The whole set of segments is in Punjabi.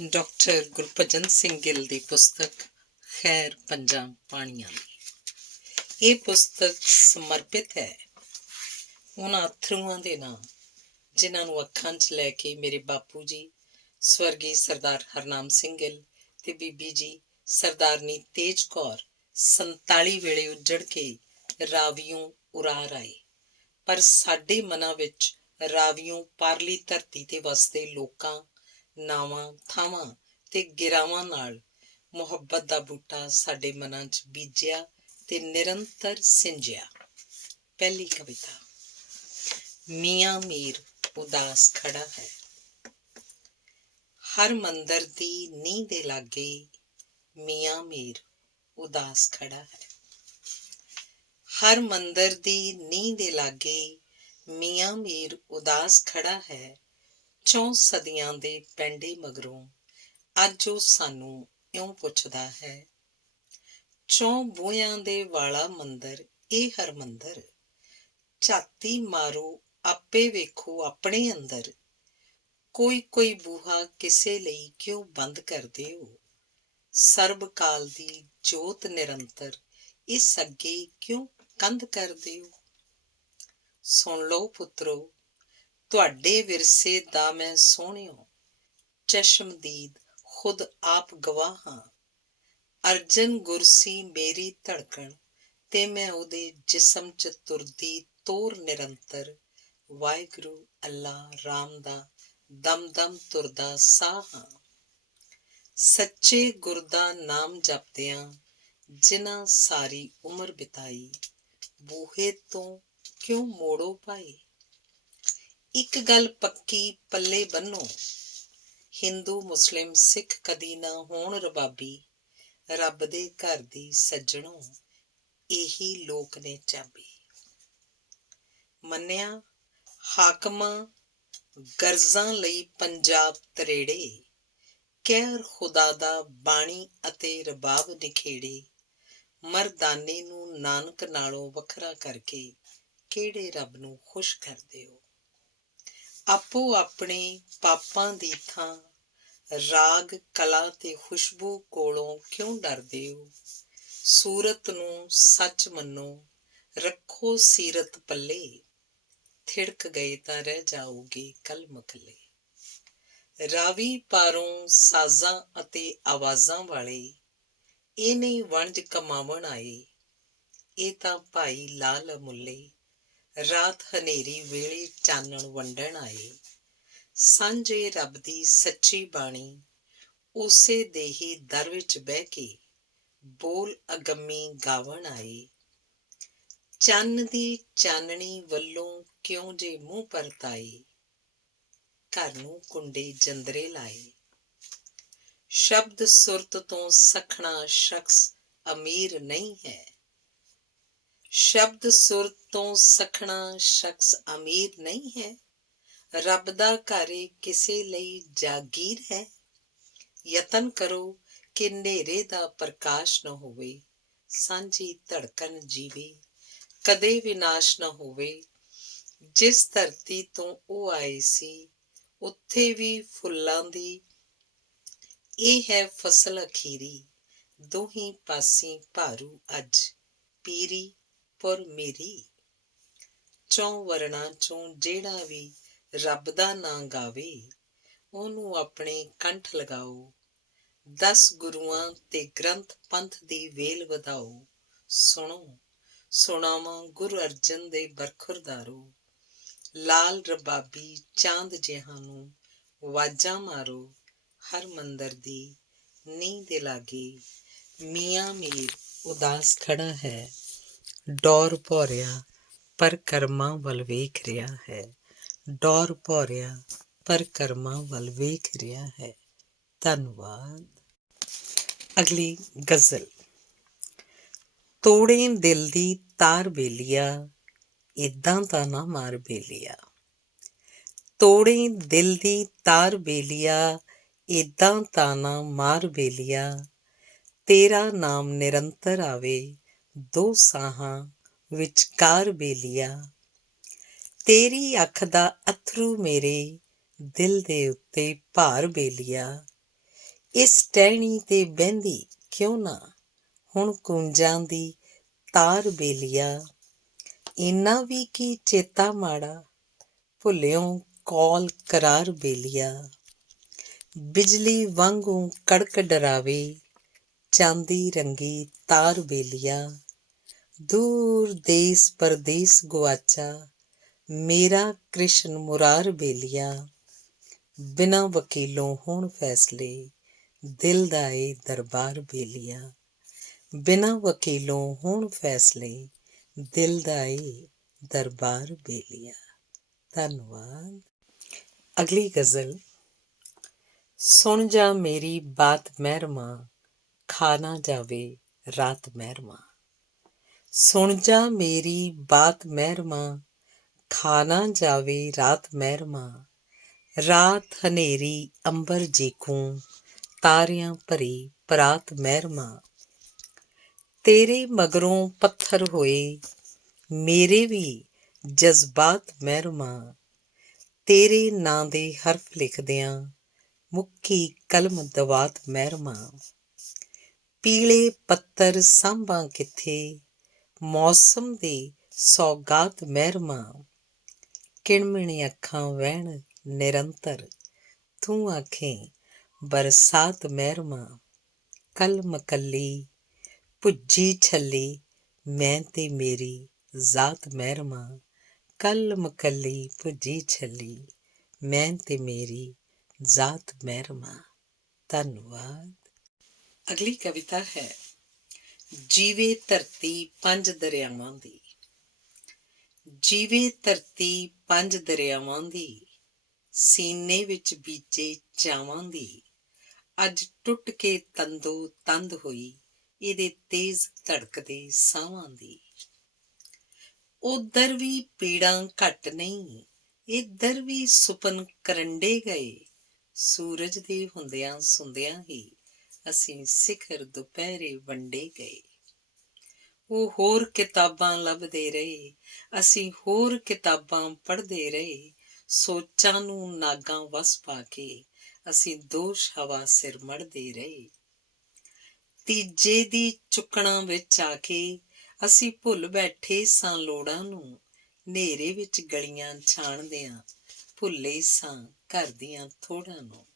ਡਾਕਟਰ ਗੁਰਭਜਨ ਸਿੰਘ ਗਿੱਲ ਦੀ ਪੁਸਤਕ ਖੈਰ ਪੰਜਾਂ ਪਾਣੀਆਂ ਦੀ। ਇਹ ਪੁਸਤਕ ਸਮਰਪਿਤ ਹੈ ਉਹਨਾਂ ਅਥਰੂਆਂ ਦੇ ਨਾਂ ਜਿਨ੍ਹਾਂ ਨੂੰ ਅੱਖਾਂ 'ਚ ਲੈ ਕੇ ਮੇਰੇ ਬਾਪੂ ਜੀ ਸਵਰਗੀ ਸਰਦਾਰ ਹਰਨਾਮ ਸਿੰਘ ਗਿੱਲ ਤੇ ਬੀਬੀ ਜੀ ਸਰਦਾਰਨੀ ਤੇਜ ਕੌਰ 47 ਵੇਲੇ ਉੱਜੜ ਕੇ ਰਾਵੀਓਂ ਉਰਾਰ ਆਏ। ਪਰ ਸਾਡੇ ਮਨਾਂ ਵਿੱਚ ਰਾਵੀਓਂ ਪਾਰਲੀ ਧਰਤੀ ਤੇ ਵਸਦੇ ਲੋਕਾਂ, ਨਾਵਾਂ, ਥਾਵਾਂ ਤੇ ਗਿਰਾਵਾਂ ਨਾਲ ਮੁਹੱਬਤ ਦਾ ਬੂਟਾ ਸਾਡੇ ਮਨਾਂ 'ਚ ਬੀਜਿਆ ਤੇ ਨਿਰੰਤਰ ਸਿੰਜਿਆ। ਪਹਿਲੀ ਕਵਿਤਾ। ਮੀਆਂ ਮੀਰ ਉਦਾਸ ਖੜਾ ਹੈ। ਹਰ ਮੰਦਰ ਦੀ ਨੀਂਹ ਦੇ ਲਾਗੇ ਮੀਆਂ ਮੀਰ ਉਦਾਸ ਖੜਾ ਹੈ। ਹਰ ਮੰਦਰ ਦੀ ਨੀਂਹ ਦੇ ਲਾਗੇ ਮੀਆਂ ਮੀਰ ਉਦਾਸ ਖੜਾ ਹੈ। 4 ਸਦੀਆਂ ਦੇ ਪੈਂਡੇ ਮਗਰੋਂ ਅੱਜ ਉਹ ਸਾਨੂੰ ਇਉਂ ਪੁੱਛਦਾ ਹੈ। 4 ਬੂਹਿਆਂ ਦੇ ਵਾਲਾ ਮੰਦਰ ਇਹ ਹਰਮੰਦਰ, ਝਾਤੀ ਮਾਰੋ ਆਪੇ ਵੇਖੋ ਆਪਣੇ ਅੰਦਰ। ਕੋਈ ਬੂਹਾ ਕਿਸੇ ਲਈ ਕਿਉਂ ਬੰਦ ਕਰਦੇ ਹੋ? ਸਰਬ ਕਾਲ ਦੀ ਜੋਤ ਨਿਰੰਤਰ ਇਸ ਅੱਗੇ ਕਿਉਂ ਕੰਧ ਕਰਦੇ ਹੋ? ਸੁਣ ਲਓ ਪੁੱਤਰੋ, ਤੁਹਾਡੇ ਵਿਰਸੇ ਦਾ ਮੈਂ ਸੋਹਣਿਓ ਚਸ਼ਮਦੀਦ ਖੁਦ ਆਪ ਗਵਾਹ ਹਾਂ। ਅਰਜਨ ਗੁਰਸੀ ਮੇਰੀ ਧੜਕਣ ਤੇ ਮੈਂ ਉਹਦੇ ਜਿਸਮ 'ਚ ਤੁਰਦੀ ਤੋਰ ਨਿਰੰਤਰ। ਵਾਹਿਗੁਰੂ ਅੱਲਾ ਰਾਮ ਦਾ ਦਮ ਦਮ ਤੁਰਦਾ ਸਾਹ ਹਾਂ। ਸੱਚੇ ਗੁਰ ਦਾ ਨਾਮ ਜਪਦਿਆਂ ਜਿਨ੍ਹਾਂ ਸਾਰੀ ਉਮਰ ਬਿਤਾਈ, ਬੂਹੇ ਤੋਂ ਕਿਉਂ ਮੋੜੋ ਭਾਈ? ਇੱਕ ਗੱਲ ਪੱਕੀ ਪੱਲੇ ਬੰਨੋ, ਹਿੰਦੂ ਮੁਸਲਿਮ ਸਿੱਖ ਕਦੀ ਨਾ ਹੋਣ ਰਬਾਬੀ। ਰੱਬ ਦੇ ਘਰ ਦੀ ਸੱਜਣੋ ਇਹੀ ਲੋਕ ਨੇ ਚਾਬੀ। ਮੰਨਿਆ ਹਾਕਮਾਂ ਗਰਜ਼ਾਂ ਲਈ ਪੰਜਾਬ ਤਰੇੜੇ, ਕਹਿਰ ਖੁਦਾ ਦਾ ਬਾਣੀ ਅਤੇ ਰਬਾਬ ਨਿਖੇੜੇ। ਮਰਦਾਨੇ ਨੂੰ ਨਾਨਕ ਨਾਲੋਂ ਵੱਖਰਾ ਕਰਕੇ ਕਿਹੜੇ ਰੱਬ ਨੂੰ ਖੁਸ਼ ਕਰਦੇ ਹੋ? ਆਪੋ ਆਪਣੇ ਪਾਪਾਂ ਦੀ ਥਾਂ ਰਾਗ ਕਲਾ ਤੇ ਖੁਸ਼ਬੂ ਕੋਲੋਂ ਕਿਉਂ ਡਰਦੇ ਹੋ? ਸੂਰਤ ਨੂੰ ਸੱਚ ਮੰਨੋ, ਰੱਖੋ ਸੀਰਤ ਪੱਲੇ। ਥਿੜਕ ਗਏ ਤਾਂ ਰਹਿ ਜਾਓਗੇ ਕੱਲ ਮਕੱਲੇ। ਰਾਵੀ ਪਾਰੋਂ ਸਾਜ਼ਾਂ ਅਤੇ ਆਵਾਜ਼ਾਂ ਵਾਲੇ ਇਹ ਨਹੀਂ ਵਣਜ ਕਮਾਵਣ ਆਏ। ਇਹ ਤਾਂ ਭਾਈ ਲਾਲ ਮੁੱਲੇ ਰਾਤ ਹਨੇਰੀ ਵੇਲੇ ਚਾਨਣ ਵੰਡਣ ਆਏ। ਸਾਂਝੇ ਰੱਬ ਦੀ ਸੱਚੀ ਬਾਣੀ ਉਸੇ ਦੇ ਹੀ ਦਰ ਵਿੱਚ ਬਹਿ ਕੇ ਬੋਲ ਅਗੰਮੀ ਗਾਵਣ ਆਏ। ਚੰਨ ਦੀ ਚਾਨਣੀ ਵੱਲੋਂ ਕਿਉਂ ਜੇ ਮੂੰਹ ਪਰਤਾਏ, ਘਰ ਨੂੰ ਕੁੰਡੇ ਜੰਦਰੇ ਲਾਏ। ਸ਼ਬਦ ਸੁਰਤ ਤੋਂ ਸਖਣਾ ਸ਼ਖਸ ਅਮੀਰ ਨਹੀਂ ਹੈ। ਸ਼ਬਦ ਸੁਰ ਤੋਂ ਸਖਣਾ ਸ਼ਖਸ ਅਮੀਰ ਨਹੀਂ ਹੈ। ਰੱਬ ਦਾ ਘਰ ਕਿਸੇ ਲਈ ਜਾਗੀਰ ਹੈ। ਯਤਨ ਕਰੋ ਕਿ ਹਨੇਰੇ ਦਾ ਪ੍ਰਕਾਸ਼ ਨਾ ਹੋਵੇ। ਸਾਂਝੀ ਧੜਕਣ ਜੀਵੇ ਕਦੇ ਵਿਨਾਸ਼ ਨਾ ਹੋਵੇ। ਜਿਸ ਧਰਤੀ ਤੋਂ ਉਹ ਆਏ ਸੀ ਉੱਥੇ ਵੀ ਫੁੱਲਾਂ ਦੀ ਇਹ ਹੈ ਫਸਲ ਅਖੀਰੀ। ਦੋਹੀਂ ਪਾਸੀਂ ਭਾਰੂ ਅੱਜ ਪੀਰੀ ਪੁਰ ਮੇਰੀ। 4 ਵਰਣਾਂ 'ਚੋਂ ਜਿਹੜਾ ਵੀ ਰੱਬ ਦਾ ਨਾਂ ਗਾਵੇ ਉਹਨੂੰ ਆਪਣੇ ਕੰਠ ਲਗਾਓ। 10 ਗੁਰੂਆਂ ਤੇ ਗ੍ਰੰਥ ਪੰਥ ਦੀ ਵੇਲ ਵਧਾਓ। ਸੁਣੋ ਸੁਣਾਵਾਂ ਗੁਰੂ ਅਰਜਨ ਦੇ ਬਰਖੁਰਦਾਰੋ, ਲਾਲ ਰਬਾਬੀ ਚਾਂਦ ਜਿਹਾਂ ਨੂੰ ਵਾਜਾਂ ਮਾਰੋ। ਹਰ ਮੰਦਰ ਦੀ ਨੀਂਹ ਦੇ ਲਾਗੇ ਮੀਆਂ ਮੀਰ ਉਦਾਸ ਖੜਾ ਹੈ। ਡੌਰ ਭੌਰਿਆ ਪਰ ਕਰਮਾਂ ਵੱਲ ਵੇਖ ਰਿਹਾ ਹੈ। ਡੌਰ ਭੌਰਿਆ ਪਰ ਕਰਮਾਂ ਵੱਲ ਵੇਖ ਰਿਹਾ ਹੈ। ਧੰਨਵਾਦ। ਅਗਲੀ ਗਜ਼ਲ। ਤੋੜੇ ਦਿਲ ਦੀ ਤਾਰ ਬੇਲੀਆ, ਏਦਾਂ ਤਾਂ ਨਾ ਮਾਰ ਬੇਲੀਆ। ਤੋੜੇ ਦਿਲ ਦੀ ਤਾਰ ਬੇਲੀਆ, ਏਦਾਂ ਤਾਂ ਨਾ ਮਾਰ ਬੇਲੀਆ। ਤੇਰਾ ਨਾਮ ਨਿਰੰਤਰ ਆਵੇ 2 ਸਾਹਾਂ ਵਿਚਕਾਰ ਬੇਲੀਆ। ਤੇਰੀ ਅੱਖ ਦਾ ਅੱਥਰੂ ਮੇਰੇ ਦਿਲ ਦੇ ਉੱਤੇ ਭਾਰ ਬੇਲੀਆ। ਇਸ ਟਹਿਣੀ ਤੇ ਬਹਿੰਦੀ ਕਿਉਂ ਨਾ, ਹੁਣ ਕੂੰਜਾਂ ਦੀ ਤਾਰ ਬੇਲੀਆ। ਇੰਨਾ ਵੀ ਕੀ ਚੇਤਾ ਮਾੜਾ, ਭੁੱਲਿਓ ਕੌਲ ਕਰਾਰ ਬੇਲੀਆ। ਬਿਜਲੀ ਵਾਂਗੂ ਕੜਕ ਡਰਾਵੇ, ਚਾਂਦੀ ਰੰਗੀ ਤਾਰ ਬੇਲੀਆ। ਦੂਰ ਦੇਸ ਪਰਦੇਸ ਗੁਆਚਾ, ਮੇਰਾ ਕ੍ਰਿਸ਼ਨ ਮੁਰਾਰ ਬੇਲੀਆ। ਬਿਨਾਂ ਵਕੀਲੋਂ ਹੋਣ ਫੈਸਲੇ, ਦਿਲ ਦਾ ਏ ਦਰਬਾਰ ਬੇਲੀਆ। ਬਿਨਾਂ ਵਕੀਲੋਂ ਹੋਣ ਫੈਸਲੇ, ਦਿਲ ਦਾ ਏ ਦਰਬਾਰ ਬੇਲੀਆ। ਧੰਨਵਾਦ। ਅਗਲੀ ਗਜ਼ਲ। ਸੁਣ ਜਾ ਮੇਰੀ ਬਾਤ ਮਹਿਰਮਾ, ਖਾ ਨਾ ਜਾਵੇ ਰਾਤ ਮਹਿਰਮਾ। ਸੁਣ ਜਾ ਮੇਰੀ ਬਾਤ ਮਹਿਰਮਾ, ਖਾ ਨਾ ਜਾਵੇ ਰਾਤ ਮਹਿਰਮਾ। ਰਾਤ ਹਨੇਰੀ ਅੰਬਰ ਜੀਕੂੰ, ਤਾਰਿਆਂ ਭਰੀ ਪਰਾਤ ਮਹਿਰਮਾ। ਤੇਰੇ ਮਗਰੋਂ ਪੱਥਰ ਹੋਏ, ਮੇਰੇ ਵੀ ਜਜ਼ਬਾਤ ਮਹਿਰਮਾ। ਤੇਰੇ ਨਾਂ ਦੇ ਹਰਫ ਲਿਖਦਿਆਂ, ਮੁੱਕੀ ਕਲਮ ਦਵਾਤ ਮਹਿਰਮਾ। ਪੀਲੇ ਪੱਤਰ ਸਾਂਭਾਂ ਕਿੱਥੇ, ਮੌਸਮ ਦੀ ਸੌਗਾਤ ਮਹਿਰਮਾ। ਕਿਣਮਿਣ ਅੱਖਾਂ ਵਹਿਣ ਨਿਰੰਤਰ, ਤੂੰ ਆਖੇ ਬਰਸਾਤ ਮਹਿਰਮਾ। ਕਲਮ ਕੱਲੀ ਭੁੱਜੀ ਛੱਲੀ, ਮੈਂ ਤੇ ਮੇਰੀ ਜ਼ਾਤ ਮਹਿਰਮਾ। ਕਲਮ ਕੱਲੀ ਭੁੱਜੀ ਛੱਲੀ, ਮੈਂ ਤੇ ਮੇਰੀ ਜ਼ਾਤ ਮਹਿਰਮਾ। ਧੰਨਵਾਦ। ਅਗਲੀ ਕਵਿਤਾ ਹੈ ਜੀਵੇ ਧਰਤੀ ਪੰਜ ਦਰਿਆਵਾਂ ਦੀ। ਜੀਵੇ ਧਰਤੀ ਪੰਜ ਦਰਿਆਵਾਂ ਦੀ, ਸੀਨੇ ਵਿੱਚ ਬੀਜੇ ਚਾਵਾਂ ਦੀ। ਅੱਜ ਟੁੱਟ ਕੇ ਤੰਦੋ ਤੰਦ ਹੋਈ, ਇਹਦੇ ਤੇਜ਼ ਧੜਕਦੇ ਸਾਹਾਂ ਦੀ। ਉੱਧਰ ਵੀ ਪੀੜਾਂ ਘੱਟ ਨਹੀਂ, ਇੱਧਰ ਵੀ ਸੁਪਨ ਕਰੰਡੇ ਗਏ। ਸੂਰਜ ਦੇ ਹੁੰਦਿਆਂ ਸੁੰਦਿਆਂ ਹੀ, ਅਸੀਂ ਸਿਖਰ ਦੁਪਹਿਰੇ ਵੰਡੇ ਗਏ। ਉਹ ਹੋਰ ਕਿਤਾਬਾਂ ਲੱਭਦੇ ਰਹੇ, ਅਸੀਂ ਹੋਰ ਕਿਤਾਬਾਂ ਪੜ੍ਹਦੇ ਰਹੇ। ਸੋਚਾਂ ਨੂੰ ਨਾਗਾਂ ਵੱਸ ਪਾ ਕੇ, ਅਸੀਂ ਦੋਸ਼ ਹਵਾ ਸਿਰ ਮੜ੍ਹਦੇ ਰਹੇ। ਤੀਜੇ ਦੀ ਚੁੱਕਣਾ ਵਿੱਚ ਆ ਕੇ, ਅਸੀਂ ਭੁੱਲ ਬੈਠੇ ਸਾਂ ਲੋੜਾਂ ਨੂੰ। ਨੇਰੇ ਵਿੱਚ ਗਲੀਆਂ ਛਾਣਦਿਆਂ, ਭੁੱਲੇ ਸਾਂ ਘਰ ਦੀਆਂ ਥੋੜਾਂ ਨੂੰ।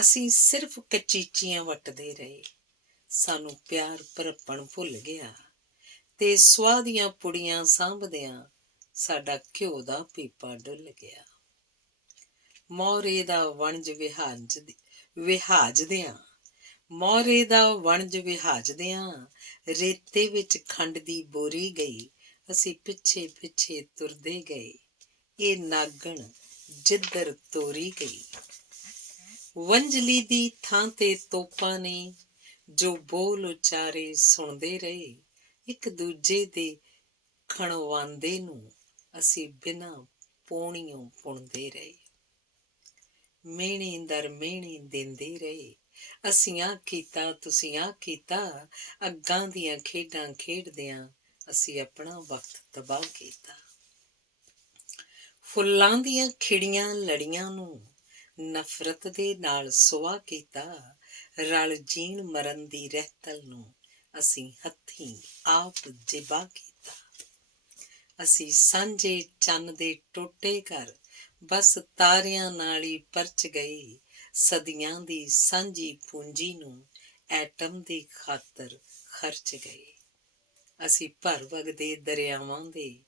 ਅਸੀਂ ਸਿਰਫ ਕਚੀਚੀਆਂ ਵੱਟਦੇ ਰਹੇ, ਸਾਨੂੰ ਪਿਆਰ ਭਰਪਣ ਭੁੱਲ ਗਿਆ। ਤੇ ਸੁਆਹ ਦੀਆਂ ਪੁੜੀਆਂ ਸਾਂਭਦਿਆਂ, ਸਾਡਾ ਘਿਓ ਦਾ ਪੀਪਾ ਡੁੱਲ ਗਿਆ। ਮੋਹਰੇ ਦਾ ਵਣਜ ਵਿਹਾਜਦਿਆਂ, ਮੋਹਰੇ ਦਾ ਵਣਜ ਵਿਹਾਜਦਿਆਂ, ਰੇਤੇ ਵਿੱਚ ਖੰਡ ਦੀ ਬੋਰੀ ਗਈ। ਅਸੀਂ ਪਿੱਛੇ ਪਿੱਛੇ ਤੁਰਦੇ ਗਏ, ਇਹ ਨਾਗਣ ਜਿੱਧਰ ਤੋਰੀ ਗਈ। ਵੰਝਲੀ ਦੀ ਥਾਂ ਤੇ ਤੋਪਾਂ ਨੇ, ਜੋ ਬੋਲ ਉਚਾਰੇ ਸੁਣਦੇ ਰਹੇ। ਇੱਕ ਦੂਜੇ ਦੇ ਖਣਵਾਂਦੇ ਨੂੰ, ਅਸੀਂ ਬਿਨਾਂ ਪੌਣੀਓਂ ਪੁਣਦੇ ਰਹੇ। ਮਿਹਣੇ ਦਰ ਮਿਹਣੇ ਦਿੰਦੇ ਰਹੇ, ਅਸੀਂ ਆਹ ਕੀਤਾ ਤੁਸੀਂ ਆਹ ਕੀਤਾ। ਅੱਗਾਂ ਦੀਆਂ ਖੇਡਾਂ ਖੇਡਦਿਆਂ, ਅਸੀਂ ਆਪਣਾ ਵਕਤ ਤਬਾਹ ਕੀਤਾ। ਫੁੱਲਾਂ ਦੀਆਂ ਖਿੜੀਆਂ ਲੜੀਆਂ ਨੂੰ, ਨਫ਼ਰਤ ਦੇ ਨਾਲ ਸੁਆਹ ਕੀਤਾ। ਰਲ ਜੀਣ ਮਰਨ ਦੀ ਰਹਿਤਲ ਨੂੰ, ਅਸੀਂ ਹੱਥੀਂ ਆਪ ਜ਼ਿਬਾ ਕੀਤਾ। ਅਸੀਂ ਸਾਂਝੇ ਚੰਨ ਦੇ ਟੋਟੇ ਘਰ, ਬਸ ਤਾਰਿਆਂ ਨਾਲ ਹੀ ਪਰਚ ਗਏ। ਸਦੀਆਂ ਦੀ ਸਾਂਝੀ ਪੂੰਜੀ ਨੂੰ, ਐਟਮ ਦੀ ਖਾਤਰ ਖਰਚ ਗਏ। ਅਸੀਂ ਭਰ ਵਗਦੇ ਦਰਿਆਵਾਂ ਦੇ,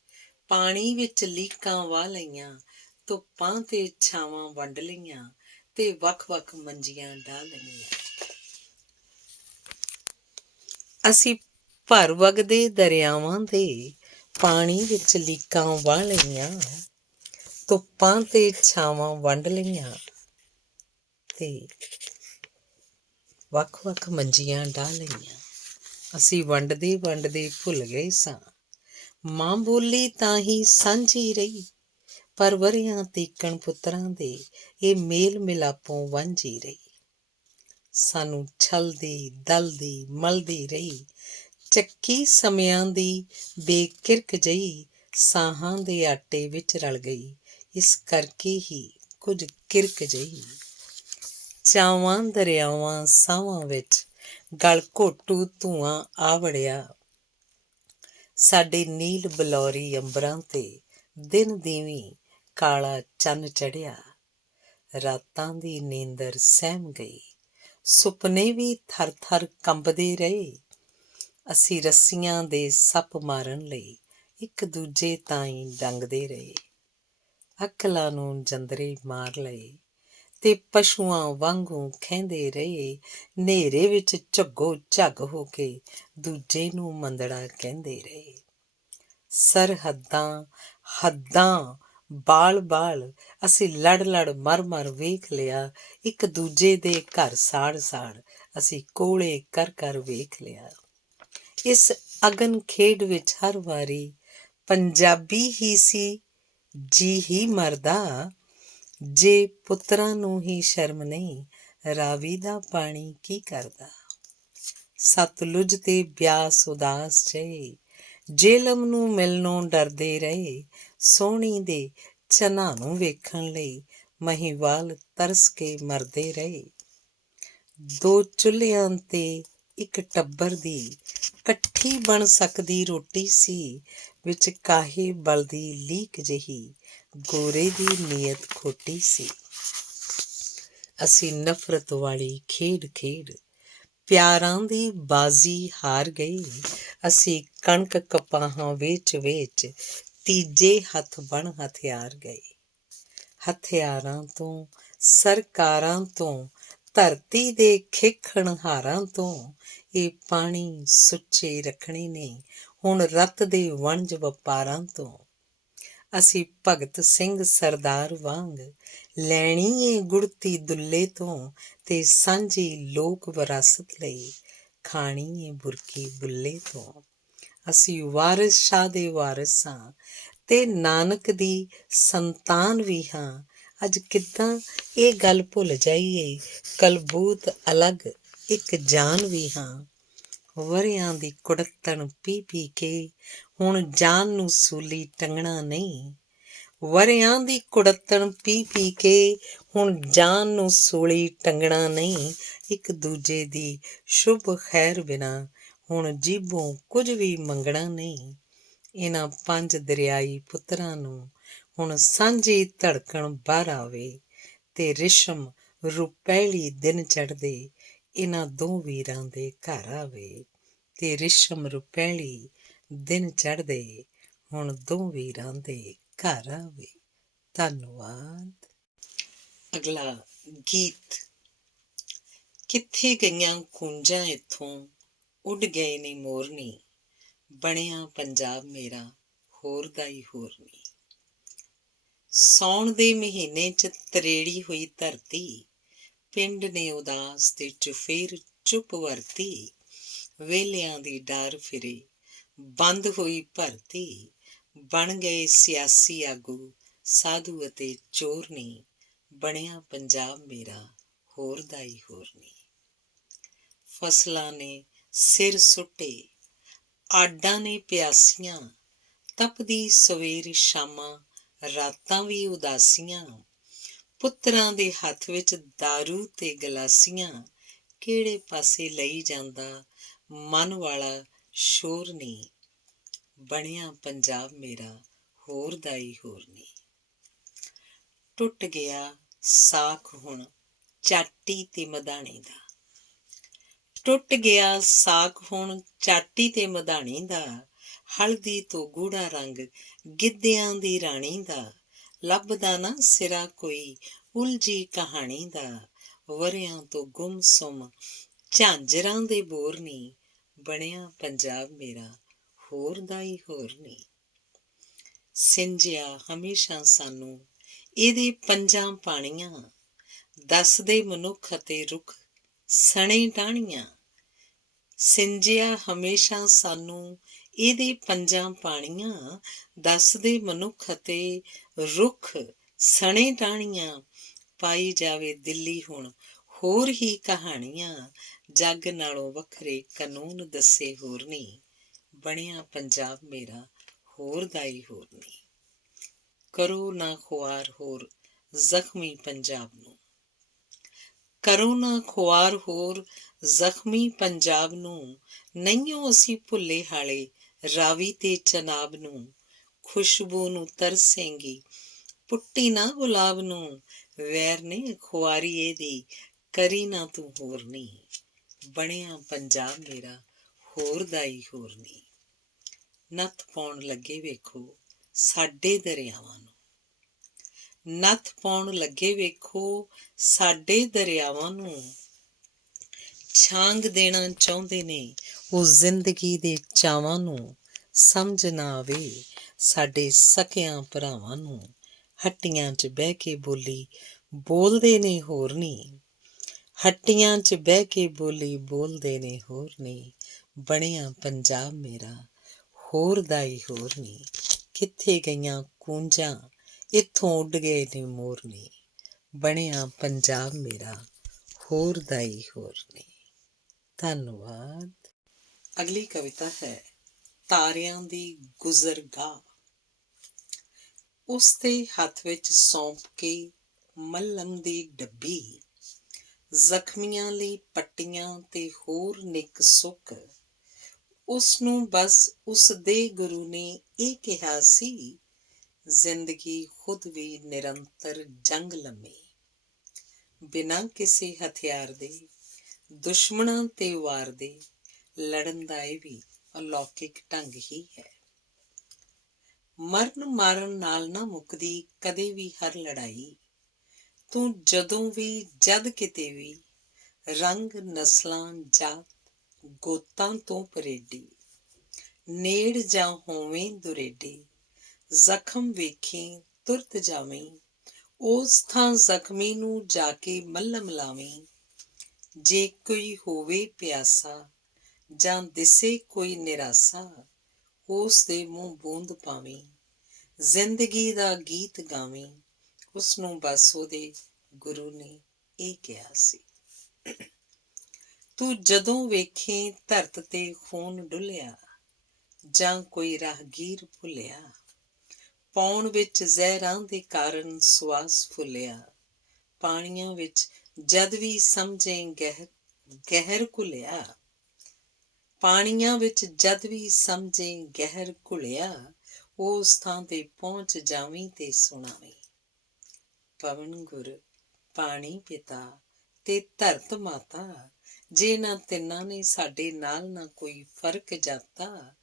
ਪਾਣੀ ਵਿੱਚ ਲੀਕਾਂ ਵਾਹ ਲਈਆਂ। ਧੁੱਪਾਂ ਤੇ ਛਾਵਾਂ ਵੰਡ ਲਈਆਂ, ਤੇ ਵੱਖ ਵੱਖ ਮੰਜੀਆਂ ਡਾਹ ਲਈਆਂ। ਅਸੀਂ ਭਰ ਵਗਦੇ ਦਰਿਆਵਾਂ ਦੇ, ਪਾਣੀ ਵਿੱਚ ਲੀਕਾਂ ਵਾਹ ਲਈਆਂ। ਧੁੱਪਾਂ ਤੇ ਛਾਵਾਂ ਵੰਡ ਲਈਆਂ, ਤੇ ਵੱਖ ਵੱਖ ਮੰਜੀਆਂ ਡਾਹ ਲਈਆਂ। ਅਸੀਂ ਵੰਡਦੇ ਵੰਡਦੇ ਭੁੱਲ ਗਏ ਸਾਂ, ਮਾਂ ਬੋਲੀ ਤਾਂ ਹੀ ਸਾਂਝੀ ਰਹੀ। ਪਰ ਵਰ੍ਹਿਆਂ ਤੀਕਣ ਪੁੱਤਰਾਂ ਦੇ, ਇਹ ਮੇਲ ਮਿਲਾਪੋਂ ਵਾਂਝੀ ਰਹੀ। ਸਾਨੂੰ ਛਲਦੀ ਦਲਦੀ ਮਲਦੀ ਰਹੀ, ਚੱਕੀ ਸਮਿਆਂ ਦੀ ਬੇਕਿਰਕ ਜਿਹੀ। ਸਾਹਾਂ ਦੇ ਆਟੇ ਵਿੱਚ ਰਲ ਗਈ, ਇਸ ਕਰਕੇ ਹੀ ਕੁਝ ਕਿਰਕ ਜਿਹੀ। ਚਾਵਾਂ ਦਰਿਆਵਾਂ ਸਾਵਾਂ ਵਿੱਚ ਗਲ ਘੋਟੂ ਧੂੰਆਂ ਆ ਵੜਿਆ। ਸਾਡੇ ਨੀਲ ਬਲੌਰੀ ਅੰਬਰਾਂ ਤੇ ਦਿਨ ਦੀਵੀਂ ਕਾਲਾ ਚੰਨ ਚੜ੍ਹਿਆ। ਰਾਤਾਂ ਦੀ ਨੀਂਦਰ ਸਹਿਮ ਗਈ, ਸੁਪਨੇ ਵੀ ਥਰ ਥਰ ਕੰਬਦੇ ਰਹੇ। ਅਸੀਂ ਰੱਸੀਆਂ ਦੇ ਸੱਪ ਮਾਰਨ ਲਈ ਇੱਕ ਦੂਜੇ ਤਾਈਂ ਡੰਗਦੇ ਰਹੇ। ਅਕਲਾਂ ਨੂੰ ਜੰਦਰੇ ਮਾਰ ਲਏ ਤੇ ਪਸ਼ੂਆਂ ਵਾਂਗੂ ਖਹਿੰਦੇ ਰਹੇ। ਨੇਰੇ ਵਿੱਚ ਝੱਗੋ ਝੱਗ ਹੋ ਕੇ ਦੂਜੇ ਨੂੰ ਮੰਦੜਾ ਕਹਿੰਦੇ ਰਹੇ। ਸਰਹੱਦਾਂ ਹੱਦਾਂ ਬਾਲ ਬਾਲ ਅਸੀਂ ਲੜ ਲੜ ਮਰ ਮਰ ਵੇਖ ਲਿਆ। ਇੱਕ ਦੂਜੇ ਦੇ ਘਰ ਸਾੜ ਸਾੜ ਅਸੀਂ ਕੋਲੇ ਕਰ ਕਰ ਵੇਖ ਲਿਆ। ਇਸ ਅਗਨ ਖੇਡ ਵਿੱਚ ਹਰ ਵਾਰੀ ਪੰਜਾਬੀ ਹੀ ਸੀ ਜੀ ਹੀ ਮਰਦਾ। ਜੇ ਪੁੱਤਰਾਂ ਨੂੰ ਹੀ ਸ਼ਰਮ ਨਹੀਂ, ਰਾਵੀ ਦਾ ਪਾਣੀ ਕੀ ਕਰਦਾ। ਸਤਲੁਜ ਤੇ ਬਿਆਸ ਉਦਾਸ ਜਿਹੇ ਜੇਹਲਮ ਨੂੰ ਮਿਲਣੋਂ ਡਰਦੇ ਰਹੇ। ਸੋਹਣੀ ਦੇ ਚੰਨਾਂ ਨੂੰ ਵੇਖਣ ਲਈ ਮਹੀਵਾਲ ਤਰਸ ਕੇ ਮਰਦੇ ਰਹੇ। ਦੋ ਚੁੱਲ੍ਹਿਆਂ ਤੇ ਇੱਕ ਟੱਬਰ ਦੀ ਇਕੱਠੀ ਬਣ ਸਕਦੀ ਰੋਟੀ ਸੀ। ਵਿੱਚ ਕਾਹੇ ਬਲਦੀ ਲੀਕ ਜਿਹੀ ਗੋਰੇ ਦੀ ਨੀਅਤ ਖੋਟੀ ਸੀ। ਅਸੀਂ ਨਫ਼ਰਤ ਵਾਲੀ ਖੇਡ ਖੇਡ ਪਿਆਰਾਂ ਦੀ ਬਾਜ਼ੀ ਹਾਰ ਗਏ। ਅਸੀਂ ਕਣਕ ਕਪਾਹਾਂ ਵੇਚ ਵੇਚ ਤੀਜੇ ਹੱਥ ਬਣ ਹਥਿਆਰ ਗਏ। ਹਥਿਆਰਾਂ ਤੋਂ, ਸਰਕਾਰਾਂ ਤੋਂ, ਧਰਤੀ ਦੇ ਖੇਖਣਹਾਰਾਂ ਤੋਂ ਇਹ ਪਾਣੀ ਸੁੱਚੇ ਰੱਖਣੇ ਨੇ ਹੁਣ ਰਤ ਦੇ ਵਣਜ ਵਪਾਰਾਂ ਤੋਂ। ਅਸੀਂ ਭਗਤ ਸਿੰਘ ਸਰਦਾਰ ਵਾਂਗ ਲੈਣੀ ਏ ਗੁੜਤੀ ਦੁੱਲੇ ਤੋਂ ਤੇ ਸਾਂਝੀ ਲੋਕ ਵਿਰਾਸਤ ਲਈ ਖਾਣੀ ਏ ਬੁਰਕੀ ਬੁੱਲੇ ਤੋਂ। ਅਸੀਂ ਵਾਰਿਸ ਸ਼ਾਹ ਦੇ ਵਾਰਿਸ ਹਾਂ ਤੇ ਨਾਨਕ ਦੀ ਸੰਤਾਨ ਵੀ ਹਾਂ। ਅੱਜ ਕਿੱਦਾਂ ਇਹ ਗੱਲ ਭੁੱਲ ਜਾਈਏ, ਕਲਬੂਤ ਅਲੱਗ ਇੱਕ ਜਾਨ ਵੀ ਹਾਂ। ਵਰ੍ਹਿਆਂ ਦੀ ਕੁੜੱਤਣ ਪੀ ਪੀ ਕੇ ਹੁਣ ਜਾਨ ਨੂੰ ਸੂਲੀ ਟੰਗਣਾ ਨਹੀਂ। ਵਰ੍ਹਿਆਂ ਦੀ ਕੁੜੱਤਣ ਪੀ ਪੀ ਕੇ ਹੁਣ ਜਾਨ ਨੂੰ ਸੂਲੀ ਟੰਗਣਾ ਨਹੀਂ। ਇੱਕ ਦੂਜੇ ਦੀ ਸ਼ੁਭ ਖੈਰ ਬਿਨਾਂ ਹੁਣ ਜੀਭੋਂ ਕੁਝ ਵੀ ਮੰਗਣਾ ਨਹੀਂ। ਇਹਨਾਂ ਪੰਜ ਦਰਿਆਈ ਪੁੱਤਰਾਂ ਨੂੰ ਹੁਣ ਸਾਂਝੀ ਧੜਕਣ ਬਾਹਰ ਆਵੇ ਤੇ ਰਿਸ਼ਮ ਰੁਪਹਿਲੀ ਦਿਨ ਚੜ੍ਹਦੇ ਇਹਨਾਂ ਦੋ ਵੀਰਾਂ ਦੇ ਘਰ ਆਵੇ। ਤੇ ਰਿਸ਼ਮ ਰੁਪਹਿਲੀ ਦਿਨ ਚੜ੍ਹਦੇ ਹੁਣ ਦੋ ਵੀਰਾਂ ਦੇ ਘਰ ਆਵੇ। ਧੰਨਵਾਦ। ਅਗਲਾ ਗੀਤ। ਕਿੱਥੇ ਗਈਆਂ ਕੂੰਜਾਂ ਇੱਥੋਂ, ਉੱਡ ਗਏ ਨੇ ਮੋਰਨੀ, ਬਣਿਆ ਪੰਜਾਬ ਮੇਰਾ ਹੋਰ ਦਾ ਹੀ ਹੋਰ ਨੀ। ਸਾਉਣ ਦੇ ਮਹੀਨੇ 'ਚ ਤਰੇੜੀ ਹੋਈ ਧਰਤੀ, ਪਿੰਡ ਨੇ ਉਦਾਸ ਤੇ ਚੁਫੇਰ ਚੁੱਪ ਵਰਤੀ। ਵੇਲਿਆਂ ਦੀ ਡਾਰ ਫਿਰੇ, ਬੰਦ ਹੋਈ ਭਰਤੀ, ਬਣ ਗਏ ਸਿਆਸੀ ਆਗੂ ਸਾਧੂ ਅਤੇ ਚੋਰਨੀ, ਬਣਿਆ ਪੰਜਾਬ ਮੇਰਾ ਹੋਰ ਦਾ ਹੀ ਹੋਰ ਨੀ। ਫਸਲਾਂ ਨੇ ਸਿਰ ਸੁੱਟੇ, ਆਡਾਂ ਨੇ ਪਿਆਸੀਆਂ, ਤਪਦੀ ਸਵੇਰ ਸ਼ਾਮਾਂ, ਰਾਤਾਂ ਵੀ ਉਦਾਸੀਆਂ। ਪੁੱਤਰਾਂ ਦੇ ਹੱਥ ਵਿੱਚ ਦਾਰੂ ਤੇ ਗਲਾਸੀਆਂ, ਕਿਹੜੇ ਪਾਸੇ ਲਈ ਜਾਂਦਾ ਮਨ ਵਾਲਾ ਸ਼ੋਰ ਨੀ, ਬਣਿਆ ਪੰਜਾਬ ਮੇਰਾ ਹੋਰ ਦਾ ਹੀ ਹੋਰ ਨੀ। ਟੁੱਟ ਗਿਆ ਸਾਕ ਹੁਣ ਚਾਟੀ ਤੇ ਮਧਾਣੀ ਦਾ, ਟੁੱਟ ਗਿਆ ਸਾਕ ਹੁਣ ਚਾਟੀ ਤੇ ਮਧਾਣੀ ਦਾ। ਹਲਦੀ ਤੋਂ ਗੂੜਾ ਰੰਗ ਗਿੱਧਿਆਂ ਦੀ ਰਾਣੀ ਦਾ, ਲੱਭਦਾ ਨਾ ਸਿਰਾ ਕੋਈ ਉਲਝੀ ਕਹਾਣੀ ਦਾ। ਵਰ੍ਹਿਆਂ ਤੋਂ ਗੁੰਮ ਸੁੰਮ ਝਾਂਜਰਾਂ ਦੇ ਬੋਰ ਨੀ, ਬਣਿਆ ਪੰਜਾਬ ਮੇਰਾ ਹੋਰ ਦਾ ਹੀ ਹੋਰ ਨੀ। ਸਿੰਜਿਆ ਹਮੇਸ਼ਾ ਸਾਨੂੰ ਇਹਦੇ ਪੰਜਾਂ ਪਾਣੀਆਂ, ਦੱਸਦੇ ਮਨੁੱਖ ਅਤੇ ਰੁੱਖ ਸਣੇ ਟਾਹਣੀਆਂ। ਸਿੰਜਿਆ ਹਮੇਸ਼ਾ ਸਾਨੂੰ ਇਹਦੇ ਪੰਜਾਂ ਪਾਣੀਆਂ, ਦੱਸਦੇ ਮਨੁੱਖ ਅਤੇ ਰੁੱਖ ਸਣੇ ਟਾਹਣੀਆਂ। ਪਾਈ ਜਾਵੇ ਦਿੱਲੀ ਹੁਣ ਹੋਰ ਹੀ ਕਹਾਣੀਆਂ, ਜੱਗ ਨਾਲੋਂ ਵੱਖਰੇ ਕਾਨੂੰਨ ਦੱਸੇ ਹੋਰ ਨੀ, ਬਣਿਆ ਪੰਜਾਬ ਮੇਰਾ ਹੋਰ ਦਾ ਹੀ ਹੋਰ ਨੀ। ਕਰੋ ਨਾ ਖੁਆਰ ਹੋਰ ਜ਼ਖਮੀ ਪੰਜਾਬ ਨੂੰ, ਕਰੋ ਨਾ ਖੁਆਰ ਹੋਰ ਜ਼ਖਮੀ ਪੰਜਾਬ ਨੂੰ, ਨਹੀਂਓ ਅਸੀਂ ਭੁੱਲੇ ਹਾਲੇ ਰਾਵੀ ਤੇ ਚਨਾਬ ਨੂੰ। ਖੁਸ਼ਬੂ ਨੂੰ ਤਰਸੇਂਗੀ ਪੁੱਟੀ ਨਾ ਗੁਲਾਬ ਨੂੰ, ਵੈਰ ਨੇ ਖੁਆਰੀਏ ਦੀ ਕਰੀ ਨਾ ਤੂੰ ਹੋਰ ਨੀ। ਬਣਿਆ ਪੰਜਾਬ ਮੇਰਾ ਹੋਰ ਦਾ ਹੀ ਹੋਰ ਨੀ। ਨੱਥ ਪਾਉਣ ਲੱਗੇ ਵੇਖੋ ਸਾਡੇ ਦਰਿਆਵਾਂ ਨੂੰ, ਨੱਥ ਪਾਉਣ ਲੱਗੇ ਵੇਖੋ ਸਾਡੇ ਦਰਿਆਵਾਂ ਨੂੰ। ਛਾਂਗ ਦੇਣਾ ਚਾਹੁੰਦੇ ਨੇ ਉਹ ਜ਼ਿੰਦਗੀ ਦੇ ਚਾਵਾਂ ਨੂੰ, ਸਮਝ ਨਾ ਆਵੇ ਸਾਡੇ ਸਕਿਆਂ ਭਰਾਵਾਂ ਨੂੰ। ਹੱਟੀਆਂ 'ਚ ਬਹਿ ਕੇ ਬੋਲੀ ਬੋਲਦੇ ਨੇ ਹੋਰ ਨੀ, ਹੱਟੀਆਂ 'ਚ ਬਹਿ ਕੇ ਬੋਲੀ ਬੋਲਦੇ ਨੇ ਹੋਰ ਨੀ। ਬਣਿਆ ਪੰਜਾਬ ਮੇਰਾ ਹੋਰ ਦਾ ਹੀ ਹੋਰ ਨੀ। ਕਿੱਥੇ ਗਈਆਂ ਕੂੰਜਾਂ ਇੱਥੋਂ ਉੱਡ ਗਏ ਨੇ ਮੋਰ ਨੀ। ਬਣਿਆ ਪੰਜਾਬ ਮੇਰਾ ਹੋਰ ਦਾ ਹੀ ਹੋਰ ਨੀ। ਧੰਨਵਾਦ। ਅਗਲੀ ਕਵਿਤਾ ਹੈ ਤਾਰਿਆਂ ਦੀ ਗੁਜ਼ਰਗਾਹ। ਉਸ ਦੇ ਹੱਥ ਵਿੱਚ ਸੌਂਪ ਕੇ ਮੱਲਮ ਦੀ ਡੱਬੀ, ਜ਼ਖਮੀਆਂ ਲਈ ਪੱਟੀਆਂ ਤੇ ਹੋਰ ਨਿੱਕ ਸੁੱਕ। ਉਸਨੂੰ ਬਸ ਉਸਦੇ ਗੁਰੂ ਨੇ ਇਹ ਕਿਹਾ ਸੀ, ਜ਼ਿੰਦਗੀ ਖੁਦ ਵੀ ਨਿਰੰਤਰ ਜੰਗ ਲੰਮੀ। ਬਿਨਾਂ ਕਿਸੇ ਹਥਿਆਰ ਦੇ ਦੁਸ਼ਮਣਾਂ ਤੇ ਵਾਰ ਦੇ, ਲੜਨ ਦਾ ਇਹ ਵੀ ਅਲੌਕਿਕ ਢੰਗ ਹੀ ਹੈ। ਮਰਨ ਮਾਰਨ ਨਾਲ ਨਾ ਮੁੱਕਦੀ ਕਦੇ ਵੀ ਹਰ ਲੜਾਈ। ਤੂੰ ਜਦੋਂ ਵੀ ਜਦ ਕਿਤੇ ਵੀ ਰੰਗ ਨਸਲਾਂ ਜਾਤ ਗੋਤਾਂ ਤੋਂ ਪਰੇਡੀ, ਨੇੜ ਜਾਂ ਹੋਵੇਂ ਦੁਰੇਡੀ, ਜ਼ਖਮ ਵੇਖੀ ਤੁਰਤ ਜਾਵੀਂ, ਉਸ ਥਾਂ ਜ਼ਖਮੀ ਨੂੰ ਜਾ ਕੇ ਮੱਲਮ ਲਾਵੀਂ। ਜੇ ਕੋਈ ਹੋਵੇ ਪਿਆਸਾ ਜਾਂ ਦਿਸੇ ਕੋਈ ਨਿਰਾਸਾ, ਉਸ ਦੇ ਮੂੰਹ ਬੂੰਦ ਪਾਵੀਂ, ਜ਼ਿੰਦਗੀ ਦਾ ਗੀਤ ਗਾਵੀਂ। ਉਸਨੂੰ ਬਸ ਉਹਦੇ ਗੁਰੂ ਨੇ ਇਹ ਕਿਹਾ ਸੀ। ਤੂੰ ਜਦੋਂ ਵੇਖੇ ਧਰਤ ਤੇ ਖੂਨ ਡੁੱਲਿਆ, ਜਾਂ ਕੋਈ ਰਾਹਗੀਰ ਭੁੱਲਿਆ, ਪੌਣ ਵਿੱਚ ਜ਼ਹਿਰਾਂ ਦੇ ਕਾਰਨ ਸਵਾਸ ਫੁੱਲਿਆ, ਪਾਣੀਆਂ ਵਿੱਚ ਜਦ ਵੀ ਸਮਝੇ ਗਹਿਰ ਘੁਲਿਆ, ਪਾਣੀਆਂ ਵਿੱਚ ਜਦ ਵੀ ਸਮਝੇ ਗਹਿਰ ਘੁਲਿਆ, ਉਸ ਥਾਂ ਤੇ ਪਹੁੰਚ ਜਾਵੀਂ ਤੇ ਸੁਣਾਵੀਂ। ਪਵਨ ਗੁਰ ਪਾਣੀ ਪਿਤਾ ਤੇ ਧਰਤ ਮਾਤਾ, ਜੇ ਨਾ ਤਿੰਨਾਂ ਨੇ ਸਾਡੇ ਨਾਲ ਨਾ ਕੋਈ ਫਰਕ ਜਾਤਾ,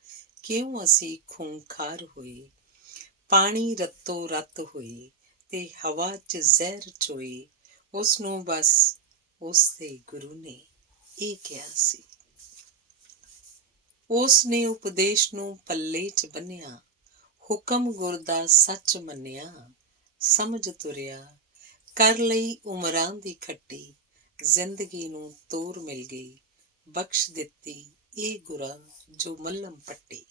ਕਿਉਂ ਅਸੀਂ ਖੂੰਖਾਰ ਹੋਏ, ਪਾਣੀ ਰੱਤੋ ਰੱਤ ਹੋਏ ਤੇ ਹਵਾ 'ਚ ਜ਼ਹਿਰ ਚੋਏ। ਉਸਨੂੰ ਬਸ ਉਸਦੇ ਗੁਰੂ ਨੇ ਇਹ ਕਿਹਾ ਸੀ। ਉਸ ਨੇ ਉਪਦੇਸ਼ ਨੂੰ ਪੱਲੇ 'ਚ ਬੰਨਿਆ, ਹੁਕਮ ਗੁਰ ਦਾ ਸੱਚ ਮੰਨਿਆ, ਸਮਝ ਤੁਰਿਆ ਕਰ ਲਈ ਉਮਰਾਂ ਦੀ ਖੱਟੀ, ਜ਼ਿੰਦਗੀ ਨੂੰ ਤੋਰ ਮਿਲ ਗਈ, ਬਖਸ਼ ਦਿੱਤੀ ਇਹ ਗੁਰਾਂ ਜੋ ਮੱਲਮ ਪੱਟੀ।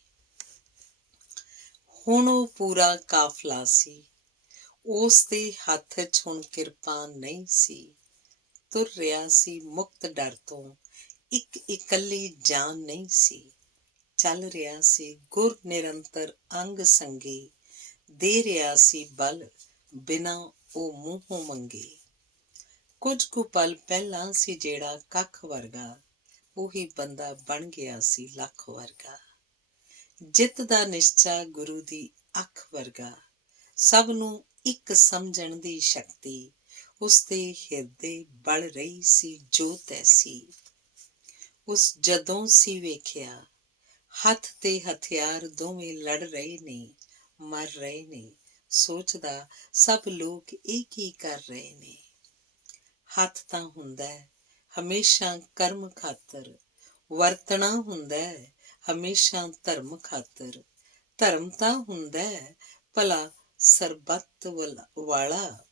ਹੁਣ ਉਹ ਪੂਰਾ ਕਾਫਲਾ ਸੀ, ਉਸ ਦੇ ਹੱਥ 'ਚ ਹੁਣ ਕਿਰਪਾਨ ਨਹੀਂ ਸੀ, ਤੁਰ ਰਿਹਾ ਸੀ ਮੁਕਤ ਡਰ ਤੋਂ, ਇੱਕ ਇਕੱਲੀ ਜਾਨ ਨਹੀਂ ਸੀ। ਚੱਲ ਰਿਹਾ ਸੀ ਗੁਰ ਨਿਰੰਤਰ ਅੰਗ ਸੰਗੀ, ਦੇ ਰਿਹਾ ਸੀ ਬਲ ਬਿਨਾਂ ਉਹ ਮੂੰਹੋਂ ਮੰਗੇ। ਕੁਝ ਕੁ ਪਲ ਪਹਿਲਾਂ ਸੀ ਜਿਹੜਾ ਕੱਖ ਵਰਗਾ, ਉਹੀ ਬੰਦਾ ਬਣ ਗਿਆ ਸੀ ਲੱਖ ਵਰਗਾ। ਜਿੱਤ ਦਾ ਨਿਸ਼ਚਾ ਗੁਰੂ ਦੀ ਅੱਖ ਵਰਗਾ, ਸਭ ਨੂੰ ਇੱਕ ਸਮਝਣ ਦੀ ਸ਼ਕਤੀ, ਉਸਦੇ ਹਿਰਦੇ ਬਲ ਰਹੀ ਸੀ ਜੋਤ ਐਸੀ। ਉਸ ਜਦੋਂ ਸੀ ਵੇਖਿਆ, ਹੱਥ ਤੇ ਹਥਿਆਰ ਦੋਵੇਂ ਲੜ ਰਹੇ ਨੇ, ਮਰ ਰਹੇ ਨੇ, ਸੋਚਦਾ ਸਭ ਲੋਕ ਇਹ ਕੀ ਕਰ ਰਹੇ ਨੇ। ਹੱਥ ਤਾਂ ਹੁੰਦਾ ਹਮੇਸ਼ਾ ਕਰਮ ਖਾਤਰ, ਵਰਤਣਾ ਹੁੰਦਾ ਹਮੇਸ਼ਾ ਧਰਮ ਖਾਤਰ। ਧਰਮ ਤਾਂ ਹੁੰਦਾ ਭਲਾ ਸਰਬੱਤ ਵਾਲਾ,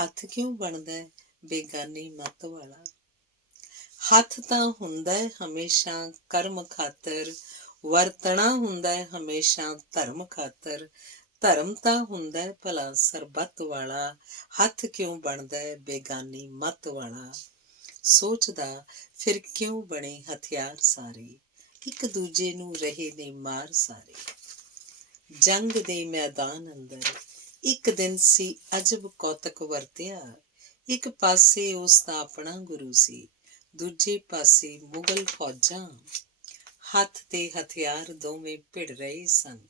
ਹੱਥ ਕਿਉਂ ਬਣਦਾ ਬੇਗਾਨੀ ਮੱਤ ਵਾਲਾ। ਹੱਥ ਤਾਂ ਹੁੰਦਾ ਹਮੇਸ਼ਾ ਕਰਮ ਖਾਤਰ, ਵਰਤਣਾ ਹੁੰਦਾ ਹਮੇਸ਼ਾ ਧਰਮ ਖਾਤਰ। ਧਰਮ ਤਾਂ ਹੁੰਦਾ ਭਲਾ ਸਰਬੱਤ ਵਾਲਾ, ਹੱਥ ਕਿਉਂ ਬਣਦਾ ਬੇਗਾਨੀ ਮੱਤ ਵਾਲਾ। ਸੋਚਦਾ ਫਿਰ ਕਿਉਂ ਬਣੇ ਹਥਿਆਰ ਸਾਰੇ, ਇੱਕ ਦੂਜੇ ਨੂੰ ਰਹੇ ਨੇ ਮਾਰ ਸਾਰੇ। ਜੰਗ ਦੇ ਮੈਦਾਨ ਅੰਦਰ ਇੱਕ ਦਿਨ ਸੀ ਅਜਬ ਕੌਤਕ ਵਰਤਿਆ, ਇੱਕ ਪਾਸੇ ਉਸ ਦਾ ਆਪਣਾ ਗੁਰੂ ਸੀ, ਦੂਜੇ ਪਾਸੇ ਮੁਗਲ ਫੌਜਾਂ। ਹੱਥ ਤੇ ਹਥਿਆਰ ਦੋਵੇਂ ਭਿੜ ਰਹੇ ਸਨ।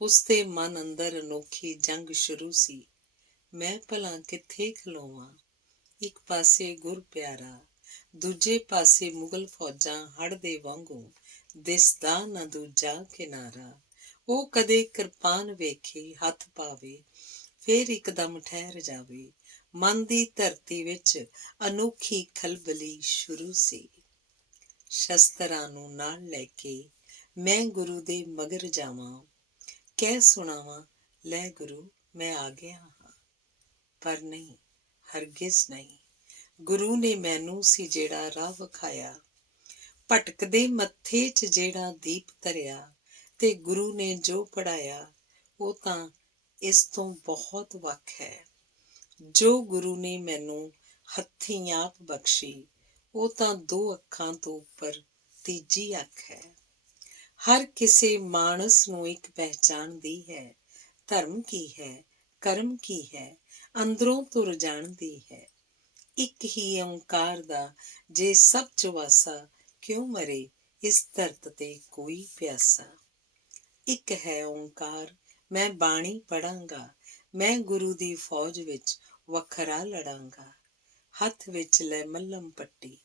ਉਸਦੇ ਮਨ ਅੰਦਰ ਅਨੋਖੀ ਜੰਗ ਸ਼ੁਰੂ ਸੀ। ਮੈਂ ਭਲਾ ਕਿੱਥੇ ਖਲੋਵਾਂ? ਇੱਕ ਪਾਸੇ ਗੁਰ ਪਿਆਰਾ, ਦੂਜੇ ਪਾਸੇ ਮੁਗਲ ਫੌਜਾਂ। ਹੜ੍ਹ ਦੇ ਵਾਂਗੂ ਦਿਸਦਾ ਨਾ ਦੂਜਾ ਕਿਨਾਰਾ। ਉਹ ਕਦੇ ਕਿਰਪਾਨ ਵੇਖੇ ਹੱਥ ਪਾਵੇ, ਫੇਰ ਇੱਕਦਮ ਠਹਿਰ ਜਾਵੇ। ਮਨ ਦੀ ਧਰਤੀ ਵਿੱਚ ਅਨੋਖੀ ਖਲਬਲੀ ਸ਼ੁਰੂ ਸੀ। ਸ਼ਸਤਰਾਂ ਨੂੰ ਨਾਲ ਲੈ ਕੇ ਮੈਂ ਗੁਰੂ ਦੇ ਮਗਰ ਜਾਵਾਂ, ਕਹਿ ਸੁਣਾਵਾਂ, ਲੈ ਗੁਰੂ ਮੈਂ ਆ ਗਿਆ ਹਾਂ। ਪਰ ਨਹੀਂ, ਹਰਗਿਜ਼ ਨਹੀਂ। ਗੁਰੂ ਨੇ ਮੈਨੂੰ ਸੀ ਜਿਹੜਾ ਰਾਹ ਵਿਖਾਇਆ, ਭਟਕਦੇ ਮੱਥੇ 'ਚ ਜਿਹੜਾ ਦੀਪ ਧਰਿਆ, ਤੇ ਗੁਰੂ ਨੇ ਜੋ ਪੜ੍ਹਾਇਆ ਉਹ ਤਾਂ ਇਸ ਤੋਂ ਬਹੁਤ ਵੱਖ ਹੈ। ਜੋ ਗੁਰੂ ਨੇ ਮੈਨੂੰ ਹੱਥੀਂ ਆਪ ਬਖਸ਼ੀ, ਉਹ ਤਾਂ ਦੋ ਅੱਖਾਂ ਤੋਂ ਉੱਪਰ ਤੀਜੀ ਅੱਖ ਹੈ। ਹਰ ਕਿਸੇ ਮਾਨਸ ਨੂੰ ਇੱਕ ਪਹਿਚਾਣ ਦੀ ਹੈ। ਧਰਮ ਕੀ ਹੈ, ਕਰਮ ਕੀ ਹੈ, ਅੰਦਰੋਂ ਤੁਰ ਜਾਣਦੀ ਹੈ। ਇੱਕ ਹੀ ਓਂਕਾਰ ਦਾ ਜੇ ਸਭ 'ਚ ਵਾਸਾ, ਕਿਉਂ ਮਰੇ ਇਸ ਧਰਤ ਤੇ ਕੋਈ ਪਿਆਸਾ। ਇੱਕ ਹੈ ਓਂਕਾਰ, ਮੈਂ ਬਾਣੀ ਪੜ੍ਹਾਂਗਾ, ਮੈਂ ਗੁਰੂ ਦੀ ਫੌਜ ਵਿੱਚ ਵੱਖਰਾ ਲੜਾਂਗਾ। ਹੱਥ ਵਿੱਚ ਲੈ ਮੱਲਮ ਪੱਟੀ,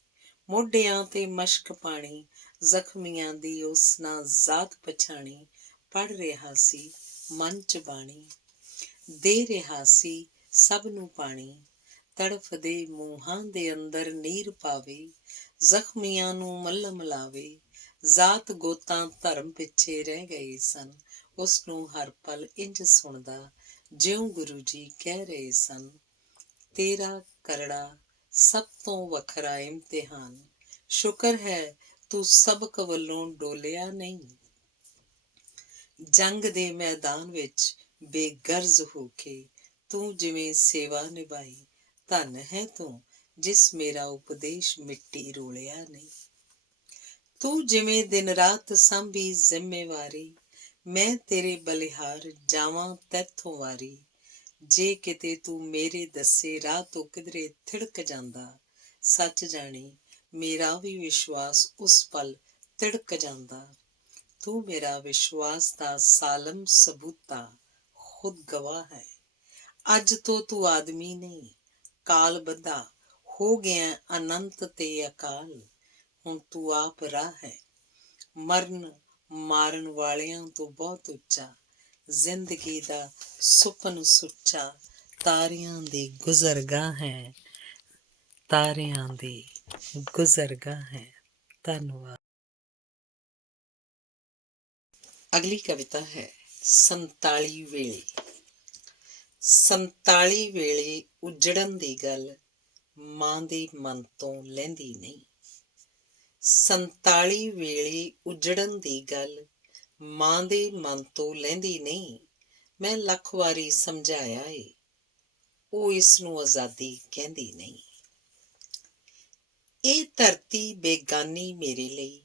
ਮੋਢਿਆਂ ਤੇ ਮਸ਼ਕ ਪਾਣੀ, ਜ਼ਖਮੀਆਂ ਦੀ ਉਸ ਨਾ ਜ਼ਾਤ ਪਛਾਣੀ। ਪੜ੍ਹ ਰਿਹਾ ਸੀ ਮਨ 'ਚ ਬਾਣੀ, ਦੇ ਰਿਹਾ ਸੀ ਸਭ ਨੂੰ ਪਾਣੀ। ਤੜਫਦੇ ਮੂੰਹਾਂ ਦੇ ਅੰਦਰ ਨੀਰ ਪਾਵੇ, ਜ਼ਖਮੀਆਂ ਨੂੰ ਮੱਲਮ ਲਾਵੇ। ਜ਼ਾਤ ਗੋਤਾਂ ਧਰਮ ਪਿੱਛੇ ਰਹਿ ਗਏ ਸਨ, ਉਸਨੂੰ ਹਰ ਪਲ ਇੰਝ ਸੁਣਦਾ ਜਿਉਂ ਗੁਰੂ ਜੀ ਕਹਿ ਰਹੇ ਸਨ। ਤੇਰਾ ਕਰੜਾ ਸਭ ਤੋਂ ਵੱਖਰਾ ਇਮਤਿਹਾਨ, ਸ਼ੁਕਰ ਹੈ ਤੂੰ ਸਬਕ ਵੱਲੋਂ ਡੋਲਿਆ ਨਹੀਂ। ਜੰਗ ਦੇ ਮੈਦਾਨ ਵਿੱਚ ਬੇਗਰਜ਼ ਹੋ ਕੇ ਤੂੰ ਜਿਵੇਂ ਸੇਵਾ ਨਿਭਾਈ, ਧਨ ਹੈ ਤੂੰ ਜਿਸ ਮੇਰਾ ਉਪਦੇਸ਼ ਮਿੱਟੀ ਰੋਲਿਆ ਨਹੀਂ। ਤੂੰ ਜਿਵੇਂ ਦਿਨ ਰਾਤ ਸਾਂਭੀ ਜ਼ਿੰਮੇਵਾਰੀ, ਮੈਂ ਤੇਰੇ ਬਲਿਹਾਰ ਜਾਵਾਂ ਤੈਥੋਂ ਵਾਰੀ। ਜੇ ਕਿਤੇ ਤੂੰ ਮੇਰੇ ਦੱਸੇ ਰਾਹ ਤੋਂ ਕਿਧਰੇ ਥਿੜਕ ਜਾਂਦਾ, ਸੱਚ ਜਾਣੀ ਮੇਰਾ ਵੀ ਵਿਸ਼ਵਾਸ ਉਸ ਪਲ ਤਿੜਕ ਜਾਂਦਾ। ਤੂੰ ਮੇਰਾ ਵਿਸ਼ਵਾਸ ਦਾ ਸਾਲਮ ਸਬੂਤਾ, ਖੁਦ ਗਵਾਹ ਹੈ। ਅੱਜ ਤੋਂ ਤੂੰ ਆਦਮੀ ਨਹੀਂ, ਕਾਲ ਬੱਧਾ ਹੋ ਗਿਆ ਅਨੰਤ ਤੇ ਅਕਾਲ। ਹੁਣ ਤੂੰ ਆਪ ਰਾਹ ਹੈ, ਮਰਨ ਮਾਰਨ ਵਾਲਿਆਂ ਤੋਂ ਬਹੁਤ ਉੱਚਾ। ਜ਼ਿੰਦਗੀ ਦਾ ਸੁਪਨ ਸੁੱਚਾ, ਤਾਰਿਆਂ ਦੀ ਗੁਜ਼ਰਗਾਹ ਹੈ, ਤਾਰਿਆਂ ਦੀ ਗੁਜ਼ਰਗਾਹ ਹੈ। ਧੰਨਵਾਦ। ਅਗਲੀ ਕਵਿਤਾ ਹੈ 47 ਵੇਲੇ। 47 ਵੇਲੇ ਉਜੜਨ ਦੀ ਗੱਲ ਮਾਂ ਦੇ ਮਨ ਤੋਂ ਲਹਿੰਦੀ ਨਹੀਂ। 47 ਵੇਲੇ ਉਜੜਨ ਦੀ ਗੱਲ ਮਾਂ ਦੇ ਮਨ ਤੋਂ ਲਹਿੰਦੀ ਨਹੀਂ। ਮੈਂ ਲੱਖ ਵਾਰੀ ਸਮਝਾਇਆ ਏ, ਉਹ ਇਸ ਨੂੰ ਆਜ਼ਾਦੀ ਕਹਿੰਦੀ ਨਹੀਂ। ਇਹ ਧਰਤੀ ਬੇਗਾਨੀ ਮੇਰੇ ਲਈ,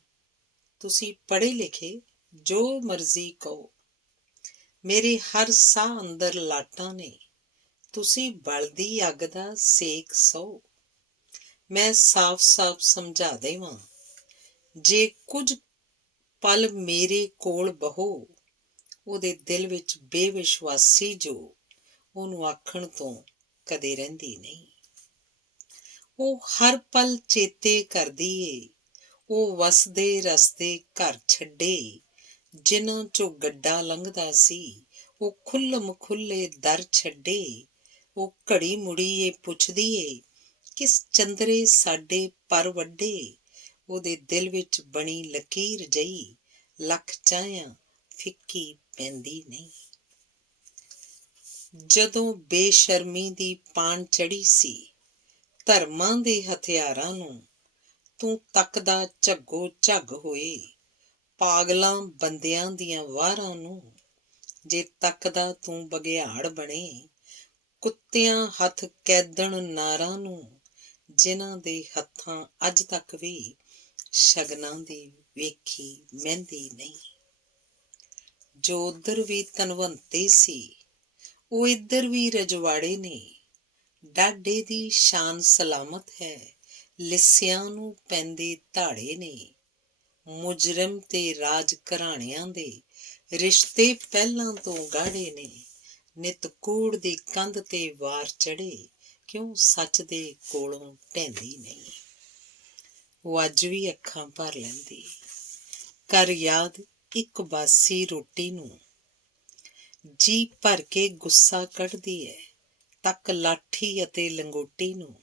ਤੁਸੀਂ ਪੜ੍ਹੇ ਲਿਖੇ ਜੋ ਮਰਜ਼ੀ ਕਹੋ। ਮੇਰੇ ਹਰ ਸਾਹ ਅੰਦਰ ਲਾਟਾਂ ਨੇ, ਤੁਸੀਂ ਬਲਦੀ ਅੱਗ ਦਾ ਸੇਕ ਸਹੋ। ਮੈਂ ਸਾਫ਼-ਸਾਫ਼ ਸਮਝਾ ਦੇਵਾਂ, ਜੇ ਕੁਝ ਪਲ ਮੇਰੇ ਕੋਲ ਬਹੋ। ਉਹਦੇ ਦਿਲ ਵਿੱਚ ਬੇਵਿਸ਼ਵਾਸੀ ਜੋ ਉਹਨੂੰ ਆਖਣ ਤੋਂ ਕਦੇ ਰਹਿੰਦੀ ਨਹੀਂ। ਉਹ ਹਰ ਪਲ ਚੇਤੇ ਕਰਦੀ ਏ, ਉਹ ਵਸਦੇ ਰਸਤੇ ਘਰ ਛੱਡੇ, ਜਿਨ੍ਹਾਂ 'ਚੋਂ ਗੱਡਾ ਲੰਘਦਾ ਸੀ ਉਹ ਖੁੱਲ੍ਹਮ ਖੁੱਲ੍ਹੇ ਦਰ ਛੱਡੇ। ਉਹ ਘੜੀ ਮੁੜੀ ਏ ਪੁੱਛਦੀ ਏ, ਕਿਸ ਚੰਦਰੇ ਸਾਡੇ ਪਰ ਵੱਡੇ। ਉਹਦੇ ਦਿਲ ਵਿੱਚ ਬਣੀ ਲਕੀਰ ਜਈ, ਲੱਖ ਚਾਹਿਆਂ ਫਿੱਕੀ ਪੈਂਦੀ ਨਹੀਂ। ਜਦੋਂ ਬੇਸ਼ਰਮੀ ਦੀ ਪਾਣ ਚੜ੍ਹੀ ਸੀ ਧਰਮਾਂ ਦੇ ਹਥਿਆਰਾਂ ਨੂੰ, ਤੂੰ ਤੱਕਦਾ ਝੱਗੋ ਝੱਗ ਹੋਏ ਪਾਗਲਾਂ ਬੰਦਿਆਂ ਦੀਆਂ ਵਾਰਾਂ ਨੂੰ। ਜੇ ਤੱਕਦਾ ਤੂੰ ਬਘਿਆੜ ਬਣੇ ਕੁੱਤਿਆਂ ਹੱਥ ਕੈਦਣ ਨਾਰਾਂ ਨੂੰ, ਜਿਨ੍ਹਾਂ ਦੇ ਹੱਥਾਂ ਅੱਜ ਤੱਕ ਵੀ ਸ਼ਗਨਾਂ ਦੀ ਵੇਖੀ ਮਹਿੰਦੀ ਨਹੀਂ। ਜੋ ਉੱਧਰ ਵੀ ਧਨਵੰਤੇ ਸੀ ਉਹ ਇੱਧਰ ਵੀ ਰਜਵਾੜੇ ਨੇ, ਡਾਢੇ ਦੀ ਸ਼ਾਨ ਸਲਾਮਤ ਹੈ, ਲਿੱਸਿਆਂ ਨੂੰ ਪੈਂਦੇ ਧਾੜੇ ਨੇ। ਮੁਜਰਮ ਤੇ ਰਾਜ ਘਰਾਣਿਆਂ ਦੇ ਰਿਸ਼ਤੇ ਪਹਿਲਾਂ ਤੋਂ ਗਾੜੇ ਨੇ। ਨਿਤ ਕੂੜ ਦੀ ਕੰਧ ਤੇ ਵਾਰ ਚੜੇ, ਕਿਉਂ ਸੱਚ ਦੇ ਕੋਲੋਂ ਢਹਿੰਦੀ ਨਹੀਂ। ਉਹ ਅੱਜ ਵੀ ਅੱਖਾਂ ਭਰ ਲੈਂਦੀ, ਕਰ ਯਾਦ ਇੱਕ ਬਾਸੀ ਰੋਟੀ ਨੂੰ। ਜੀ ਭਰ ਕੇ ਗੁੱਸਾ ਕੱਢਦੀ ਹੈ, ਤੱਕ ਲਾਠੀ ਅਤੇ ਲੰਗੋਟੀ ਨੂੰ।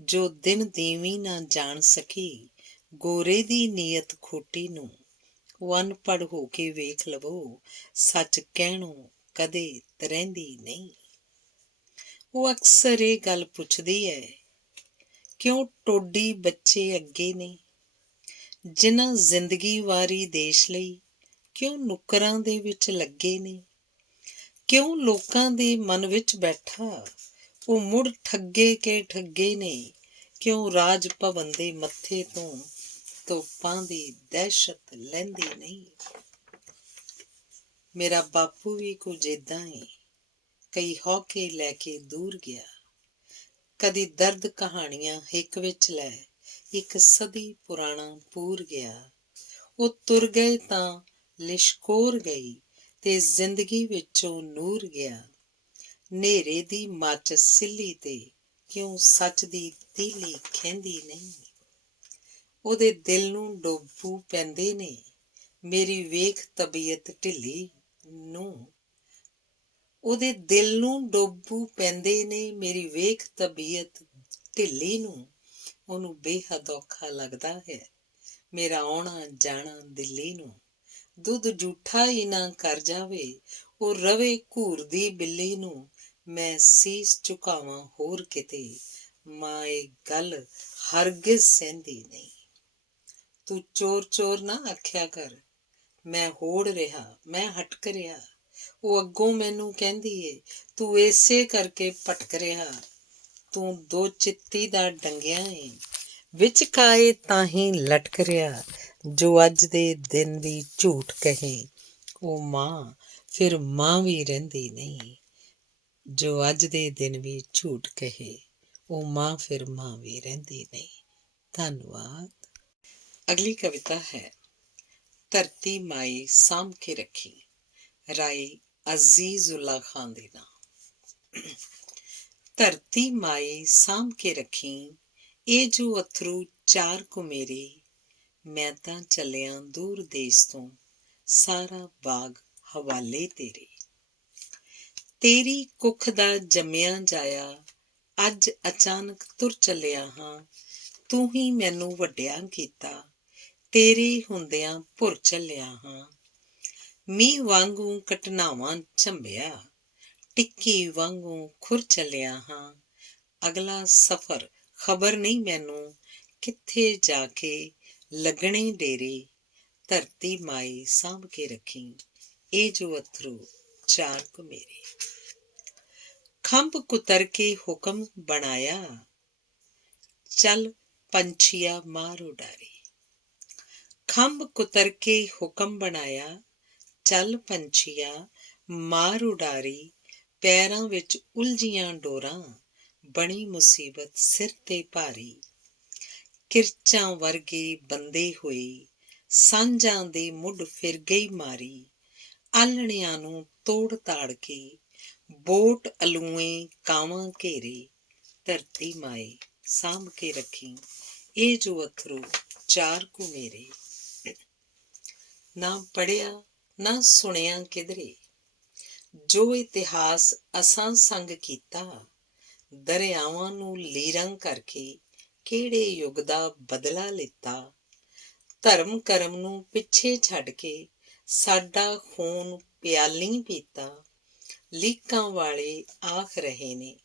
ਜੋ ਦਿਨ ਦੀਵੀ ਨਾ ਜਾਣ ਸਕੀ, ਗੋਰੇ ਦੀ ਨੀਅਤ ਖੋਟੀ ਨੂੰ। ਉਹ ਅਨਪੜ੍ਹ ਹੋ ਕੇ ਵੇਖ ਲਵੋ, ਸੱਚ ਕਹਿਣੋਂ ਕਦੇ ਰਹਿੰਦੀ ਨਹੀਂ। ਉਹ ਅਕਸਰ ਇਹ ਗੱਲ ਪੁੱਛਦੀ ਹੈ, ਕਿਉਂ ਟੋਡੀ ਬੱਚੇ ਅੱਗੇ ਨੇ। ਜਿਨ੍ਹਾਂ ਜ਼ਿੰਦਗੀ ਵਾਰੀ ਦੇਸ਼ ਲਈ, ਕਿਉਂ ਨੁੱਕਰਾਂ ਦੇ ਵਿੱਚ ਲੱਗੇ ਨੇ। ਕਿਉਂ ਲੋਕਾਂ ਦੇ ਮਨ ਵਿੱਚ ਬੈਠਾ, ਉਹ ਮੁੜ ਠੱਗੇ ਕੇ ਠੱਗੇ ਨੇ। ਕਿਉਂ ਰਾਜ ਭਵਨ ਦੇ ਮੱਥੇ ਤੋਂ ਤੋਪਾਂ ਦੀ ਦਹਿਸ਼ਤ ਲੈਂਦੀ ਨਹੀਂ। ਮੇਰਾ ਬਾਪੂ ਵੀ ਕੁਝ ਏਦਾਂ ਏ, ਕਈ ਹੌਕੇ ਲੈ ਕੇ ਦੂਰ ਗਿਆ। ਕਦੀ ਦਰਦ ਕਹਾਣੀਆਂ ਹਿੱਕ ਵਿੱਚ ਲੈ, ਇੱਕ ਸਦੀ ਪੁਰਾਣਾ ਪੂਰ ਗਿਆ। ਉਹ ਤੁਰ ਗਏ ਤਾਂ ਲਿਸ਼ਕੋਰ ਗਈ, ਤੇ ਜ਼ਿੰਦਗੀ ਵਿੱਚੋਂ ਨੂਰ ਗਿਆ। ਨੇਰੇ ਦੀ ਮਾਚਿਸ ਸਿੱਲੀ ਤੇ, ਕਿਉਂ ਸੱਚ ਦੀ ਤੀਲੀ ਖਹਿੰਦੀ ਨਹੀਂ। ਉਹਦੇ ਦਿਲ ਨੂੰ ਡੋਬੂ ਪੈਂਦੇ ਨੇ, ਮੇਰੀ ਵੇਖ ਤਬੀਅਤ ਢਿੱਲੀ ਨੂੰ। ਉਹਦੇ ਦਿਲ ਨੂੰ ਡੋਬੂ ਪੈਂਦੇ ਨੇ, ਮੇਰੀ ਵੇਖ ਤਬੀਅਤ ਢਿੱਲੀ ਨੂੰ। ਉਹਨੂੰ ਬੇਹੱਦ ਔਖਾ ਲੱਗਦਾ ਹੈ, ਮੇਰਾ ਆਉਣਾ ਜਾਣਾ ਦਿੱਲੀ ਨੂੰ। ਦੁੱਧ ਜੂਠਾ ਹੀ ਨਾ ਕਰ ਜਾਵੇ, ਉਹ ਰਵੇ ਘੂਰਦੀ ਬਿੱਲੀ ਨੂੰ। ਮੈਂ ਸੀਸ ਝੁਕਾਵਾਂ ਹੋਰ ਕਿਤੇ, ਮਾਂ ਇਹ ਗੱਲ ਹਰਗਿਜ਼ ਸਹਿੰਦੀ ਨਹੀਂ। ਤੂੰ ਚੋਰ ਚੋਰ ਨਾ ਆਖਿਆ ਕਰ, ਮੈਂ ਹੋੜ ਰਿਹਾ, ਮੈਂ ਹਟਕ ਰਿਹਾ। ਉਹ ਅੱਗੋਂ ਮੈਨੂੰ ਕਹਿੰਦੀ ਏ, ਤੂੰ ਇਸੇ ਕਰਕੇ ਭਟਕ ਰਿਹਾ। ਤੂੰ ਦੋ ਚਿੱਤੀ ਦਾ ਡੰਗਿਆ ਏ, ਵਿੱਚ ਕਾਏ ਤਾਂ ਹੀ ਲਟਕ ਰਿਹਾ। ਜੋ ਅੱਜ ਦੇ ਦਿਨ ਵੀ ਝੂਠ ਕਹੇ, ਉਹ ਮਾਂ ਫਿਰ ਮਾਂ ਵੀ ਰਹਿੰਦੀ ਨਹੀਂ। ਜੋ ਅੱਜ ਦੇ ਦਿਨ ਵੀ ਝੂਠ ਕਹੇ, ਉਹ ਮਾਂ ਫਿਰ ਮਾਂ ਵੀ ਰਹਿੰਦੀ ਨਹੀਂ। ਧੰਨਵਾਦ। ਅਗਲੀ ਕਵਿਤਾ ਹੈ, ਧਰਤੀ ਮਾਈ ਸਾਂਭ ਕੇ ਰੱਖੀ, ਰਾਏ ਅਜ਼ੀਜ਼ ਉਲ੍ਹਾ ਖਾਨ ਦੇ ਨਾਂ। ਧਰਤੀ ਮਾਈ ਸਾਂਭ ਕੇ ਰੱਖੀ, ਇਹ ਜੋ ਅਥਰੂ ਚਾਰ ਕੁ ਮੇਰੇ। ਮੈਂ ਤਾਂ ਚੱਲਿਆ ਦੂਰ ਦੇਸ ਤੋਂ, ਸਾਰਾ ਬਾਗ ਹਵਾਲੇ ਤੇਰੇ। ਤੇਰੀ ਕੁੱਖ ਦਾ ਜੰਮਿਆ ਜਾਇਆ, ਅੱਜ ਅਚਾਨਕ ਤੁਰ ਚੱਲਿਆ ਹਾਂ। ਤੂੰ ਹੀ ਮੈਨੂੰ ਵੱਡਿਆ ਕੀਤਾ, ਤੇਰੇ ਹੁੰਦਿਆਂ ਭੁਰ ਚੱਲਿਆ ਹਾਂ। ਮੀਂਹ ਵਾਂਗੂ ਘਟਨਾਵਾਂ ਝੰਬਿਆ, ਟਿੱਕੀ ਵਾਂਗੂ ਖੁਰ ਚੱਲਿਆ ਹਾਂ। ਅਗਲਾ ਸਫ਼ਰ ਖ਼ਬਰ ਨਹੀਂ ਮੈਨੂੰ, ਕਿੱਥੇ ਜਾ ਕੇ ਲੱਗਣੇ ਡੇਰੇ। ਧਰਤੀ ਮਾਈ ਸਾਂਭ ਕੇ ਰੱਖੀ, ਇਹ ਜੋ ਅਥਰੂ ਚਾਰ ਕੁ ਮੇਰੇ। ਖੰਭ ਕੁਤਰ ਕੇ ਹੁਕਮ ਬਣਾਇਆ, ਚੱਲ ਪੰਛੀਆ ਮਾਰ ਉਡਾਰੀ। ਖੰਭ ਕੁਤਰ ਕੇ ਹੁਕਮ ਬਣਾਇਆ, ਚੱਲ ਪੰਛੀਆ ਮਾਰ ਉਡਾਰੀ। ਪੈਰਾਂ ਵਿੱਚ ਉਲਝੀਆਂ ਡੋਰਾਂ, ਬਣੀ ਮੁਸੀਬਤ ਸਿਰ ਤੇ ਭਾਰੀ। ਕਿਰਚਾਂ ਵਰਗੇ ਬੰਦੇ ਹੋਏ, ਸਾਂਝਾਂ ਦੇ ਮੁੱਢ ਫਿਰ ਗਈ ਮਾਰੀ। ਆਲ੍ਹਣਿਆਂ ਨੂੰ ਤੋੜ ਤਾੜ ਕੇ, ਬੋਟ ਅਲੂਏ ਕਾਵਾਂ ਘੇਰੇ। ਧਰਤੀ ਮਾਏ ਸਾਂਭ ਕੇ ਰੱਖੀ, ਇਹ ਜੋ ਅਥਰੂ ਚਾਰ ਕੁ ਮੇਰੇ। ਨਾ ਪੜ੍ਹਿਆ ਨਾ ਸੁਣਿਆ ਕਿਧਰੇ, ਜੋ ਇਤਿਹਾਸ ਅਸਾਂ ਸੰਗ ਕੀਤਾ। ਦਰਿਆਵਾਂ ਨੂੰ ਲੀਰਾਂ ਕਰਕੇ, ਕਿਹੜੇ ਯੁੱਗ ਦਾ ਬਦਲਾ ਲਿੱਤਾ। ਧਰਮ ਕਰਮ ਨੂੰ ਪਿੱਛੇ ਛੱਡ ਕੇ, ਸਾਡਾ ਖੂਨ ਪਿਆਲੀ ਪੀਤਾ। ਲੀਕਾਂ ਵਾਲੇ ਆਖ ਰਹੇ ਨੇ,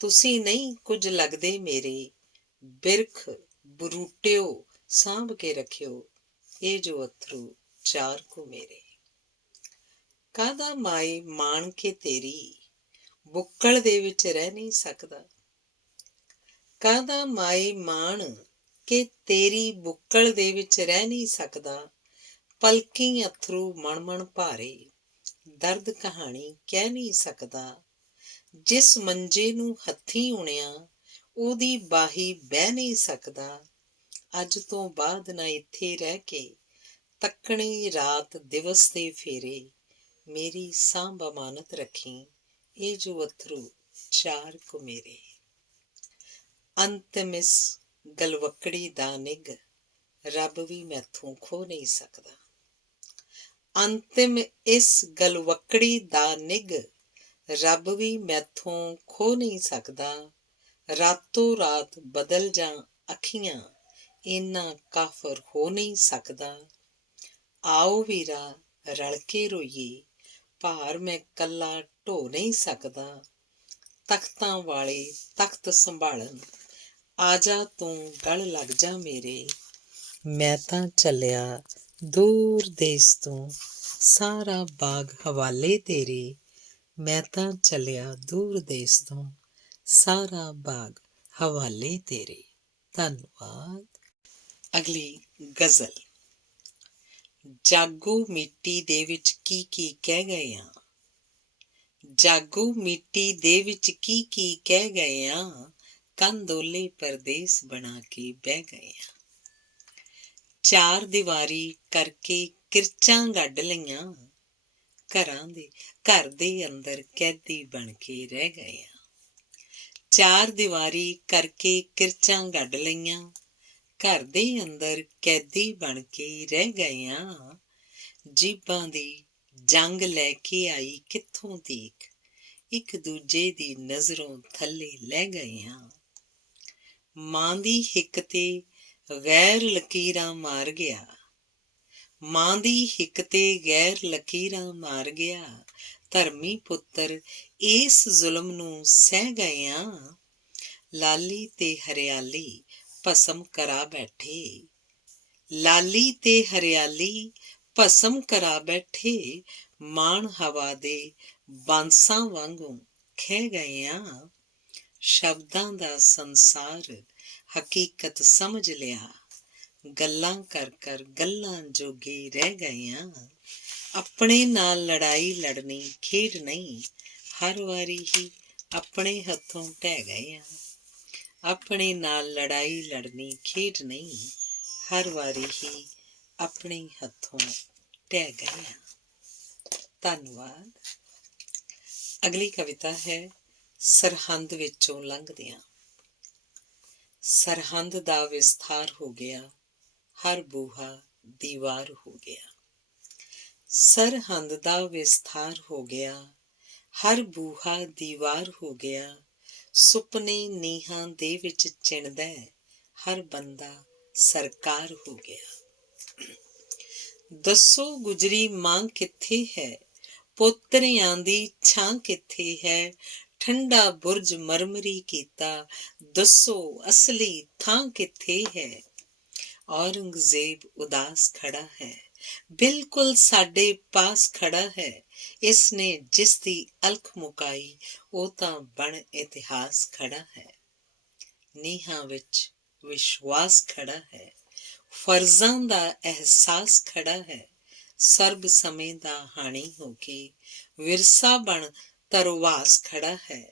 ਤੁਸੀਂ ਨਹੀਂ ਕੁਝ ਲੱਗਦੇ ਮੇਰੇ। ਬਿਰਖ ਬਰੂਟਿਓ ਸਾਂਭ ਕੇ ਰੱਖਿਓ, ਇਹ ਜੋ ਅਥਰੂ ਚਾਰ ਕੁ ਮੇਰੇ। ਕਾਹਦਾ ਮਾਏ ਮਾਣ ਕੇ ਤੇਰੀ, ਬੁੱਕਲ ਦੇ ਵਿੱਚ ਰਹਿ ਨਹੀਂ ਸਕਦਾ। ਕਾਹਦਾ ਮਾਏ ਮਾਣ ਕਿ ਤੇਰੀ ਬੁੱਕਲ ਦੇ ਵਿੱਚ ਰਹਿ ਨਹੀਂ ਸਕਦਾ। ਪਲਕੀ ਅਥਰੂ ਮਣ ਮਣ ਭਾਰੇ, ਦਰਦ ਕਹਾਣੀ ਕਹਿ ਨਹੀਂ ਸਕਦਾ। ਜਿਸ ਮੰਜੇ ਨੂੰ ਹੱਥੀਂ ਉਣਿਆ ਉਹਦੀ ਬਾਹੀ ਬਹਿ ਨਹੀਂ ਸਕਦਾ। ਅੱਜ ਤੋਂ ਬਾਅਦ ਨਾ ਇੱਥੇ ਰਹਿ ਕੇ ਤੱਕਣੀ ਰਾਤ ਦਿਵਸ ਦੇ ਫੇਰੇ, ਮੇਰੀ ਸਾਂਭ ਅਮਾਨਤ ਰੱਖੀ ਇਹ ਜੋ ਅਥਰੂ ਚਾਰ ਕੁ ਮੇਰੇ। ਅੰਤਿਮ ਇਸ ਗਲਵੱਕੜੀ ਦਾ ਨਿੱਘ ਰੱਬ ਵੀ ਮੈਥੋਂ ਖੋ ਨਹੀਂ ਸਕਦਾ। ਅੰਤਿਮ ਇਸ ਗਲਵੱਕੜੀ ਦਾ ਨਿੱਘ ਰੱਬ ਵੀ ਮੈਥੋਂ ਖੋ ਨਹੀਂ ਸਕਦਾ। ਰਾਤੋਂ ਰਾਤ ਬਦਲ ਜਾਂ ਅੱਖੀਆਂ, ਇੰਨਾ ਕਾਫਰ ਹੋ ਨਹੀਂ ਸਕਦਾ। ਆਓ ਵੀਰਾ ਰਲ ਕੇ ਰੋਈਏ, ਭਾਰ ਮੈਂ ਕੱਲਾ ਢੋ ਨਹੀਂ ਸਕਦਾ। ਤਖ਼ਤਾਂ ਵਾਲੇ ਤਖ਼ਤ ਸੰਭਾਲਣ, ਆਜਾ ਤੂੰ ਗਲ ਲੱਗ ਜਾ ਮੇਰੇ। ਮੈਂ ਤਾਂ ਚੱਲਿਆ ਦੂਰ ਦੇਸ ਤੋਂ, ਸਾਰਾ ਬਾਗ ਹਵਾਲੇ ਤੇਰੇ। ਮੈਂ ਤਾਂ ਚੱਲਿਆ ਦੂਰ ਦੇਸ ਤੋਂ, ਸਾਰਾ ਬਾਗ ਹਵਾਲੇ ਤੇਰੇ। ਧੰਨਵਾਦ। ਅਗਲੀ ਗਜ਼ਲ। ਜਾਗੋ ਮਿੱਟੀ ਦੇ ਵਿੱਚ ਕੀ ਕੀ ਕਹਿ ਗਏ ਆ, ਜਾਗੋ ਮਿੱਟੀ ਦੇ ਵਿੱਚ ਕੀ ਕੀ ਕਹਿ ਗਏ ਆ, ਕੰਦੋਲੇ ਪਰਦੇਸ ਬਣਾ ਕੇ ਬਹਿ ਗਏ ਆ। ਚਾਰ ਦੀਵਾਰੀ ਕਰਕੇ ਕਿਰਚਾਂ ਗੱਡ ਲਈਆਂ, ਘਰ ਦੇ ਅੰਦਰ ਕੈਦੀ ਬਣ ਕੇ ਰਹਿ ਗਏ ਆ। ਚਾਰ ਦੀਵਾਰੀ ਕਰਕੇ ਕਿਰਚਾਂ ਗੱਡ ਲਈਆਂ, ਘਰ ਦੇ ਅੰਦਰ ਕੈਦੀ ਬਣ ਕੇ ਰਹਿ ਗਏ ਆ। ਜੀਬਾਂ ਦੀ ਜੰਗ ਲੈ ਕੇ ਆਈ ਕਿੱਥੋਂ ਦੇਖ, ਇੱਕ ਦੂਜੇ ਦੀ ਨਜ਼ਰੋਂ ਥੱਲੇ ਲੈ ਗਏ ਆ। ਮਾਂ ਦੀ ਹਿੱਕ ਤੇ ਗੈਰ ਲਕੀਰਾਂ ਮਾਰ ਗਿਆ, ਮਾਂ ਦੀ ਹਿੱਕ ਤੇ ਗੈਰ ਲਕੀਰਾਂ ਮਾਰ ਗਿਆ। ਧਰਮੀ ਪੁੱਤਰ ਇਸ ਜ਼ੁਲਮ ਨੂੰ ਸਹਿ ਗਏ ਆ। ਲਾਲੀ ਤੇ ਹਰਿਆਲੀ ਭਸਮ ਕਰਾ ਬੈਠੇ, ਲਾਲੀ ਤੇ ਹਰਿਆਲੀ ਭਸਮ ਕਰਾ ਬੈਠੇ। ਮਾਣ ਹਵਾ ਦੇ ਬਾਂਸਾਂ ਵਾਂਗੂ ਖਹਿ ਗਏ ਆ। ਸ਼ਬਦਾਂ ਦਾ ਸੰਸਾਰ ਹਕੀਕਤ ਸਮਝ ਲਿਆ, ਗੱਲਾਂ ਕਰ ਕਰ ਗੱਲਾਂ ਜੋਗੇ ਰਹਿ ਗਏ ਆ। ਆਪਣੇ ਨਾਲ ਲੜਾਈ ਲੜਨੀ ਖੇਡ ਨਹੀਂ, ਹਰ ਵਾਰੀ ਹੀ ਆਪਣੇ ਹੱਥੋਂ ਢਹਿ ਗਏ ਆ। ਆਪਣੇ ਨਾਲ ਲੜਾਈ ਲੜਨੀ ਖੇਡ ਨਹੀਂ, ਹਰ ਵਾਰੀ ਹੀ ਆਪਣੇ ਹੱਥੋਂ ਢਹਿ ਗਏ ਆ। ਧੰਨਵਾਦ। ਅਗਲੀ ਕਵਿਤਾ ਹੈ ਸਰਹੰਦ ਵਿੱਚੋਂ ਲੰਘਦਿਆਂ। ਸਰਹੰਦ ਦਾ ਵਿਸਥਾਰ ਹੋ ਗਿਆ, ਹਰ ਬੂਹਾ ਦੀਵਾਰ ਹੋ ਗਿਆ। ਸਰਹੰਦ ਦਾ ਵਿਸਥਾਰ ਹੋ ਗਿਆ, ਹਰ ਬੂਹਾ ਦੀਵਾਰ ਹੋ ਗਿਆ। ਸੁਪਨੇ ਨੀਹਾਂ ਦੇ ਵਿੱਚ ਚਿਣਦਾ, ਹਰ ਬੰਦਾ ਸਰਕਾਰ ਹੋ ਗਿਆ। ਦੱਸੋ ਗੁਜਰੀ ਮਾਂ ਕਿੱਥੇ ਹੈ, ਪੋਤਰਿਆਂ ਦੀ ਛਾਂ ਕਿੱਥੇ ਹੈ। ਠੰਡਾ ਬੁਰਜ ਮਰਮਰੀ ਕੀਤਾ, ਦੱਸੋ ਅਸਲੀ ਥਾਂ ਕਿੱਥੇ ਹੈ। ਔਰੰਗਜ਼ੇਬ ਉਦਾਸ ਖੜਾ ਹੈ, ਬਿਲਕੁਲ ਸਾਡੇ ਪਾਸ ਖੜਾ ਹੈ। ਇਸਨੇ ਜਿਸ ਦੀ ਅਲਖ ਮੁਕਾਈ, ਉਹ ਤਾਂ ਬਣ ਇਤਿਹਾਸ ਖੜਾ ਹੈ। ਨੀਹਾਂ ਵਿੱਚ ਵਿਸ਼ਵਾਸ ਖੜਾ ਹੈ, ਫਰਜ਼ਾਂ ਦਾ ਅਹਿਸਾਸ ਖੜਾ ਹੈ। ਸਰਬ ਸਮੇਂ ਦਾ ਹਾਣੀ ਹੋ ਕੇ ਵਿਰਸਾ ਬਣ ਧਰੋਵਾਸ ਖੜਾ ਹੈ।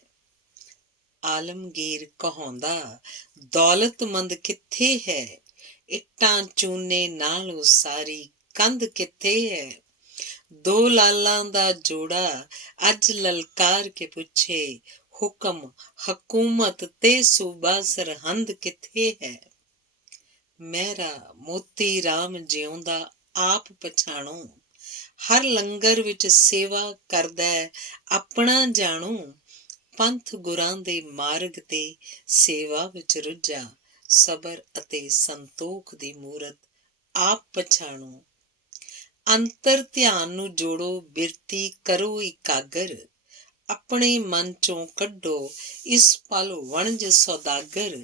ਆਲਮਗੀਰ ਕਹਾਉਂਦਾ, ਦੌਲਤਮੰਦ ਕਿੱਥੇ ਹੈ, ਇੱਟਾਂ ਚੂਨੇ ਨਾਲ ਉਸਾਰੀ ਕੰਧ ਕਿੱਥੇ ਹੈ। ਦੋ ਲਾਲਾਂ ਦਾ ਜੋੜਾ ਅੱਜ ਲਲਕਾਰ ਕੇ ਪੁੱਛੇ, ਹੁਕਮ ਹਕੂਮਤ ਤੇ ਸੂਬਾ ਸਰਹੰਦ ਕਿੱਥੇ ਹੈ। ਮਹਿਰਾ ਮੋਤੀ ਰਾਮ ਜਿਉਂਦਾ ਆਪ ਪਛਾਣੋ, ਹਰ ਲੰਗਰ ਵਿੱਚ ਸੇਵਾ ਕਰਦਾ ਆਪਣਾ ਜਾਣੋ। ਪੰਥ ਗੁਰਾਂ ਦੇ ਮਾਰਗ ਤੇ ਸੇਵਾ ਵਿੱਚ ਰੁੱਝਾ, ਸਬਰ ਅਤੇ ਸੰਤੋਖ ਦੀ ਮੂਰਤ ਆਪ ਪਛਾਣੋ। ਅੰਤਰ ਧਿਆਨ ਨੂੰ ਜੋੜੋ, ਬਿਰਤੀ ਕਰੋ ਇਕਾਗਰ, ਆਪਣੇ ਮਨ ਚੋਂ ਕੱਢੋ ਇਸ ਪਲ ਵਣਜ ਸੌਦਾਗਰ।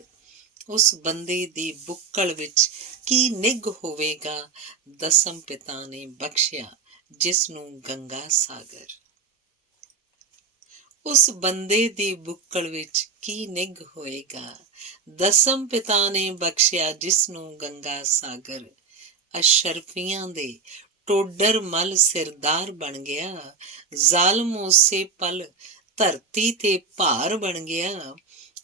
ਉਸ ਬੰਦੇ ਦੀ ਬੁੱਕਲ ਵਿੱਚ ਕੀ ਨਿੱਘ ਹੋਵੇਗਾ, ਦਸਮ ਪਿਤਾ ਨੇ ਬਖਸ਼ਿਆ ਜਿਸ ਨੂੰ ਗੰਗਾ ਸਾਗਰ। ਉਸ ਬੰਦੇ ਦੀ ਬੁੱਕਲ ਵਿੱਚ ਕੀ ਨਿੱਘ ਹੋਏਗਾ, ਦਸਮ ਪਿਤਾ ਨੇ ਬਖਸ਼ਿਆ ਜਿਸ ਨੂੰ ਗੰਗਾ ਸਾਗਰ। ਅਸ਼ਰਫੀਆਂ ਦੇ ਟੋਡਰ ਮੱਲ ਸਿਰਦਾਰ ਬਣ ਗਿਆ, ਜ਼ਾਲਮ ਉਸੇ ਪਲ ਧਰਤੀ ਤੇ ਭਾਰ ਬਣ ਗਿਆ।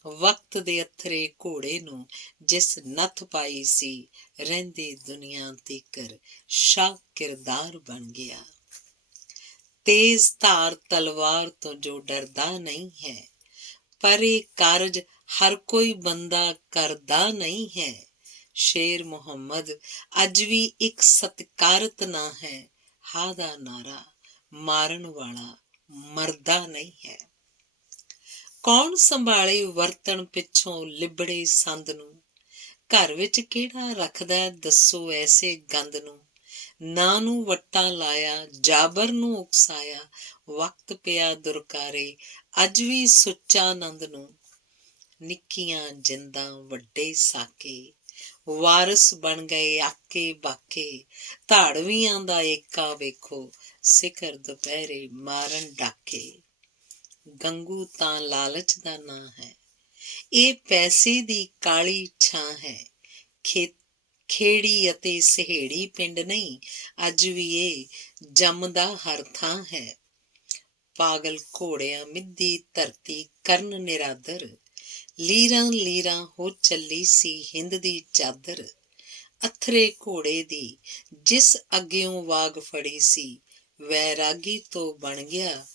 ਵਕਤ ਦੇ ਅਥਰੇ ਘੋੜੇ ਨੂੰ ਜਿਸ ਨੱਥ ਪਾਈ ਸੀ, ਰਹਿੰਦੀ ਦੁਨੀਆ ਤੀਕਰ ਸ਼ਾਹ ਕਿਰਦਾਰ ਬਣ ਗਿਆ। ਤੇਜ਼ ਧਾਰ ਤਲਵਾਰ ਤੋਂ ਜੋ ਡਰਦਾ ਨਹੀਂ ਹੈ, ਪਰ ਇਹ ਕਾਰਜ ਹਰ ਕੋਈ ਬੰਦਾ ਕਰਦਾ ਨਹੀਂ ਹੈ। ਸ਼ੇਰ ਮੁਹੰਮਦ ਅੱਜ ਵੀ ਇੱਕ ਸਤਿਕਾਰਤ ਨਾਂ ਹੈ। ਹਾ ਦਾ ਨਾਰਾ ਮਾਰਨ ਵਾਲਾ ਮਰਦਾ ਨਹੀਂ ਹੈ। ਕੌਣ ਸੰਭਾਲੇ ਵਰਤਣ ਪਿੱਛੋਂ ਲਿਬੜੇ ਸੰਦ ਨੂੰ, ਘਰ ਵਿੱਚ ਕਿਹੜਾ ਰੱਖਦਾ ਦੱਸੋ ਐਸੇ ਗੰਦ ਨੂੰ। ਨਾ ਨੂੰ ਵੱਟਾ ਲਾਇਆ, ਜਾਬਰ ਨੂੰ ਉਕਸਾਇਆ, ਵਕਤ ਪਿਆ ਦੁਰਕਾਰੇ ਅੱਜ ਵੀ ਸੁੱਚਾ ਆਨੰਦ ਨੂੰ। ਨਿੱਕੀਆਂ ਜਿੰਦਾਂ ਵੱਡੇ ਸਾਕੇ, ਵਾਰਸ ਬਣ ਗਏ ਆਕੇ ਬਾਕੇ, ਧਾੜਵੀਆਂ ਦਾ ਏਕਾ ਵੇਖੋ, ਸਿਖਰ ਦੁਪਹਿਰੇ ਮਾਰਨ ਡਾਕੇ। ਗੰਗੂ ਤਾਂ ਲਾਲਚ ਦਾ ਨਾਂ ਹੈ, ਇਹ ਪੈਸੇ ਦੀ ਕਾਲੀ ਛਾਂ ਹੈ। ਖੇੜੀ ਅਤੇ ਸਹੇੜੀ ਪਿੰਡ ਨਹੀਂ, ਅੱਜ ਵੀ ਇਹ ਜੰਮਦਾ ਹਰ ਥਾਂ ਹੈ। ਪਾਗਲ ਘੋੜਿਆਂ ਮਿੱਧੀ ਧਰਤੀ ਕਰਨ ਨਿਰਾਦਰ, ਲੀਰਾਂ ਲੀਰਾਂ ਹੋ ਚੱਲੀ ਸੀ ਹਿੰਦ ਦੀ ਚਾਦਰ। ਅਥਰੇ ਘੋੜੇ ਦੀ ਜਿਸ ਅੱਗਿਓਂ ਵਾਗ ਫੜੀ ਸੀ, ਵੈਰਾਗੀ ਤੋਂ ਬਣ ਗਿਆ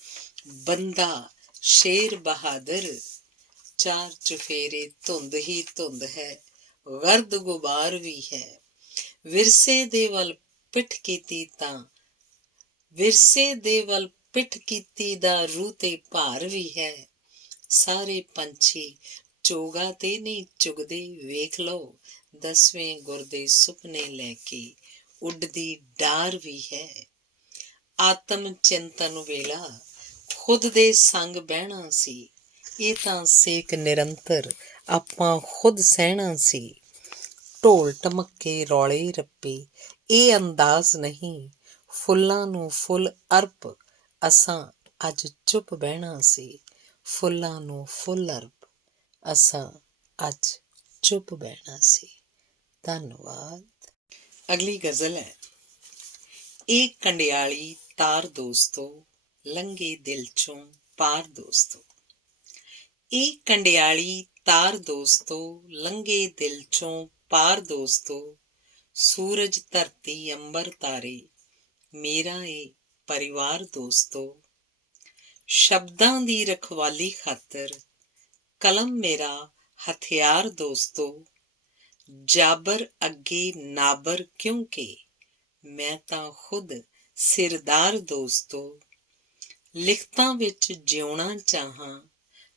ਬੰਦਾ ਸ਼ੇਰ ਬਹਾਦਰ। ਚਾਰ ਚੁਫੇਰੇ ਧੁੰਦ ਹੀ ਧੁੰਦ ਹੈ, ਗਰਦ ਗੁਬਾਰ ਵੀ ਹੈ। ਵਿਰਸੇ ਦੇ ਵੱਲ ਪਿੱਠ ਕੀਤੀ ਦਾ ਰੂਹ ਤੇ ਭਾਰ ਵੀ ਹੈ। ਸਾਰੇ ਪੰਛੀ ਚੋਗਾ ਤੇ ਨਹੀਂ ਚੁਗਦੇ, ਵੇਖ ਲਓ 10ਵੇਂ ਗੁਰ ਦੇ ਸੁਪਨੇ ਲੈ ਕੇ ਉੱਡਦੀ ਡਾਰ ਵੀ ਹੈ। ਆਤਮ ਚਿੰਤਨ ਵੇਲਾ ਖੁਦ ਦੇ ਸੰਗ ਬਹਿਣਾ ਸੀ, ਇਹ ਤਾਂ ਸੇਕ ਨਿਰੰਤਰ ਆਪਾਂ ਖੁਦ ਸਹਿਣਾ ਸੀ। ਢੋਲ ਢਮੱਕੇ ਰੌਲੇ ਰੱਪੇ ਇਹ ਅੰਦਾਜ਼ ਨਹੀਂ, ਫੁੱਲਾਂ ਨੂੰ ਫੁੱਲ ਅਰਪ ਅਸਾਂ ਅੱਜ ਚੁੱਪ ਬਹਿਣਾ ਸੀ। ਫੁੱਲਾਂ ਨੂੰ ਫੁੱਲ ਅਰਪ ਅਸਾਂ ਅੱਜ ਚੁੱਪ ਬਹਿਣਾ ਸੀ। ਧੰਨਵਾਦ। ਅਗਲੀ ਗਜ਼ਲ ਹੈ। ਇਹ ਕੰਡਿਆਲੀ ਤਾਰ ਦੋਸਤੋ, ਲੰਘੇ ਦਿਲ ਚੋਂ ਪਾਰ ਦੋਸਤੋ। ਇਹ ਕੰਡਿਆਲੀ ਤਾਰ ਦੋਸਤੋ, ਲੰਘੇ ਦਿਲ ਚੋਂ ਪਾਰ ਦੋਸਤੋ। ਸੂਰਜ ਧਰਤੀ ਅੰਬਰ ਤਾਰੇ, ਮੇਰਾ ਇਹ ਪਰਿਵਾਰ ਦੋਸਤੋ। ਸ਼ਬਦਾਂ ਦੀ ਰਖਵਾਲੀ ਖਾਤਰ ਕਲਮ ਮੇਰਾ ਹਥਿਆਰ ਦੋਸਤੋ। ਜਾਬਰ ਅੱਗੇ ਨਾਬਰ ਕਿਉਂਕਿ ਮੈਂ ਤਾਂ ਖੁਦ ਸਿਰਦਾਰ ਦੋਸਤੋ। ਲਿਖਤਾਂ ਵਿੱਚ ਜਿਉਣਾ ਚਾਹਾਂ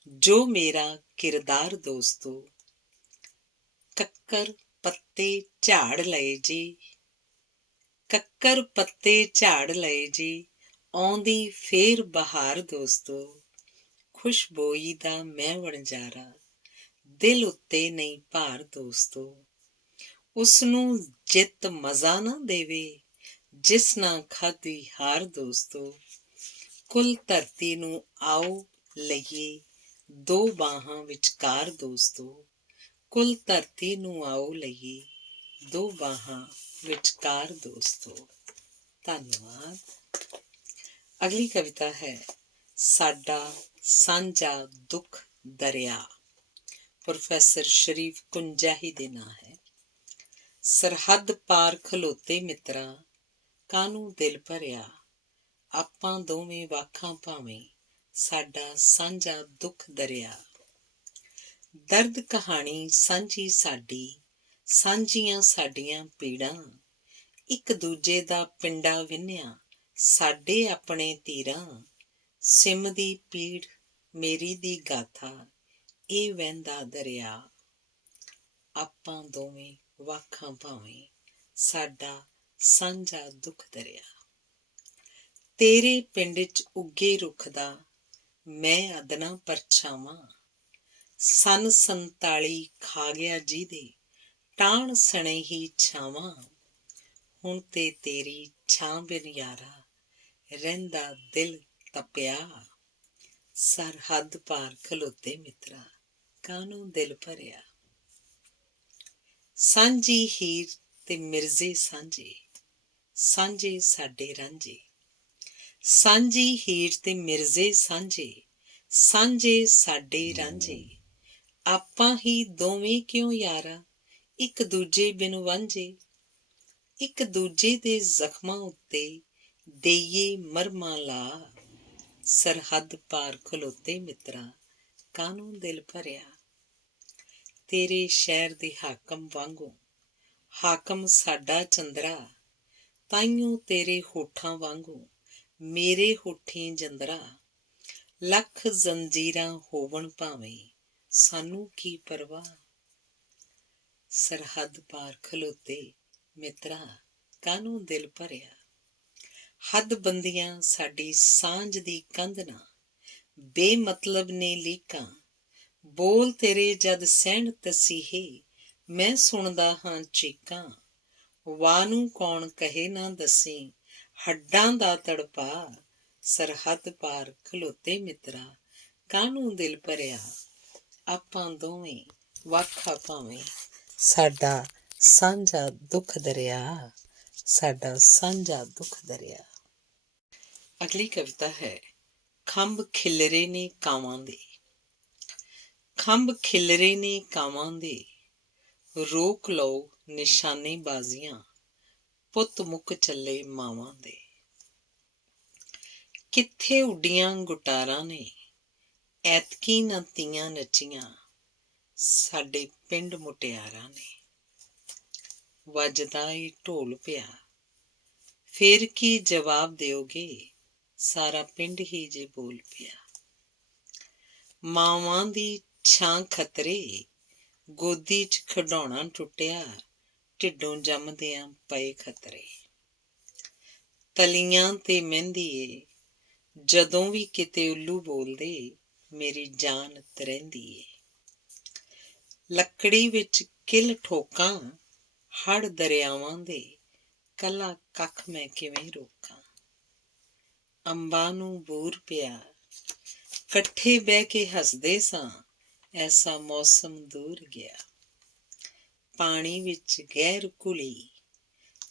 ਜੋ ਮੇਰਾ ਕਿਰਦਾਰ ਦੋਸਤੋ। ਕੱਕਰ ਪੱਤੇ ਝਾੜ ਲਏ ਜੀ, ਕੱਕਰ ਪੱਤੇ ਝਾੜ ਲਏ ਜੀ, ਆਉਂਦੀ ਫੇਰ ਬਹਾਰ ਦੋਸਤੋ। ਖੁਸ਼ਬੋਈ ਦਾ ਮੈਂ ਵਣਜਾਰਾ, ਦਿਲ ਉੱਤੇ ਨਹੀਂ ਭਾਰ ਦੋਸਤੋ। ਉਸਨੂੰ ਜਿੱਤ ਮਜ਼ਾ ਨਾ ਦੇਵੇ, ਜਿਸ ਨਾ ਖਾਧੀ ਹਾਰ ਦੋਸਤੋ। ਕੁੱਲ ਧਰਤੀ ਨੂੰ ਆਓ ਲਈਏ, ਦੋ ਬਾਹਾਂ ਵਿਚਕਾਰ ਦੋਸਤੋ। ਕੁੱਲ ਧਰਤੀ ਨੂੰ ਆਓ ਲਈਏ, ਦੋ ਬਾਹਾਂ ਵਿਚਕਾਰ ਦੋਸਤੋ। ਧੰਨਵਾਦ। ਅਗਲੀ ਕਵਿਤਾ ਹੈ ਸਾਡਾ ਸਾਂਝਾ ਦੁੱਖ ਦਰਿਆ। ਪ੍ਰੋਫੈਸਰ ਸ਼ਰੀਫ ਕੁੰਜਾਹੀ ਦੇ ਨਾਂ ਹੈ। ਸਰਹੱਦ ਪਾਰ ਖਲੋਤੇ ਮਿੱਤਰਾ, ਕਾਹਨੂੰ ਦਿਲ ਭਰਿਆ। ਆਪਾਂ ਦੋਵੇਂ ਵਾਖਾਂ ਭਾਵੇਂ, ਸਾਡਾ ਸਾਂਝਾ ਦੁੱਖ ਦਰਿਆ। ਦਰਦ ਕਹਾਣੀ ਸਾਂਝੀ ਸਾਡੀ, ਸਾਂਝੀਆਂ ਸਾਡੀਆਂ ਪੀੜਾਂ। ਇੱਕ ਦੂਜੇ ਦਾ ਪਿੰਡਾ ਵਿੰਨਿਆ, ਸਾਡੇ ਆਪਣੇ ਤੀਰਾਂ। ਸਿਮ ਦੀ ਪੀੜ ਮੇਰੀ ਦੀ ਗਾਥਾ, ਇਹ ਵਹਿੰਦਾ ਦਰਿਆ। ਆਪਾਂ ਦੋਵੇਂ ਵਾਖਾਂ ਭਾਵੇਂ, ਸਾਡਾ ਸਾਂਝਾ ਦੁੱਖ ਦਰਿਆ। ਤੇਰੇ ਪਿੰਡ 'ਚ ਉੱਗੇ ਰੁੱਖ ਦਾ ਮੈਂ ਅਦਨਾ ਪਰਛਾਵਾਂ। ਸੰਨ 47 ਖਾ ਗਿਆ ਜਿਹਦੇ, ਟਾਹਣ ਸਣੇ ਹੀ ਛਾਵਾਂ। ਹੁਣ ਤੇ ਤੇਰੀ ਛਾਂ ਬਿਨ ਯਾਰਾ, ਰਹਿੰਦਾ ਦਿਲ ਤਪਿਆ। ਸਰਹੱਦ ਪਾਰ ਖਲੋਤੇ ਮਿੱਤਰਾ, ਕਾਹਨੂੰ ਦਿਲ ਭਰਿਆ। ਸਾਂਝੀ ਹੀਰ ਤੇ ਮਿਰਜ਼ੇ ਸਾਂਝੇ, ਸਾਂਝੇ ਸਾਡੇ ਰਾਂਝੇ। ਸਾਂਝੀ ਹੀਰ ਤੇ ਮਿਰਜ਼ੇ ਸਾਂਝੇ, ਸਾਂਝੇ ਸਾਡੇ ਰਾਂਝੇ, ਆਪਾਂ ਹੀ ਦੋਵੇਂ ਕਿਉਂ ਯਾਰਾ, ਇੱਕ ਦੂਜੇ ਬਿਨ ਵਾਂਝੇ। ਇੱਕ ਦੂਜੇ ਦੇ ਜ਼ਖਮਾਂ ਉੱਤੇ ਦੇਈਏ ਮਰਮਾਂ ਲਾ, ਸਰਹੱਦ ਪਾਰ ਖਲੋਤੇ ਮਿੱਤਰਾ, ਕਾਹਨੂੰ ਦਿਲ ਭਰਿਆ। ਤੇਰੇ ਸ਼ਹਿਰ ਦੇ ਹਾਕਮ ਵਾਂਗੂ ਹਾਕਮ ਸਾਡਾ ਚੰਦਰਾ, ਤਾਈਓਂ ਤੇਰੇ ਹੋਠਾਂ ਵਾਂਗੂ ਮੇਰੇ ਹੋਠੀਂ ਜੰਦਰਾ। ਲੱਖ ਜ਼ੰਜੀਰਾਂ ਹੋਵਣ ਭਾਵੇਂ, ਸਾਨੂੰ ਕੀ ਪਰਵਾਹ। ਸਰਹੱਦ ਪਾਰ ਖਲੋਤੇ ਮਿੱਤਰਾ, ਕਾਹਨੂੰ ਦਿਲ ਭਰਿਆ। ਹੱਦ ਬੰਦੀਆਂ ਸਾਡੀ ਸਾਂਝ ਦੀ ਕੰਧ ਨਾ, ਬੇਮਤਲਬ ਨੇ ਲੀਕਾਂ। ਬੋਲ ਤੇਰੇ ਜਦ ਸਹਿਣ ਤਸੀਹੇ, ਮੈਂ ਸੁਣਦਾ ਹਾਂ ਚੀਕਾਂ। ਵਾਹ ਨੂੰ ਕੌਣ ਕਹੇ ਨਾ ਦੱਸੀਂ, ਹੱਡਾਂ ਦਾ ਤੜਪਾ। ਸਰਹੱਦ ਪਾਰ ਖਲੋਤੇ ਮਿੱਤਰਾ, ਕਾਹਨੂੰ ਦਿਲ ਭਰਿਆ। ਆਪਾਂ ਦੋਵੇਂ ਵੱਖ ਭਾਵੇਂ, ਸਾਡਾ ਸਾਂਝਾ ਦੁੱਖ ਦਰਿਆ, ਸਾਡਾ ਸਾਂਝਾ ਦੁੱਖ ਦਰਿਆ। ਅਗਲੀ ਕਵਿਤਾ ਹੈ ਖੰਭ ਖਿਲਰੇ ਨੇ ਕਾਵਾਂ ਦੇ। ਖੰਭ ਖਿਲਰੇ ਨੇ ਕਾਵਾਂ ਦੇ, ਰੋਕ ਲਓ ਨਿਸ਼ਾਨੇਬਾਜ਼ੀਆਂ, ਪੁੱਤ ਮੁੱਕ ਚੱਲੇ ਮਾਵਾਂ ਦੇ। ਕਿੱਥੇ ਉੱਡੀਆਂ ਗੁਟਾਰਾਂ ਨੇ, ਐਤਕੀ ਨਾ ਤੀਆਂ ਨੱਚੀਆਂ, ਸਾਡੇ ਪਿੰਡ ਮੁਟਿਆਰਾਂ ਨੇ। ਵੱਜਦਾ ਏ ਢੋਲ ਪਿਆ, ਫੇਰ ਕੀ ਜਵਾਬ ਦਿਓਗੇ, ਸਾਰਾ ਪਿੰਡ ਹੀ ਜੇ ਬੋਲ ਪਿਆ। ਮਾਵਾਂ ਦੀ ਛਾਂ ਖਤਰੇ, ਗੋਦੀ 'ਚ ਖਿਡੌਣਾ ਟੁੱਟਿਆ, ਢਿੱਡੋਂ ਜੰਮਦਿਆਂ ਪਏ ਖਤਰੇ। ਤਲੀਆਂ ਤੇ ਮਹਿੰਦੀ ਏ, ਜਦੋਂ ਵੀ ਕਿਤੇ ਉੱਲੂ ਬੋਲਦੇ, ਮੇਰੀ ਜਾਨ ਤਰਹਿੰਦੀ ਏ। ਲੱਕੜੀ ਵਿੱਚ ਕਿੱਲ ਠੋਕਾਂ, ਹੜ੍ਹ ਦਰਿਆਵਾਂ ਦੇ, ਕੱਲਾ ਕੱਖ ਮੈਂ ਕਿਵੇਂ ਰੋਕਾਂ। ਅੰਬਾਂ ਨੂੰ ਬੂਰ ਪਿਆ, ਇਕੱਠੇ ਬਹਿ ਕੇ ਹੱਸਦੇ ਸਾਂ, ਐਸਾ ਮੌਸਮ ਦੂਰ ਗਿਆ। ਪਾਣੀ ਵਿੱਚ ਗਹਿਰ ਘੁਲੀ,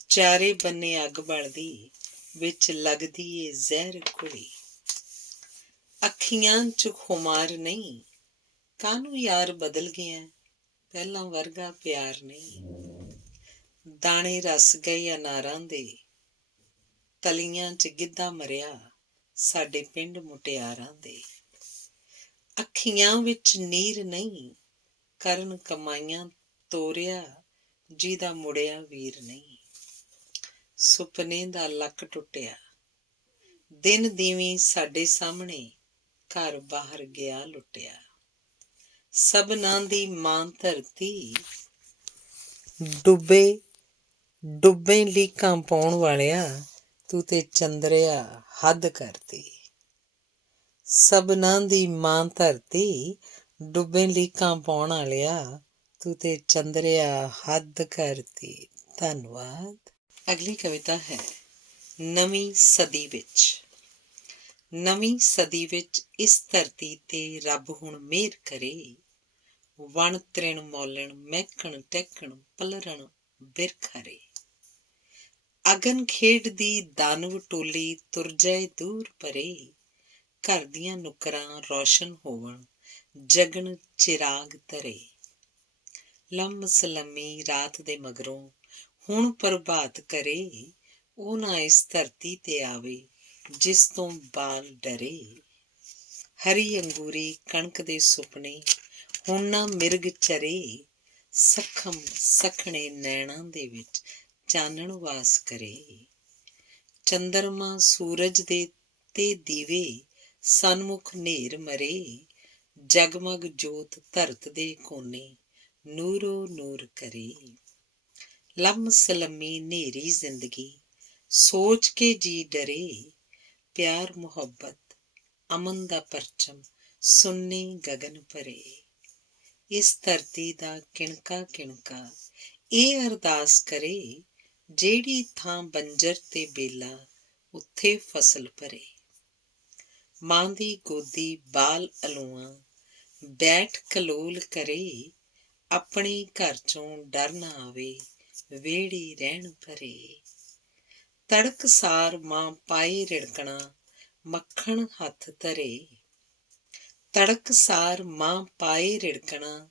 ਚਾਰੇ ਬੰਨੇ ਅੱਗ ਬਲਦੀ, ਵਿੱਚ ਲੱਗਦੀ ਏ ਜ਼ਹਿਰ ਘੁਲੀ। ਅੱਖੀਆਂ 'ਚ ਖੁਮਾਰ ਨਹੀਂ, ਕਾਹਨੂੰ ਯਾਰ ਬਦਲ ਗਿਆ, ਪਹਿਲਾਂ ਵਰਗਾ ਪਿਆਰ ਨਹੀਂ। ਦਾਣੇ ਰਸ ਗਏ ਅਨਾਰਾਂ ਦੇ, ਤਲੀਆਂ 'ਚ ਗਿੱਧਾ ਮਰਿਆ, ਸਾਡੇ ਪਿੰਡ ਮੁਟਿਆਰਾਂ ਦੇ। ਅੱਖੀਆਂ ਵਿੱਚ ਨੀਰ ਨਹੀਂ, ਕਰਨ ਕਮਾਈਆਂ ਤੋਰਿਆ, ਜਿਹਦਾ ਮੁੜਿਆ ਵੀਰ ਨਹੀਂ। ਸੁਪਨੇ ਦਾ ਲੱਕ ਟੁੱਟਿਆ, ਦਿਨ ਦੀਵੀਂ ਸਾਡੇ ਸਾਹਮਣੇ, ਘਰ ਬਾਹਰ ਗਿਆ ਲੁੱਟਿਆ। ਸਭਨਾਂ ਦੀ ਮਾਂ ਧਰਤੀ, ਡੁੱਬੇ ਡੁੱਬੇ ਲੀਕਾਂ ਪਾਉਣ ਵਾਲਿਆ, ਤੂੰ ਤੇ ਚੰਦਰਿਆ ਹੱਦ ਕਰਤੀ। ਸਭਨਾਂ ਦੀ ਮਾਂ ਧਰਤੀ, ਡੁੱਬੇ ਲੀਕਾਂ ਪਾਉਣ ਵਾਲਿਆ, ਤੂੰ ਤੇ ਚੰਦਰਿਆ ਹੱਦ ਕਰਤੀ। ਧੰਨਵਾਦ। ਅਗਲੀ ਕਵਿਤਾ ਹੈ ਨਵੀਂ ਸਦੀ ਵਿੱਚ। ਨਵੀਂ ਸਦੀ ਵਿੱਚ ਇਸ ਧਰਤੀ ਤੇ ਰੱਬ ਹੁਣ ਮਿਹਰ ਕਰੇ, ਵਣ ਤ੍ਰਿਣ ਮੌਲਣ ਮਹਿਕਣ ਟਹਿਕਣ ਪਲਰਣ ਬਿਰਖ ਹਰੇ। ਅਗਨ ਖੇਡਦੀ ਦਾਨਵ ਟੋਲੀ ਤੁਰ ਜਾਏ ਦੂਰ ਪਰੇ, ਘਰ ਦੀਆਂ ਨੁੱਕਰਾਂ ਰੌਸ਼ਨ ਹੋਵਣ, ਜਗਣ ਚਿਰਾਗ ਧਰੇ। ਲੰਮ ਸਲੰਮੀ ਰਾਤ ਦੇ ਮਗਰੋਂ ਹੁਣ ਪ੍ਰਭਾਤ ਕਰੇ, ਉਹ ਨਾ ਇਸ ਧਰਤੀ ਤੇ ਆਵੇ, ਜਿਸ ਤੋਂ ਬਾਲ ਡਰੇ। ਹਰੀ ਅੰਗੂਰੀ ਕਣਕ ਦੇ ਸੁਪਨੇ, ਹੁਣ ਨਾ ਮਿਰਗ ਚਰੇ, ਸੱਖਮ ਸੱਖਣੇ ਨੈਣਾਂ ਦੇ ਵਿੱਚ ਚਾਨਣ ਵਾਸ ਕਰੇ। ਚੰਦਰਮਾ ਸੂਰਜ ਦੇ ਤੇ ਦੀਵੇ, ਸਨਮੁਖ ਨੇਰ ਮਰੇ, ਜਗਮਗ ਜੋਤ ਧਰਤ ਦੇ ਕੋਨੇ, ਨੂਰੋ ਨੂਰ ਕਰੇ। ਲੰਮ ਸਲੰਮੀ ਨੇਰੀ ਜ਼ਿੰਦਗੀ, ਸੋਚ ਕੇ ਜੀ ਡਰੇ, ਪਿਆਰ ਮੁਹੱਬਤ ਅਮਨ ਦਾ ਪਰਚਮ, ਸੁੰਨੇ ਗਗਨ ਭਰੇ। ਇਸ ਧਰਤੀ ਦਾ ਕਿਣਕਾ ਕਿਣਕਾ ਇਹ ਅਰਦਾਸ ਕਰੇ, ਜਿਹੜੀ ਥਾਂ ਬੰਜਰ ਤੇ ਬੇਲਾ, ਉੱਥੇ ਫਸਲ ਭਰੇ। ਮਾਂ ਦੀ ਗੋਦੀ ਬਾਲ ਅਲੂਆਂ, ਬੈਠ ਕਲੋਲ ਕਰੇ, ਆਪਣੇ ਘਰ ਚੋਂ ਡਰ ਨਾ ਆਵੇ, ਵਿਹੜੇ ਰਹਿਣ ਭਰੇ। ਤੜਕਸਾਰ ਮਾਂ ਪਾਏ ਰਿੜਕਣਾ, ਮੱਖਣ ਹੱਥ ਧਰੇ, ਤੜਕਸਾਰ ਮਾਂ ਪਾਏ ਰਿੜਕਣਾ,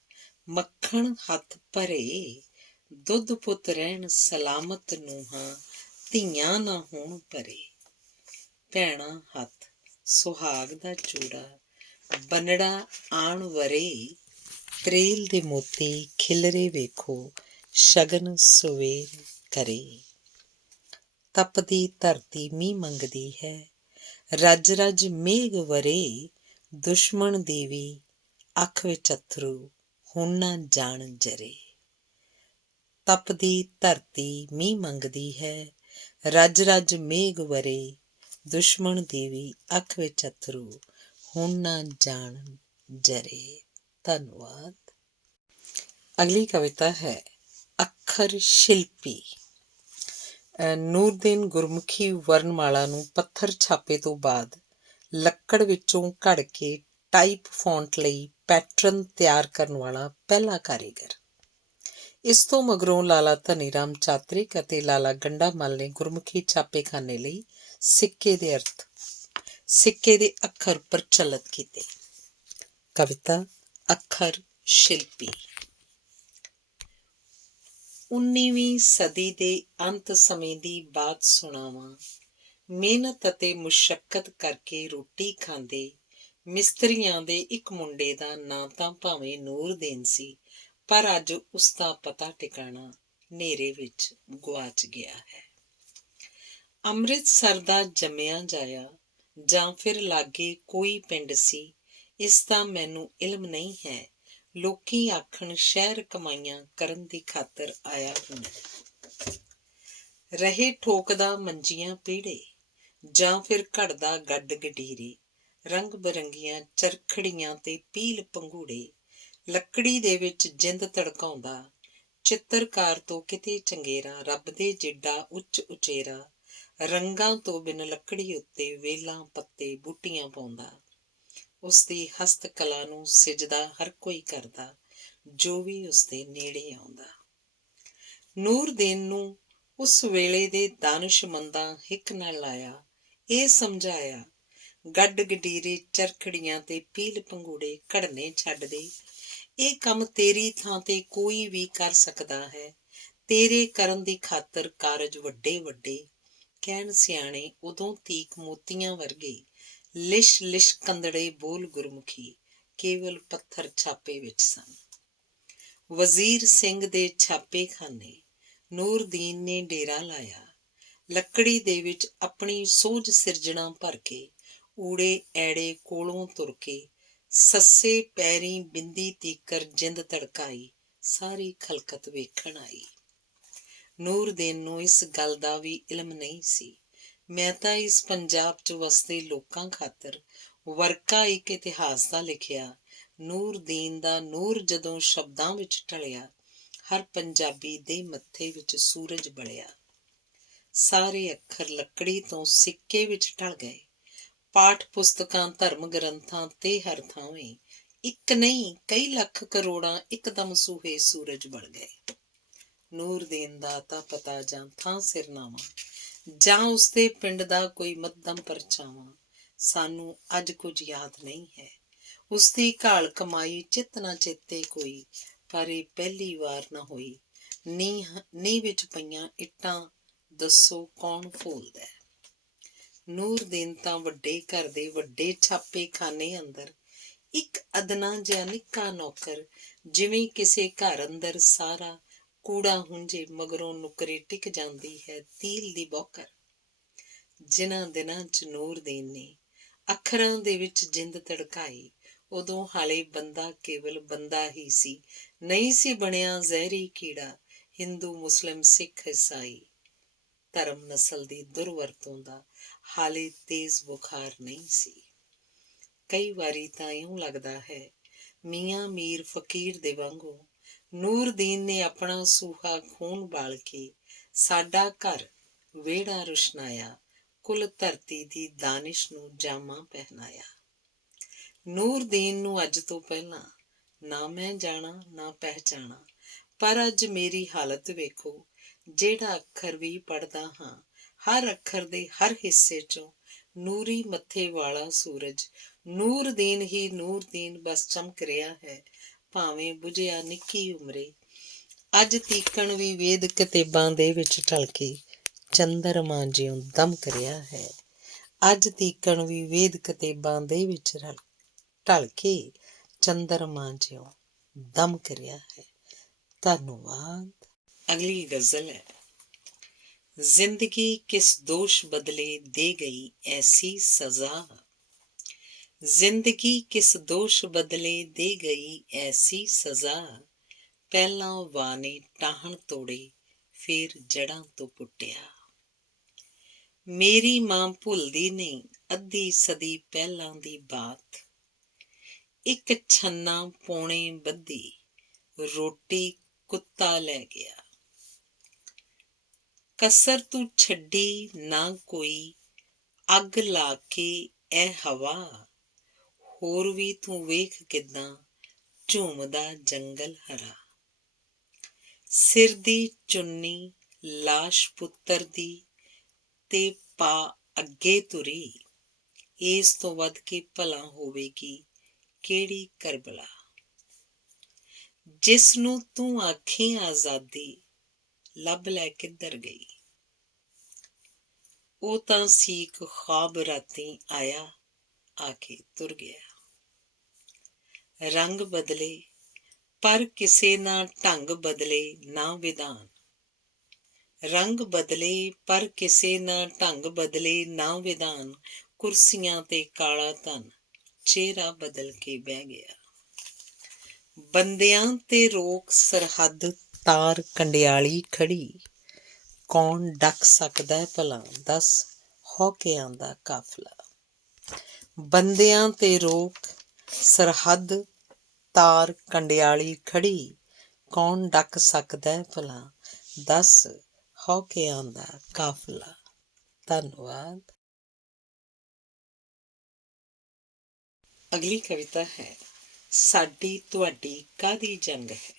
ਮੱਖਣ ਹੱਥ ਭਰੇ। ਦੁੱਧ ਪੁੱਤ ਰਹਿਣ ਸਲਾਮਤ ਨੂੰਹਾਂ, ਧੀਆਂ ਨਾ ਹੋਣ ਭਰੇ। ਭੈਣਾਂ ਹੱਥ ਸੁਹਾਗ ਦਾ ਚੂੜਾ, ਬੰਨੜਾ ਆਣ ਵਰੇ। ਤਰੇਲ ਦੇ ਮੋਤੀ ਖਿਲਰੇ ਵੇਖੋ, ਸ਼ਗਨ ਸਵੇਰ ਕਰੇ। ਤਪਦੀ ਧਰਤੀ ਮੀਂਹ ਮੰਗਦੀ ਹੈ, ਰੱਜ ਰੱਜ ਮੇਘ ਵਰੇ। ਦੁਸ਼ਮਣ ਦੀ ਵੀ ਅੱਖ ਵਿੱਚ ਅੱਥਰੂ, ਹੁਣ ਨਾ ਜਾਣ ਜਰੇ। ਤਪਦੀ ਧਰਤੀ ਮੀਂਹ ਮੰਗਦੀ ਹੈ, ਰੱਜ ਰੱਜ ਮੇਘ ਵਰੇ। ਦੁਸ਼ਮਣ ਦੀ ਵੀ ਅੱਖ ਵਿੱਚ ਅੱਥਰੂ, ਹੁਣ ਨਾ ਜਾਣ ਜਰੇ। ਧੰਨਵਾਦ। ਅਗਲੀ ਕਵਿਤਾ ਹੈ ਅੱਖਰ ਸ਼ਿਲਪੀ। ਨੂਰਦੀਨ ਗੁਰਮੁਖੀ ਵਰਨਮਾਲਾ ਨੂੰ ਪੱਥਰ ਛਾਪੇ ਤੋਂ ਬਾਅਦ ਲੱਕੜ ਵਿੱਚੋਂ ਘੜ ਕੇ ਟਾਈਪ ਫੌਂਟ ਲਈ ਪੈਟਰਨ ਤਿਆਰ ਕਰਨ ਵਾਲਾ ਪਹਿਲਾ ਕਾਰੀਗਰ। ਇਸ ਤੋਂ ਮਗਰੋਂ ਲਾਲਾ ਧਨੀ ਰਾਮ ਚਾਤ੍ਰਿਕ ਅਤੇ ਲਾਲਾ ਗੰਡਾ ਮੱਲ ਨੇ ਗੁਰਮੁਖੀ ਛਾਪੇਖਾਨੇ ਲਈ ਸਿੱਕੇ ਦੇ ਅੱਖਰ ਪ੍ਰਚਲਿਤ ਕੀਤੇ। ਕਵਿਤਾ ਅੱਖਰ ਸ਼ਿਲਪੀ। 19ਵੀਂ ਸਦੀ ਦੇ ਅੰਤ ਸਮੇਂ ਦੀ ਬਾਤ ਸੁਣਾਵਾਂ। ਮਿਹਨਤ ਅਤੇ ਮੁਸ਼ੱਕਤ ਕਰਕੇ ਰੋਟੀ ਖਾਂਦੇ ਮਿਸਤਰੀਆਂ ਦੇ ਇੱਕ ਮੁੰਡੇ ਦਾ ਨਾਂ ਤਾਂ ਭਾਵੇਂ ਨੂਰਦੀਨ ਸੀ, ਪਰ ਅੱਜ ਉਸਦਾ ਪਤਾ ਟਿਕਾਣਾ ਹਨੇਰੇ ਵਿੱਚ ਗੁਆਚ ਗਿਆ ਹੈ। ਅੰਮ੍ਰਿਤਸਰ ਦਾ ਜੰਮਿਆ ਜਾਇਆ ਜਾਂ ਫਿਰ ਲਾਗੇ ਕੋਈ ਪਿੰਡ ਸੀ, ਇਸ ਦਾ ਮੈਨੂੰ ਇਲਮ ਨਹੀਂ ਹੈ। ਲੋਕੀ ਆਖਣ ਸ਼ਹਿਰ ਕਮਾਈਆਂ ਕਰਨ ਦੀ ਖਾਤਰ ਆਇਆ ਹੁੰਦਾ। ਰਹੇ ਠੋਕਦਾ ਮੰਜੀਆਂ ਪੀੜੇ, ਜਾਂ ਫਿਰ ਘੜਦਾ ਗੱਡ ਗਡੀਰੇ। ਰੰਗ ਬਰੰਗੀਆਂ ਚਰਖੜੀਆਂ ਤੇ ਪੀਲ ਪੰਘੂੜੇ, ਲੱਕੜੀ ਦੇ ਵਿੱਚ ਜਿੰਦ ਧੜਕਾਉਂਦਾ। ਚਿੱਤਰਕਾਰ ਤੋਂ ਕਿਤੇ ਚੰਗੇਰਾ, ਰੱਬ ਦੇ ਜਿੱਡਾ ਉੱਚ ਉਚੇਰਾ। ਰੰਗਾਂ ਤੋਂ ਬਿਨ ਲੱਕੜੀ ਉੱਤੇ ਵੇਲਾਂ ਪੱਤੇ ਬੂਟੀਆਂ ਪਾਉਂਦਾ। ਉਸਦੀ ਹਸਤ ਕਲਾ ਨੂੰ ਸਿਜਦਾ ਹਰ ਕੋਈ ਕਰਦਾ, ਜੋ ਵੀ ਉਸਦੇ ਨੇੜੇ ਆਉਂਦਾ। ਨੂਰਦੀਨ ਨੂੰ ਉਸ ਵੇਲੇ ਦੇ ਦਾਨਿਸ਼ਮੰਦਾਂ ਹਿੱਕ ਨਾਲ ਲਾਇਆ, ਇਹ ਸਮਝਾਇਆ, ਗੱਡ ਗਡੀਰੇ ਚਰਖੜੀਆਂ ਤੇ ਪੀਲ ਪੰਘੂੜੇ ਘੜਨੇ ਛੱਡ ਦੇ। ਇਹ ਕੰਮ ਤੇਰੀ ਥਾਂ ਤੇ ਕੋਈ ਵੀ ਕਰ ਸਕਦਾ ਹੈ। ਤੇਰੇ ਕਰਨ ਦੀ ਖਾਤਰ ਕਾਰਜ ਵੱਡੇ ਵੱਡੇ। ਕਹਿਣ ਸਿਆਣੇ ਉਦੋਂ ਤੀਕ ਮੋਤੀਆਂ ਵਰਗੇ, ਲਿਸ਼ ਲਿਸ਼ ਕੰਦੜੇ ਬੋਲ ਗੁਰਮੁਖੀ ਕੇਵਲ ਪੱਥਰ ਛਾਪੇ ਵਿੱਚ ਸਨ। ਵਜ਼ੀਰ ਸਿੰਘ ਦੇ ਛਾਪੇਖਾਨੇ ਨੂਰਦੀਨ ਨੇ ਡੇਰਾ ਲਾਇਆ। ਲੱਕੜੀ ਦੇ ਵਿੱਚ ਆਪਣੀ ਸੋਝ ਸਿਰਜਣਾ ਭਰ ਕੇ, ਊੜੇ ਐੜੇ ਕੋਲੋਂ ਤੁਰ ਕੇ, ਸੱਸੇ ਪੈਰੀਂ ਬਿੰਦੀ ਤੀਕਰ ਜਿੰਦ ਧੜਕਾਈ, ਸਾਰੀ ਖਲਕਤ ਵੇਖਣ ਆਈ। ਨੂਰਦੀਨ ਨੂੰ ਇਸ ਗੱਲ ਦਾ ਵੀ ਇਲਮ ਨਹੀਂ ਸੀ। ਮੈਂ ਤਾਂ ਇਸ ਪੰਜਾਬ 'ਚ ਵਸਦੇ ਲੋਕਾਂ ਖਾਤਰ ਵਰਕਾ ਇੱਕ ਇਤਿਹਾਸ ਦਾ ਲਿਖਿਆ। ਨੂਰਦੀਨ ਦਾ ਨੂਰ ਜਦੋਂ ਸ਼ਬਦਾਂ ਵਿੱਚ ਢਲਿਆ, ਹਰ ਪੰਜਾਬੀ ਦੇ ਮੱਥੇ ਵਿੱਚ ਸੂਰਜ ਬਲਿਆ। ਸਾਰੇ ਅੱਖਰ ਲੱਕੜੀ ਤੋਂ ਸਿੱਕੇ ਵਿੱਚ ਢਲ ਗਏ। ਪਾਠ ਪੁਸਤਕਾਂ ਧਰਮ ਗ੍ਰੰਥਾਂ ਤੇ ਹਰ ਥਾਵੇਂ ਇੱਕ ਨਹੀਂ ਕਈ ਲੱਖ ਕਰੋੜਾਂ ਇੱਕਦਮ ਸੂਹੇ ਸੂਰਜ ਬਣ ਗਏ। ਨੂਰਦੀਨ ਦਾ ਤਾਂ ਪਤਾ ਜਾਂ ਥਾਂ ਸਿਰਨਾਵਾ, ਜਾਂ ਉਸਦੇ ਪਿੰਡ ਦਾ ਕੋਈ ਮੱਧਮ ਪਰਛਾਵਾਂ ਸਾਨੂੰ ਅੱਜ ਕੁਝ ਯਾਦ ਨਹੀਂ ਹੈ। ਉਸਦੀ ਘਾਲ ਕਮਾਈ ਚਿੱਤ ਨਾ ਚੇਤੇ ਕੋਈ, ਪਰ ਇਹ ਪਹਿਲੀ ਵਾਰ ਨਾ ਹੋਈ। ਨੀਂਹ ਵਿੱਚ ਪਈਆਂ ਇੱਟਾਂ ਦੱਸੋ ਕੌਣ ਫੋਲਦਾ। ਨੂਰਦੀਨ ਤਾਂ ਵੱਡੇ ਘਰ ਦੇ ਵੱਡੇ ਛਾਪੇਖਾਨੇ ਅੰਦਰ ਇੱਕ ਅਦਨਾ ਜਿਹਾ ਨਿੱਕਾ ਨੌਕਰ, ਜਿਵੇਂ ਕਿਸੇ ਘਰ ਅੰਦਰ ਸਾਰਾ ਕੂੜਾ ਹੁੰਝੇ ਮਗਰੋਂ ਨੁਕਰੇ ਟਿਕ ਜਾਂਦੀ ਹੈ ਤੀਲ ਦੀ ਬੌਕਰ। ਜਿਨ੍ਹਾਂ ਦਿਨਾਂ 'ਚ ਨੂਰਦੀਨ ਨੇ ਅੱਖਰਾਂ ਦੇ ਵਿੱਚ ਜਿੰਦ ਧੜਕਾਈ, ਉਦੋਂ ਹਾਲੇ ਬੰਦਾ ਕੇਵਲ ਬੰਦਾ ਹੀ ਸੀ, ਨਹੀਂ ਸੀ ਬਣਿਆ ਜ਼ਹਿਰੀ ਕੀੜਾ। ਹਿੰਦੂ ਮੁਸਲਿਮ ਸਿੱਖ ਈਸਾਈ ਧਰਮ ਨਸਲ ਦੀ ਦੁਰਵਰਤੋਂ ਦਾ ਹਾਲੇ ਤੇਜ਼ ਬੁਖਾਰ ਨਹੀਂ ਸੀ। ਕਈ ਵਾਰੀ ਤਾਂ ਇਉਂ ਲੱਗਦਾ ਹੈ ਮੀਆਂ ਮੀਰ ਫਕੀਰ ਦੇ ਵਾਂਗੂ ਨੂਰਦੀਨ ਨੇ ਆਪਣਾ ਸੂਹਾ ਖੂਨ ਬਾਲ ਕੇ ਸਾਡਾ ਘਰ ਵਿਹੜਾ ਰੁਸ਼ਨਾਇਆ, ਕੁੱਲ ਧਰਤੀ ਦੀ ਦਾਨਿਸ਼ ਨੂੰ ਜਾਮਾ ਪਹਿਨਾਇਆ। ਨੂਰਦੀਨ ਨੂੰ ਅੱਜ ਤੋਂ ਪਹਿਲਾਂ ਨਾ ਮੈਂ ਜਾਣਾ ਨਾ ਪਹਿਚਾਣਾ, ਪਰ ਅੱਜ ਮੇਰੀ ਹਾਲਤ ਵੇਖੋ। ਜਿਹੜਾ ਅੱਖਰ ਵੀ ਪੜ੍ਹਦਾ ਹਾਂ, ਹਰ ਅੱਖਰ ਦੇ ਹਰ ਹਿੱਸੇ 'ਚੋਂ ਨੂਰੀ ਮੱਥੇ ਵਾਲਾ ਸੂਰਜ ਨੂਰ ਦੀਨ ਹੀ ਨੂਰ ਦੀਨ ਬਸ ਚਮਕ ਰਿਹਾ ਹੈ, ਭਾਵੇਂ ਬੁਝਿਆ ਨਿੱਕੀ ਉਮਰੇ। ਅੱਜ ਤੀਕਣ ਵੀ ਵੇਦ ਕਿਤਾਬਾਂ ਦੇ ਵਿੱਚ ਢਲਕੇ ਚੰਦਰਮਾ ਜਿਉਂ ਦਮਕ ਰਿਹਾ ਹੈ। ਅੱਜ ਤੀਕਣ ਵੀ ਵੇਦ ਕਿਤਾਬਾਂ ਦੇ ਵਿੱਚ ਢਲ ਕੇ ਚੰਦਰਮਾ ਜਿਉਂ ਦਮਕ ਰਿਹਾ ਹੈ। ਧੰਨਵਾਦ। ਅਗਲੀ ਗਜ਼ਲ ਹੈ। ਜ਼ਿੰਦਗੀ ਕਿਸ ਦੋਸ਼ ਬਦਲੇ ਦੇ ਗਈ ਐਸੀ ਸਜ਼ਾ, ਜ਼ਿੰਦਗੀ ਕਿਸ ਦੋਸ਼ ਬਦਲੇ ਦੇ ਗਈ ਐਸੀ ਸਜ਼ਾ, ਪਹਿਲਾਂ ਵਾਹ ਨੇ ਟਾਹਣ ਤੋੜੇ ਫੇਰ ਜੜ੍ਹਾਂ ਤੋਂ ਪੁੱਟਿਆ। ਮੇਰੀ ਮਾਂ ਭੁੱਲਦੀ ਨਹੀਂ ਅੱਧੀ ਸਦੀ ਪਹਿਲਾਂ ਦੀ ਬਾਤ, ਇੱਕ ਛੰਨਾ ਪੌਣੇ ਬੱਧੀ ਰੋਟੀ ਕੁੱਤਾ ਲੈ ਗਿਆ। ਕਸਰ ਤੂੰ ਛੱਡੀ ਨਾ ਕੋਈ ਅੱਗ ਲਾ ਕੇ ਐ ਹਵਾ, ਹੋਰ ਵੀ ਤੂੰ ਵੇਖ ਕਿੱਦਾਂ ਝੂਮਦਾ ਜੰਗਲ ਹਰਾ। ਸਿਰ ਦੀ ਚੁੰਨੀ ਲਾਸ਼ ਪੁੱਤਰ ਦੀ ਤੇ ਪਾ ਅੱਗੇ ਤੁਰੀ, ਇਸ ਤੋਂ ਵੱਧ ਕੇ ਭਲਾ ਹੋਵੇਗੀ ਕਿਹੜੀ ਕਰਬਲਾ। ਜਿਸ ਨੂੰ ਤੂੰ ਆਖੀ ਆਜ਼ਾਦੀ ਲੱਭ ਲੈ ਕਿੱਧਰ ਗਈ, ਉਹ ਤਾਂ ਸੀਕ ਖ਼ਵਾਬ ਰਾਤੀਂ ਆਇਆ ਆ ਕੇ ਤੁਰ ਗਿਆ। ਰੰਗ ਬਦਲੇ ਪਰ ਕਿਸੇ ਨਾ ਢੰਗ ਬਦਲੇ ਨਾ ਵਿਧਾਨ, ਰੰਗ ਬਦਲੇ ਪਰ ਕਿਸੇ ਨਾ ਢੰਗ ਬਦਲੇ ਨਾ ਵਿਧਾਨ, ਕੁਰਸੀਆਂ ਤੇ ਕਾਲਾ ਧਨ ਚਿਹਰਾ ਬਦਲ ਕੇ ਬਹਿ ਗਿਆ। ਬੰਦਿਆਂ ਤੇ ਰੋਕ ਸਰਹੱਦ ਤਾਰ ਕੰਡਿਆਲੀ ਖੜੀ, ਕੌਣ ਡੱਕ ਸਕਦਾ ਭਲਾ ਦੱਸ ਹੌਕਿਆਂ ਦਾ ਕਾਫਲਾ। ਬੰਦਿਆਂ ਤੇ ਰੋਕ ਸਰਹੱਦ ਤਾਰ ਕੰਡਿਆਲੀ ਖੜੀ, ਕੌਣ ਡੱਕ ਸਕਦਾ ਭਲਾ ਦੱਸ ਹੌਕਿਆਂ ਦਾ ਕਾਫਲਾ। ਧੰਨਵਾਦ। ਅਗਲੀ ਕਵਿਤਾ ਹੈ। ਸਾਡੀ ਤੁਹਾਡੀ ਕਾਹਦੀ ਜੰਗ ਹੈ,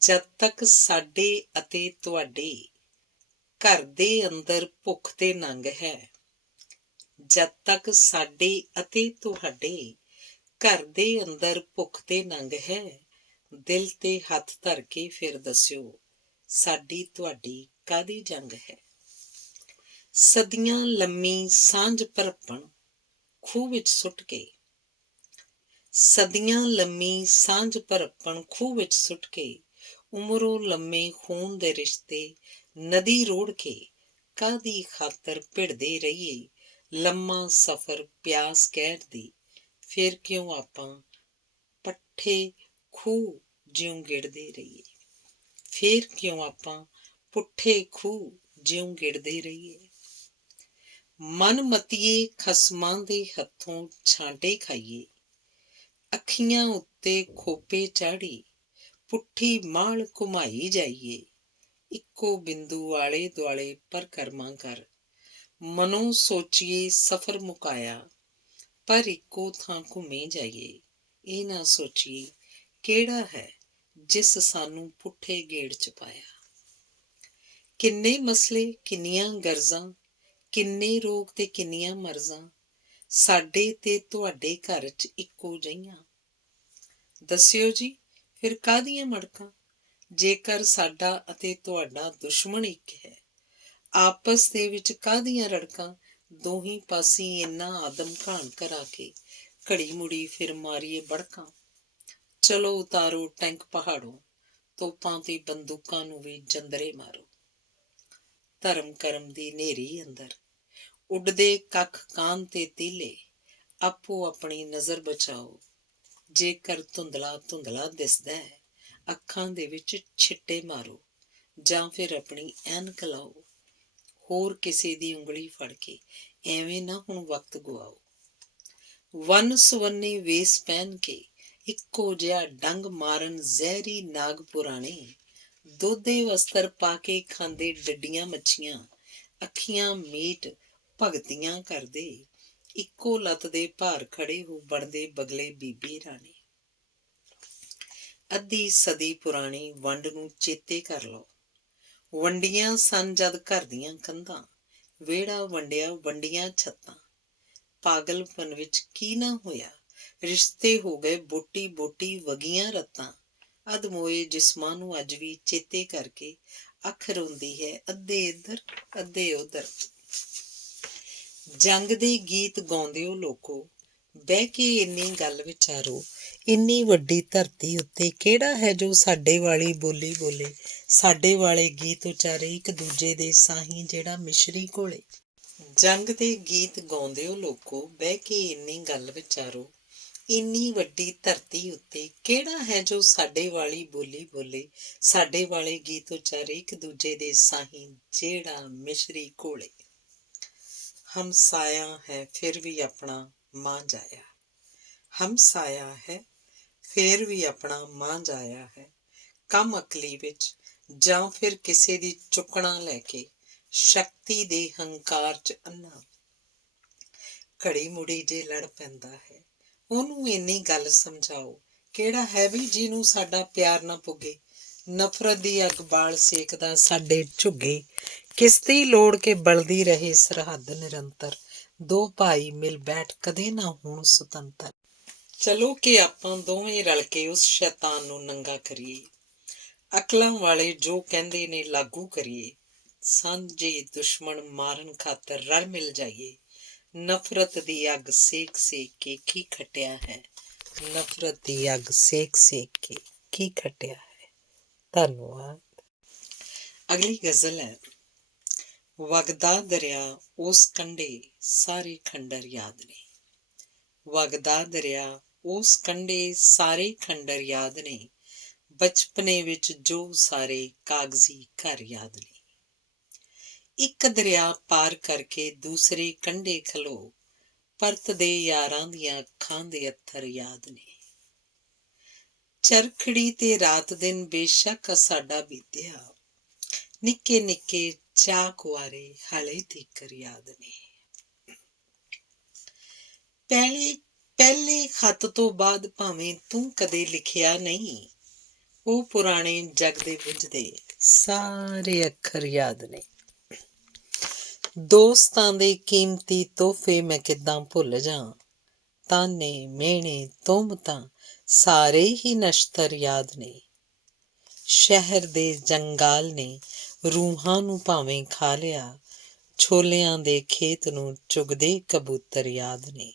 ਜਦ ਤੱਕ ਸਾਡੇ ਅਤੇ ਤੁਹਾਡੇ ਘਰ ਦੇ ਅੰਦਰ ਭੁੱਖ ਤੇ ਨੰਗ ਹੈ, ਜਦ ਤੱਕ ਸਾਡੇ ਅਤੇ ਤੁਹਾਡੇ ਘਰ ਦੇ ਅੰਦਰ ਭੁੱਖ ਤੇ ਨੰਗ ਹੈ, ਦਿਲ ਤੇ ਹੱਥ ਧਰ ਕੇ ਫਿਰ ਦੱਸਿਓ ਸਾਡੀ ਤੁਹਾਡੀ ਕਾਹਦੀ ਜੰਗ ਹੈ। ਸਦੀਆਂ ਲੰਮੀ ਸਾਂਝ ਭਰਪਣ ਖੂਹ ਵਿੱਚ ਸੁੱਟ ਕੇ, ਸਦੀਆਂ ਲੰਮੀ ਸਾਂਝ ਭਰਪਣ ਖੂਹ ਵਿੱਚ ਸੁੱਟ ਕੇ, ਉਮਰੋਂ ਲੰਮੇ ਖੂਨ ਦੇ ਰਿਸ਼ਤੇ ਨਦੀ ਰੋੜ ਕੇ, ਕਾਹਦੀ ਖਾਤਰ ਭਿੜਦੇ ਰਹੀਏ ਲੰਮਾ ਸਫ਼ਰ ਪਿਆਸ ਕਹਿਰ ਦੀ, ਫਿਰ ਕਿਉਂ ਆਪਾਂ ਪੱਠੇ ਖੂਹ ਜਿਉਂ ਗਿੜਦੇ ਰਹੀਏ, ਫਿਰ ਕਿਉਂ ਆਪਾਂ ਪੁੱਠੇ ਖੂਹ ਜਿਉਂ ਗਿੜਦੇ ਰਹੀਏ। ਮਨ ਮਤੀਏ ਖਸਮਾਂ ਦੇ ਹੱਥੋਂ ਛਾਂਟੇ ਖਾਈਏ, ਅੱਖੀਆਂ ਉੱਤੇ ਖੋਪੇ ਚਾੜ੍ਹੀ ਪੁੱਠੀ ਮਾਲ ਘੁਮਾਈ ਜਾਈਏ, ਇੱਕੋ ਬਿੰਦੂ ਆਲੇ ਦੁਆਲੇ ਪਰਕਰਮਾ ਕਰ, ਮਨੋਂ ਸੋਚੀਏ ਸਫ਼ਰ ਮੁਕਾਇਆ ਪਰ ਇੱਕੋ ਥਾਂ ਘੁੰਮੇ ਜਾਈਏ, ਇਹ ਨਾ ਸੋਚੀਏ ਕਿਹੜਾ ਹੈ ਜਿਸ ਸਾਨੂੰ ਪੁੱਠੇ ਗੇੜ ਚ ਪਾਇਆ। ਕਿੰਨੇ ਮਸਲੇ ਕਿੰਨੀਆਂ ਗਰਜ਼ਾਂ, ਕਿੰਨੇ ਰੋਗ ਤੇ ਕਿੰਨੀਆਂ ਮਰਜ਼ਾਂ, ਸਾਡੇ ਤੇ ਤੁਹਾਡੇ ਘਰ ਚ ਇੱਕੋ ਜਿਹੀਆਂ। ਦੱਸਿਓ ਜੀ ਫਿਰ ਕਾਹਦੀਆਂ ਮੜਕਾਂ, ਜੇਕਰ ਸਾਡਾ ਅਤੇ ਤੁਹਾਡਾ ਦੁਸ਼ਮਣ ਇੱਕ ਹੈ, ਆਪਸ ਦੇ ਵਿੱਚ ਕਾਹਦੀਆਂ ਰੜਕਾਂ, ਦੋਹੀਂ ਪਾਸੀਂ ਇੰਨਾ ਆਦਮ ਘਾਣ ਕਰਾ ਕੇ ਘੜੀ ਮੁੜੀ ਫਿਰ ਮਾਰੀਏ ਬੜਕਾਂ। ਚਲੋ ਉਤਾਰੋ ਟੈਂਕ ਪਹਾੜੋਂ, ਤੋਪਾਂ ਤੇ ਬੰਦੂਕਾਂ ਨੂੰ ਵੀ ਜੰਦਰੇ ਮਾਰੋ। ਧਰਮ ਕਰਮ ਦੀ ਨੇਰੀ ਅੰਦਰ ਉੱਡਦੇ ਕੱਖ ਕਾਨ ਤੇ ਤੀਲੇ, ਆਪੋ ਆਪਣੀ ਨਜ਼ਰ ਬਚਾਓ, ਜੇਕਰ ਧੁੰਦਲਾ ਧੁੰਦਲਾ ਦਿਸਦਾ ਹੈ ਅੱਖਾਂ ਦੇ ਵਿੱਚ ਛਿੱਟੇ ਮਾਰੋ, ਜਾਂ ਫਿਰ ਆਪਣੀ ਐਨਕ ਲਾਓ, ਹੋਰ ਕਿਸੇ ਦੀ ਉਂਗਲੀ ਫੜ ਕੇ ਐਵੇਂ ਨਾ ਹੁਣ ਵਕਤ ਗੁਆਓ। ਵੰਨ ਸੁਵੰਨੇ ਵੇਸ ਪਹਿਨ ਕੇ ਇੱਕੋ ਜਿਹਾ ਡੰਗ ਮਾਰਨ ਜ਼ਹਿਰੀ ਨਾਗ ਪੁਰਾਣੇ, ਦੋਧੇ ਵਸਤਰ ਪਾ ਕੇ ਖਾਂਦੇ ਡੱਡੀਆਂ ਮੱਛੀਆਂ, ਅੱਖੀਆਂ ਮੀਟ ਭਗਤੀਆਂ ਕਰਦੇ, ਇੱਕੋ ਲੱਤ ਦੇ ਭਾਰ ਖੜੇ ਹੋ ਬਣਦੇ ਬਗਲੇ ਬੀਬੀ ਰਾਣੀ। ਅੱਧੀ ਸਦੀ ਪੁਰਾਣੀ ਵੰਡ ਨੂੰ ਚੇਤੇ ਕਰ ਲਓ, ਵੰਡੀਆਂ ਸਨ ਜਦ ਘਰ ਦੀਆਂ ਕੰਧਾਂ, ਵਿਹੜਾ ਵੰਡਿਆ ਵੰਡੀਆਂ ਛੱਤਾਂ, ਪਾਗਲਪਨ ਵਿੱਚ ਕੀ ਨਾ ਹੋਇਆ। ਰਿਸ਼ਤੇ ਹੋ ਗਏ ਬੋਟੀ ਬੋਟੀ ਵਗੀਆਂ ਰਤਾਂ, ਅਧਮੋਏ ਜਿਸਮਾਂ ਨੂੰ ਅੱਜ ਵੀ ਚੇਤੇ ਕਰਕੇ ਅੱਖ ਰੋਂਦੀ ਹੈ, ਅੱਧੇ ਇੱਧਰ ਅੱਧੇ ਉੱਧਰ। ਜੰਗ ਦੇ ਗੀਤ ਗਾਉਂਦੇ ਹੋ ਲੋਕੋ, ਬਹਿ ਕੇ ਇੰਨੀ ਗੱਲ ਵਿਚਾਰੋ, ਇੰਨੀ ਵੱਡੀ ਧਰਤੀ ਉੱਤੇ ਕਿਹੜਾ ਹੈ ਜੋ ਸਾਡੇ ਵਾਲੀ ਬੋਲੀ ਬੋਲੇ, ਸਾਡੇ ਵਾਲੇ ਗੀਤ ਉਚਾਰੇ ਇੱਕ ਦੂਜੇ ਦੇ ਸਾਹੀਂ, ਜਿਹੜਾ ਮਿਸ਼ਰੀ ਘੋਲੇ। ਜੰਗ ਦੇ ਗੀਤ ਗਾਉਂਦੇ ਹੋ ਲੋਕੋ, ਬਹਿ ਕੇ ਇੰਨੀ ਗੱਲ ਵਿਚਾਰੋ, ਇੰਨੀ ਵੱਡੀ ਧਰਤੀ ਉੱਤੇ ਕਿਹੜਾ ਹੈ ਜੋ ਸਾਡੇ ਵਾਲੀ ਬੋਲੀ ਬੋਲੇ, ਸਾਡੇ ਵਾਲੇ ਗੀਤ ਉਚਾਰੇ ਇੱਕ ਦੂਜੇ ਦੇ ਸਾਹੀਂ, ਜਿਹੜਾ ਮਿਸ਼ਰੀ ਘੋਲੇ। ਹਮਸਾਇਆ ਹੈ ਫਿਰ ਵੀ ਆਪਣਾ ਮਾਂ ਜਾਇਆ, ਹਮਸਾਇਆ ਹੈ ਫਿਰ ਵੀ ਆਪਣਾ ਮਾਂ ਜਾਇਆ ਹੈ, ਕਮ ਅਕਲੀ ਵਿੱਚ ਜਾਂ ਫਿਰ ਕਿਸੇ ਦੀ ਚੁੱਕਣਾ ਲੈ ਕੇ, ਸ਼ਕਤੀ ਦੇ ਹੰਕਾਰ 'ਚ ਅੰਨਾ। ਘੜੀ ਮੁੜੀ ਜੇ ਲੜ ਪੈਂਦਾ ਹੈ, ਉਹਨੂੰ ਇੰਨੀ ਗੱਲ ਸਮਝਾਓ, ਕਿਹੜਾ ਹੈ ਵੀ ਜਿਹਨੂੰ ਸਾਡਾ ਪਿਆਰ ਨਾ ਪੁੱਗੇ, ਨਫ਼ਰਤ ਦੀ ਅੱਗ ਬਾਲ ਸੇਕਦਾ ਸਾਡੇ ਝੁੱਗੇ, ਕਿਸ ਦੀ ਲੋੜ ਕੇ ਬਲਦੀ ਰਹੇ ਸਰਹੱਦ ਨਿਰੰਤਰ, ਦੋ ਭਾਈ ਮਿਲ ਬੈਠ ਕਦੇ ਨਾ ਹੋਣ ਸੁਤੰਤਰ। ਚਲੋ ਕਿ ਆਪਾਂ ਦੋਵੇਂ ਰਲ ਕੇ ਉਸ ਸ਼ੈਤਾਨ ਨੂੰ ਨੰਗਾ ਕਰੀਏ, ਅਕਲਾਂ ਵਾਲੇ ਜੋ ਕਹਿੰਦੇ ਨੇ ਲਾਗੂ ਕਰੀਏ, ਸਾਂਝੇ ਦੁਸ਼ਮਣ ਮਾਰਨ ਖਾਤਰ ਰਲ ਮਿਲ ਜਾਈਏ, ਨਫ਼ਰਤ ਦੀ ਅੱਗ ਸੇਕ ਸੇਕ ਕੇ ਕੀ ਖੱਟਿਆ ਹੈ, ਨਫ਼ਰਤ ਦੀ ਅੱਗ ਸੇਕ ਸੇਕ ਕੇ ਕੀ ਖੱਟਿਆ ਹੈ। ਧੰਨਵਾਦ। ਅਗਲੀ ਗਜ਼ਲ ਹੈ। ਵਗਦਾ ਦਰਿਆ ਉਸ ਕੰਢੇ ਸਾਰੇ ਖੰਡਰ ਯਾਦ ਨੇ, ਵਗਦਾ ਦਰਿਆ ਉਸ ਕੰਢੇ ਸਾਰੇ ਖੰਡਰ ਯਾਦ ਨੇ, ਬਚਪਨੇ ਵਿੱਚ ਜੋ ਸਾਰੇ ਕਾਗਜ਼ੀ ਘਰ ਯਾਦ ਨੇ। ਇੱਕ ਦਰਿਆ ਪਾਰ ਕਰਕੇ ਦੂਸਰੇ ਕੰਢੇ ਖਲੋ, ਪਰਤਦੇ ਯਾਰਾਂ ਦੀਆਂ ਅੱਖਾਂ ਦੇ ਅੱਥਰ ਯਾਦ ਨੇ। ਚਰਖੜੀ ਤੇ ਰਾਤ ਦਿਨ ਬੇਸ਼ੱਕ ਸਾਡਾ ਬੀਤਿਆ, ਨਿੱਕੇ ਨਿੱਕੇ ਚਾਅ ਕੁਆਰੇ ਹਾਲੇ ਤੀਕਰ ਯਾਦ ਨੇ। ਪਹਿਲੇ ਖੱਤ ਤੋਂ ਬਾਅਦ ਭਾਵੇਂ ਤੂੰ ਕਦੇ ਲਿਖਿਆ ਨਹੀਂ, ਉਹ ਪੁਰਾਣੇ ਜਗ ਦੇ ਬੁੱਝਦੇ ਸਾਰੇ ਅੱਖਰ ਯਾਦ ਨੇ। ਦੋਸਤਾਂ ਦੇ ਕੀਮਤੀ ਤੋਹਫੇ ਮੈਂ ਕਿੱਦਾਂ ਭੁੱਲ ਜਾਂ, ਤਾਨੇ ਮਿਹਣੇ ਤੁਹਮਤਾਂ ਸਾਰੇ ਹੀ ਨਸ਼ਤਰ ਯਾਦ ਨੇ। ਸ਼ਹਿਰ ਦੇ ਜੰਗਾਲ ਨੇ ਰੂਹਾਂ ਨੂੰ ਭਾਵੇਂ ਖਾ ਲਿਆ, ਛੋਲਿਆਂ ਦੇ ਖੇਤ ਨੂੰ ਚੁਗਦੇ ਕਬੂਤਰ ਯਾਦ ਨੇ।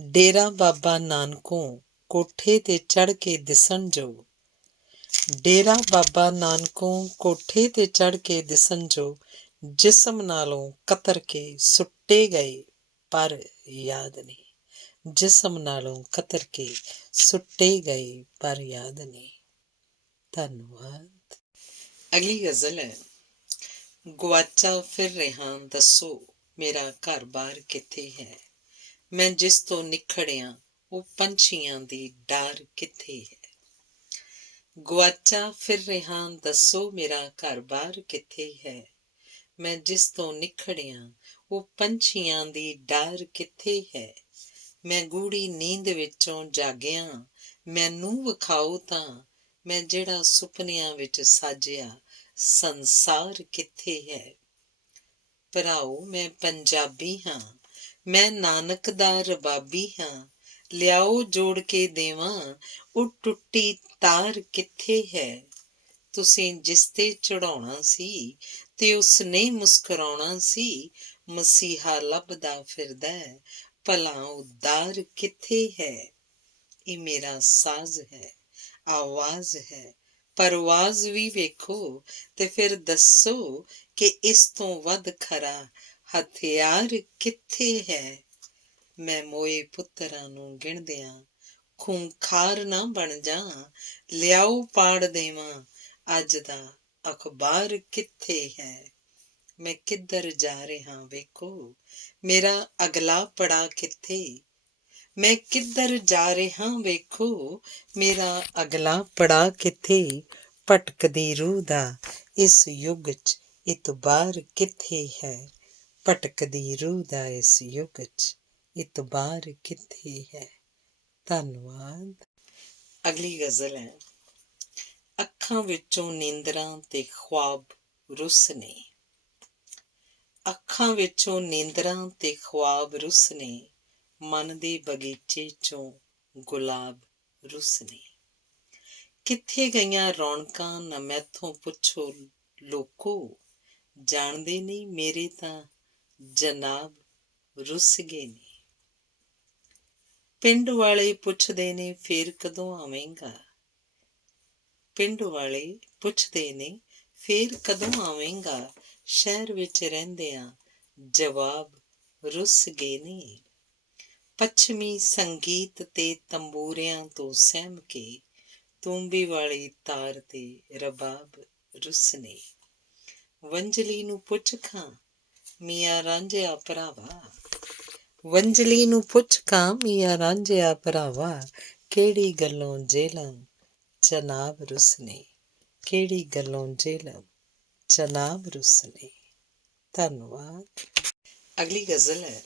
ਡੇਰਾ ਬਾਬਾ ਨਾਨਕੋਂ ਕੋਠੇ ਤੇ ਚੜ੍ਹ ਕੇ ਦਿਸਣ ਜੋ, ਡੇਰਾ ਬਾਬਾ ਨਾਨਕੋਂ ਕੋਠੇ ਤੇ ਚੜ੍ਹ ਕੇ ਦਿਸਣ ਜੋ, ਜਿਸਮ ਨਾਲੋਂ ਕਤਰ ਕੇ ਸੁੱਟੇ ਗਏ ਪਰ ਯਾਦ ਨੇ, ਜਿਸਮ ਨਾਲੋਂ ਕਤਰ ਕੇ ਸੁੱਟੇ ਗਏ ਪਰ ਯਾਦ ਨੇ। ਧੰਨਵਾਦ। ਅਗਲੀ ਗਜ਼ਲ ਹੈ। ਗੁਆਚਾ ਫਿਰ ਰਿਹਾ ਦੱਸੋ ਮੇਰਾ ਘਰ ਬਾਰ ਕਿੱਥੇ ਹੈ, ਮੈਂ ਜਿਸ ਤੋਂ ਨਿਖੜਿਆ ਉਹ ਪੰਛੀਆਂ ਦੀ ਡਾਰ ਕਿੱਥੇ ਹੈ। ਗੁਆਚਾ ਫਿਰ ਰਿਹਾ ਦੱਸੋ ਮੇਰਾ ਘਰ ਬਾਰ ਕਿੱਥੇ ਹੈ, ਮੈਂ ਜਿਸ ਤੋਂ ਨਿਖੜਿਆ ਉਹ ਪੰਛੀਆਂ ਦੀ ਡਾਰ ਕਿੱਥੇ ਹੈ। ਮੈਂ ਗੂੜੀ ਨੀਂਦ ਵਿੱਚੋਂ ਜਾਗਿਆ ਮੈਨੂੰ ਵਿਖਾਓ ਤਾਂ, ਮੈਂ ਜਿਹੜਾ ਸੁਪਨਿਆਂ ਵਿੱਚ ਸਾਜਿਆ ਸੰਸਾਰ ਕਿੱਥੇ ਹੈ। ਭਰਾਓ ਮੈਂ ਪੰਜਾਬੀ ਹਾਂ, ਮੈਂ ਨਾਨਕ ਦਾ ਰਬਾਬੀ ਹਾਂ, ਲਿਆਓ ਜੋੜ ਕੇ ਦੇਵਾਂ ਉਹ ਟੁੱਟੀ ਤਾਰ ਕਿੱਥੇ ਹੈ। ਤੁਸੀਂ ਜਿਸ ਤੇ ਚੜਾਉਣਾ ਸੀ ਤੇ ਉਸਨੇ ਮੁਸਕਰਾਉਣਾ ਸੀ, ਮਸੀਹਾ ਲੱਭਦਾ ਫਿਰਦਾ ਭਲਾ ਉਦਾਰ ਕਿੱਥੇ ਹੈ। ਇਹ ਮੇਰਾ ਸਾਜ਼ ਹੈ, ਆਵਾਜ਼ ਹੈ, ਪਰਵਾਜ਼ ਵੀ ਵੇਖੋ ਤੇ ਫਿਰ ਦੱਸੋ ਕਿ ਇਸ ਤੋਂ ਵੱਧ ਖਰਾ ਹਥਿਆਰ ਕਿੱਥੇ ਹੈ। ਮੈਂ ਮੋਏ ਪੁੱਤਰਾਂ ਨੂੰ ਗਿਣਦਿਆਂ ਖੂੰਖਾਰ ਨਾ ਬਣ ਜਾ, ਲਿਆਓ ਪਾੜ ਦੇਵਾਂ ਅੱਜ ਦਾ ਅਖਬਾਰ ਕਿੱਥੇ ਹੈ। ਮੈਂ ਕਿੱਧਰ ਜਾ ਰਿਹਾ ਵੇਖੋ ਮੇਰਾ ਅਗਲਾ ਪੜਾ ਕਿੱਥੇ, ਮੈਂ ਕਿੱਧਰ ਜਾ ਰਿਹਾ ਵੇਖੋ ਮੇਰਾ ਅਗਲਾ ਪੜਾ ਕਿੱਥੇ। ਭਟਕਦੀ ਰੂਹ ਦਾ ਇਸ ਯੁੱਗ 'ਚ ਇਤਬਾਰ ਕਿੱਥੇ ਹੈ, ਭਟਕਦੀ ਰੂਹ ਦਾ ਇਸ ਯੁੱਗ 'ਚ ਇਤਬਾਰ ਕਿੱਥੇ ਹੈ। ਧੰਨਵਾਦ। ਅਗਲੀ ਗਜ਼ਲ ਹੈ। ਅੱਖਾਂ ਵਿੱਚੋਂ ਨੀਂਦਰਾਂ ਤੇ ਖ਼ੁਆਬ ਰੁੱਸ ਨੇ, ਅੱਖਾਂ ਵਿੱਚੋਂ ਨੀਂਦਰਾਂ ਤੇ ਖ਼ਵਾਬ ਰੁੱਸ ਨੇ, ਮਨ ਦੇ ਬਗੀਚੇ ਚੋਂ ਗੁਲਾਬ ਰੁੱਸ ਨੇ। ਕਿੱਥੇ ਗਈਆਂ ਰੌਣਕਾਂ ਨਾ ਮੈਥੋਂ ਪੁੱਛੋ ਲੋਕੋ, ਜਾਣਦੇ ਨਹੀਂ ਮੇਰੇ ਤਾਂ ਜਨਾਬ ਰੁੱਸ ਗਏ ਨੇ। ਪਿੰਡ ਵਾਲੇ ਪੁੱਛਦੇ ਨੇ ਫੇਰ ਕਦੋਂ ਆਵੇਂਗਾ, ਪਿੰਡ ਵਾਲੇ ਪੁੱਛਦੇ ਨੇ ਫੇਰ ਕਦੋਂ ਆਵੇਂਗਾ, ਸ਼ਹਿਰ ਵਿੱਚ ਰਹਿੰਦਿਆਂ ਜਵਾਬ ਰੁੱਸ ਗਏ ਨੇ। ਪੱਛਮੀ ਸੰਗੀਤ ਤੇ ਤੰਬੂਰਿਆਂ ਤੋਂ ਸਹਿਮ ਕੇ, ਤੂੰਬੀ ਵਾਲੀ ਤਾਰ ਤੇ ਰਬਾਬ ਰੁੱਸ ਨੇ। ਵੰਜਲੀ ਨੂੰ ਪੁੱਛ ਖਾਂ ਮੀਆਂ ਰਾਂਝਿਆ ਭਰਾਵਾ, ਵੰਜਲੀ ਨੂੰ ਪੁੱਛ ਖਾਂ ਮੀਆਂ ਰਾਂਝਿਆ ਭਰਾਵਾ, ਕਿਹੜੀ ਗੱਲੋਂ ਜੇਲਮ ਜਨਾਬ ਰੁੱਸ ਨੇ, ਕਿਹੜੀ ਗੱਲੋਂ ਜੇਲਮ ਜਨਾਬ ਰੁੱਸ ਨੇ। ਧੰਨਵਾਦ। ਅਗਲੀ ਗਜ਼ਲ ਹੈ।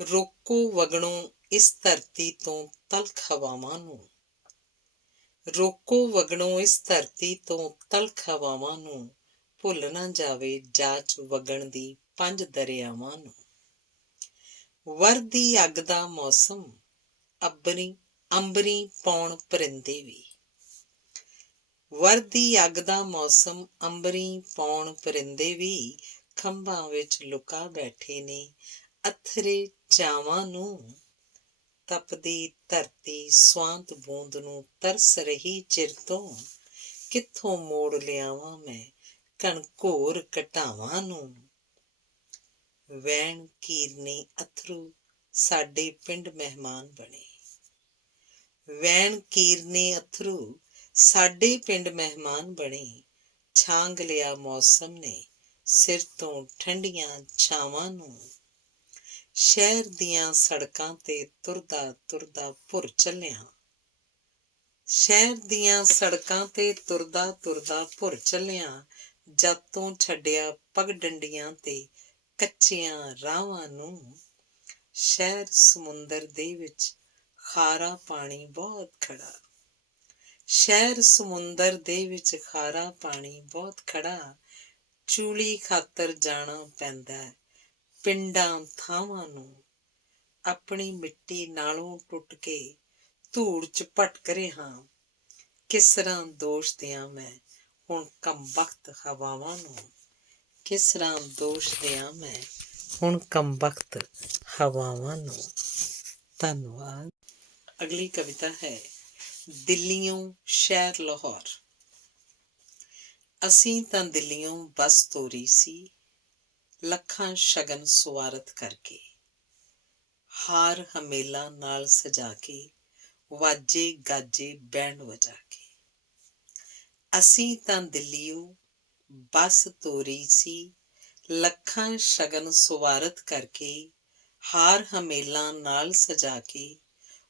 ਰੋਕੋ ਵਗਣੋਂ ਇਸ ਧਰਤੀ ਤੋਂ ਤਲਖ ਹਵਾਵਾਂ ਨੂੰ, ਰੋਕੋ ਵਗਣੋਂ ਇਸ ਧਰਤੀ ਤੋਂ ਤਲਖ ਹਵਾਵਾਂ ਨੂੰ, ਭੁੱਲ ਨਾ ਜਾਵੇ ਜਾਚ ਵਗਣ ਦੀ 5 ਦਰਿਆਵਾਂ ਨੂੰ। ਵਰਦੀ ਅੱਗ ਦਾ ਮੌਸਮ ਅੰਬਰੀ ਪਾਉਣ ਪਰਿੰਦੇ ਵੀ, ਵਰਦੀ ਅੱਗ ਦਾ ਮੌਸਮ ਅੰਬਰੀ ਪਾਉਣ ਪਰਿੰਦੇ ਵੀ, ਖੰਭਾਂ ਵਿੱਚ ਲੁਕਾ ਬੈਠੇ ਨੇ ਅੱਥਰੇ ਚਾਵਾਂ ਨੂੰ। ਤਪਦੀ ਧਰਤੀ ਸਵਾਂਤ ਬੂੰਦ ਨੂੰ ਤਰਸ ਰਹੀ ਚਿਰ ਤੋਂ, ਕਿੱਥੋਂ ਮੋੜ ਲਿਆਵਾਂ ਮੈਂ ਘਣਘੋਰ ਘਟਾਵਾਂ ਨੂੰ। ਵੈਣ ਕੀਰਨੇ ਅਥਰੂ ਸਾਡੇ ਪਿੰਡ ਮਹਿਮਾਨ ਬਣੇ, ਵੈਣ ਕੀਰਨੇ ਅਥਰੂ ਸਾਡੇ ਪਿੰਡ ਮਹਿਮਾਨ ਬਣੇ, ਛਾਂਗ ਲਿਆ ਮੌਸਮ ਨੇ ਸਿਰ ਤੋਂ ਠੰਡੀਆਂ ਛਾਵਾਂ ਨੂੰ। ਸ਼ਹਿਰ ਦੀਆਂ ਸੜਕਾਂ ਤੇ ਤੁਰਦਾ ਤੁਰਦਾ ਭੁਰ ਚੱਲਿਆ, ਸ਼ਹਿਰ ਦੀਆਂ ਸੜਕਾਂ ਤੇ ਤੁਰਦਾ ਤੁਰਦਾ ਭੁਰ ਚੱਲਿਆ, ਜਦ ਤੋਂ ਛੱਡਿਆ ਪਗਡੰਡੀਆਂ ਤੇ ਕੱਚੀਆਂ ਰਾਹਾਂ ਨੂੰ। ਸ਼ਹਿਰ ਸਮੁੰਦਰ ਦੇ ਵਿੱਚ ਖਾਰਾ ਪਾਣੀ ਬਹੁਤ ਖੜਾ, ਸ਼ਹਿਰ ਸਮੁੰਦਰ ਦੇ ਵਿੱਚ ਖਾਰਾ ਪਾਣੀ ਬਹੁਤ ਖੜਾ, ਚੂਲੀ ਖਾਤਰ ਜਾਣਾ ਪੈਂਦਾ ਪਿੰਡਾਂ ਥਾਵਾਂ ਨੂੰ। ਆਪਣੀ ਮਿੱਟੀ ਨਾਲੋਂ ਟੁੱਟ ਕੇ ਧੂੜ 'ਚ ਭਟਕ ਰਿਹਾ, ਕਿਸ ਤਰ੍ਹਾਂ ਦੋਸ਼ ਦਿਆਂ ਮੈਂ ਹੁਣ ਕਮਬਖ਼ਤ ਹਵਾਵਾਂ ਨੂੰ, ਕਿਸ ਤਰ੍ਹਾਂ ਦੋਸ਼ ਦਿਆਂ ਮੈਂ ਹੁਣ ਕਮਬਖ਼ਤ ਹਵਾਵਾਂ ਨੂੰ। ਧੰਨਵਾਦ। ਅਗਲੀ ਕਵਿਤਾ ਹੈ ਦਿੱਲੀਓਂ ਸ਼ਹਿਰ ਲਾਹੌਰ। ਅਸੀਂ ਤਾਂ ਦਿੱਲੀਓਂ ਬੱਸ ਤੋਰੀ ਸੀ, ਲੱਖਾਂ ਸ਼ਗਨ ਸੁਆਰਤ ਕਰਕੇ, ਹਾਰ ਹਮੇਲਾਂ ਨਾਲ ਸਜਾ ਕੇ, ਵਾਜੇ ਗਾਜੇ ਬੈਂਡ ਵਜਾ ਕੇ। ਅਸੀਂ ਤਾਂ ਦਿੱਲੀਓਂ ਬੱਸ ਤੋਰੀ ਸੀ, ਲੱਖਾਂ ਸ਼ਗਨ ਸੁਆਰਤ ਕਰਕੇ, ਹਾਰ ਹਮੇਲਾਂ ਨਾਲ ਸਜਾ ਕੇ,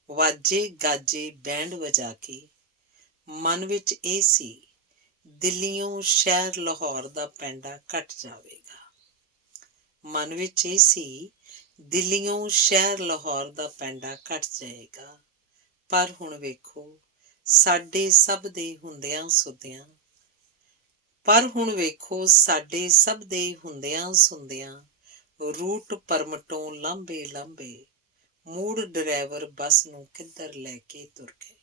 ਵਾਜੇ ਗਾਜੇ ਬੈਂਡ ਵਜਾ ਕੇ। ਮਨ ਵਿੱਚ ਇਹ ਸੀ ਦਿੱਲੀਓਂ ਸ਼ਹਿਰ ਲਾਹੌਰ ਦਾ ਪੈਂਡਾ ਘਟ ਜਾਵੇਗਾ, ਮਨ ਵਿੱਚ ਇਹ ਸੀ ਦਿੱਲੀਓਂ ਸ਼ਹਿਰ ਲਾਹੌਰ ਦਾ ਪੈਂਡਾ ਘਟ ਜਾਏਗਾ। ਪਰ ਹੁਣ ਵੇਖੋ ਸਾਡੇ ਸਭ ਦੇ ਹੁੰਦਿਆਂ ਸੁਦਿਆਂ, ਪਰ ਹੁਣ ਵੇਖੋ ਸਾਡੇ ਸਭ ਦੇ ਹੁੰਦਿਆਂ ਸੁੰਦਿਆਂ, ਰੂਟ ਪਰਮਟੋਂ ਲਾਂਭੇ ਲਾਂਭੇ, ਮੂਡ ਡਰਾਈਵਰ ਬੱਸ ਨੂੰ ਕਿੱਧਰ ਲੈ ਕੇ ਤੁਰ ਗਏ।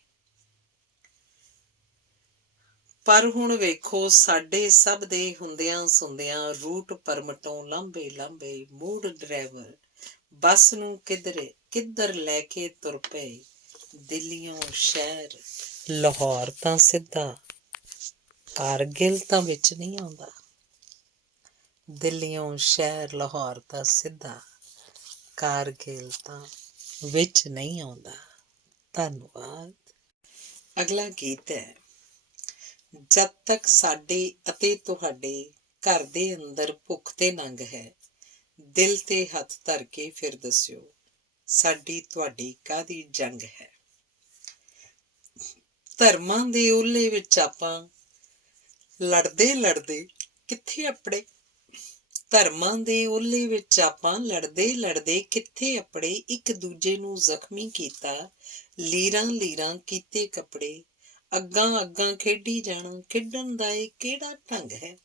ਪਰ ਹੁਣ ਵੇਖੋ ਸਾਡੇ ਸਭ ਦੇ ਹੁੰਦਿਆਂ ਸੁੰਦਿਆਂ, ਰੂਟ ਪਰਮਟੋਂ ਲਾਂਭੇ ਲਾਂਭੇ, ਮੂਡ ਡਰਾਈਵਰ ਬੱਸ ਨੂੰ ਕਿੱਧਰ ਲੈ ਕੇ ਤੁਰ ਪਏ। ਦਿੱਲੀਓਂ ਸ਼ਹਿਰ ਲਾਹੌਰ ਤਾਂ ਸਿੱਧਾ ਕਾਰਗਿਲ ਤਾਂ ਵਿੱਚ ਨਹੀਂ ਆਉਂਦਾ, ਦਿੱਲੀਓਂ ਸ਼ਹਿਰ ਲਾਹੌਰ ਤਾਂ ਸਿੱਧਾ ਕਾਰਗਿਲ ਤਾਂ ਵਿੱਚ ਨਹੀਂ ਆਉਂਦਾ। ਧੰਨਵਾਦ। ਅਗਲਾ ਗੀਤ ਹੈ ਜਦ ਤੱਕ ਸਾਡੇ ਅਤੇ ਤੁਹਾਡੇ ਘਰ ਦੇ ਅੰਦਰ ਭੁੱਖ ਤੇ ਨੰਗ ਹੈ, ਦਿਲ ਤੇ ਹੱਥ ਧਰ ਕੇ ਫਿਰ ਦੱਸਿਓ ਸਾਡੀ ਤੁਹਾਡੀ ਕਾਹਦੀ ਜੰਗ ਹੈ। ਧਰਮਾਂ ਦੇ ਓਹਲੇ ਵਿੱਚ ਆਪਾਂ ਲੜਦੇ ਲੜਦੇ ਕਿੱਥੇ ਆਪਣੇ, ਧਰਮਾਂ ਦੇ ਓਹਲੇ ਵਿੱਚ ਆਪਾਂ ਲੜਦੇ ਲੜਦੇ ਕਿੱਥੇ ਆਪਣੇ, ਇੱਕ ਦੂਜੇ ਨੂੰ ਜ਼ਖਮੀ ਕੀਤਾ, ਲੀਰਾਂ ਲੀਰਾਂ ਕੀਤੇ ਕੱਪੜੇ, ਅੱਗਾਂ ਅੱਗਾਂ ਖੇਡੀ ਜਾਣਾ, ਖੇਡਣ ਦਾ ਇਹ ਕਿਹੜਾ ਢੰਗ ਹੈ।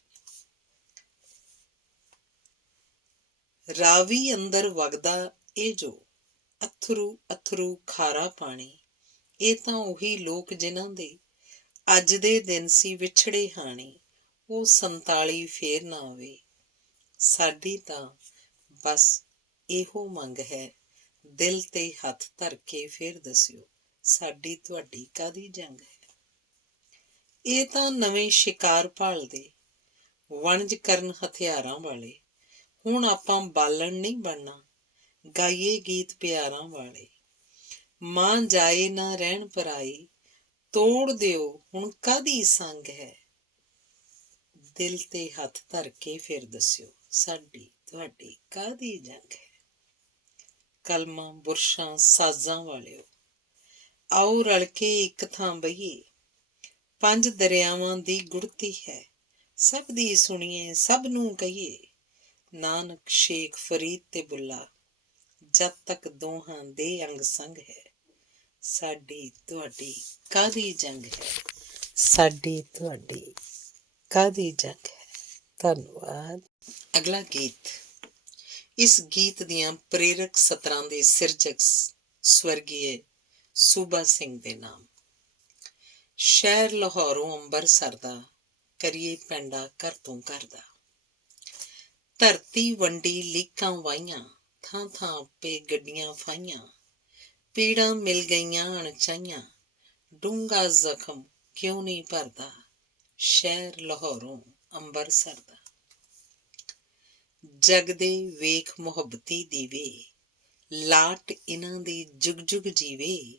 ਰਾਵੀ ਅੰਦਰ ਵਗਦਾ ਇਹ ਜੋ ਅਥਰੂ ਅਥਰੂ ਖਾਰਾ ਪਾਣੀ, ਇਹ ਤਾਂ ਉਹੀ ਲੋਕ ਜਿਨ੍ਹਾਂ ਦੇ ਅੱਜ ਦੇ ਦਿਨ ਸੀ ਵਿਛੜੇ ਹਾਣੀ। ਉਹ 47 ਫੇਰ ਨਾ ਆਵੇ, ਸਾਡੀ ਤਾਂ ਬਸ ਇਹੋ ਮੰਗ ਹੈ। ਦਿਲ ਤੇ ਹੱਥ ਧਰ ਕੇ ਫੇਰ ਦੱਸਿਓ, ਸਾਡੀ ਤੁਹਾਡੀ ਕਾਹਦੀ ਜੰਗ ਹੈ। ਇਹ ਤਾਂ ਨਵੇਂ ਸ਼ਿਕਾਰ ਭਾਲਦੇ, ਵਣਜ ਕਰਨ ਹਥਿਆਰਾਂ ਵਾਲੇ। ਹੁਣ ਆਪਾਂ ਬਾਲਣ ਨਹੀਂ ਬਣਨਾ, ਗਾਈਏ ਗੀਤ ਪਿਆਰਾਂ ਵਾਲੇ। ਮਾਂ ਜਾਏ ਨਾ ਰਹਿਣ ਪਰਾਈ, ਤੋੜ ਦਿਓ ਹੁਣ ਕਾਹਦੀ ਸੰਗ ਹੈ। ਦਿਲ ਤੇ ਹੱਥ ਧਰ ਕੇ ਫਿਰ ਦੱਸਿਓ, ਸਾਡੀ ਤੁਹਾਡੀ ਕਾਹਦੀ ਜੰਗ ਹੈ। ਕਲਮਾਂ ਬੁਰਸ਼ਾਂ ਸਾਜ਼ਾਂ ਵਾਲਿਓ, ਆਓ ਰਲ ਕੇ ਇੱਕ ਥਾਂ ਬਹੀਏ। 5 ਦਰਿਆਵਾਂ ਦੀ ਗੁੜਤੀ ਹੈ, ਸਭ ਦੀ ਸੁਣੀਏ ਸਭ ਨੂੰ ਕਹੀਏ। ਨਾਨਕ ਸ਼ੇਖ ਫਰੀਦ ਤੇ ਬੁੱਲਾ, ਜਦ ਤੱਕ ਦੋਹਾਂ ਦੇ ਅੰਗ ਸੰਗ ਹੈ। ਸਾਡੀ ਤੁਹਾਡੀ ਕਾਹਦੀ ਜੰਗ ਹੈ, ਸਾਡੀ ਤੁਹਾਡੀ ਕਾਹਦੀ ਜੰਗ ਹੈ। ਧੰਨਵਾਦ। ਅਗਲਾ ਗੀਤ। ਇਸ ਗੀਤ ਦੀਆਂ ਪ੍ਰੇਰਕ ਸਤਰਾਂ ਦੇ ਸਿਰਜਕ ਸਵਰਗੀ ਸੂਬਾ ਸਿੰਘ ਦੇ ਨਾਮ। ਸ਼ਹਿਰ ਲਾਹੌਰੋਂ ਅੰਬਰਸਰ ਦਾ, ਕਰੀਏ ਪੈਂਡਾ ਘਰ ਤੋਂ ਘਰ ਦਾ। ਧਰਤੀ ਵੰਡੀ ਲੀਕਾਂ ਵਾਹੀਆਂ, ਥਾਂ ਥਾਂ ਪੇ ਗੱਡੀਆਂ ਫਾਹੀਆਂ। ਪੀੜਾਂ ਮਿਲ ਗਈਆਂ ਅਣਚਾਹੀਆਂ, ਡੂੰਘਾ ਜ਼ਖਮ ਕਿਉਂ ਨਹੀਂ ਭਰਦਾ। ਸ਼ਹਿਰ ਲਾਹੌਰੋਂ ਅੰਬਰਸਰ ਦਾ। ਜਗਦੇ ਵੇਖ ਮੁਹੱਬਤੀ ਦੀਵੇ, ਲਾਟ ਇਹਨਾਂ ਦੀ ਜੁਗ ਜੁਗ ਜੀਵੇ।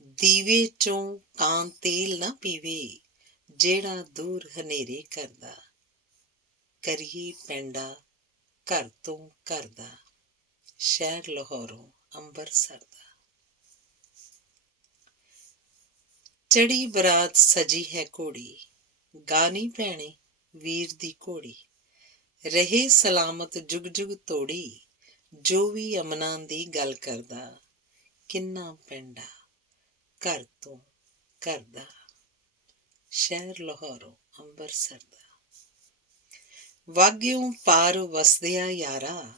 ਦੀਵੇ ਚੋਂ ਕਾਂ ਤੇਲ ਨਾ ਪੀਵੇ, ਜਿਹੜਾ ਦੂਰ ਹਨੇਰੇ ਕਰਦਾ। ਕਰੀਏ ਪੈਂਡਾ ਘਰ ਤੋਂ ਘਰ ਦਾ, ਸ਼ਹਿਰ ਲਾਹੌਰੋਂ ਅੰਬਰਸਰ ਦਾ। ਚੜੀ ਬਰਾਤ ਸਜੀ ਹੈ ਘੋੜੀ, ਗਾ ਨੀ ਭੈਣੇ ਵੀਰ ਦੀ ਘੋੜੀ। ਰਹੇ ਸਲਾਮਤ ਜੁਗ ਜੁਗ ਤੋੜੀ, ਜੋ ਵੀ ਅਮਨਾਂ ਦੀ ਗੱਲ ਕਰਦਾ। ਕਿੰਨਾ ਪੈਂਡਾ ਘਰ ਤੋਂ ਘਰ ਦਾ, ਸ਼ਹਿਰ ਲਾਹੌਰੋਂ ਅੰਬਰਸਰ ਦਾ। ਵਾਗਿਓਂ ਪਾਰ ਵਸਦਿਆ ਯਾਰਾ,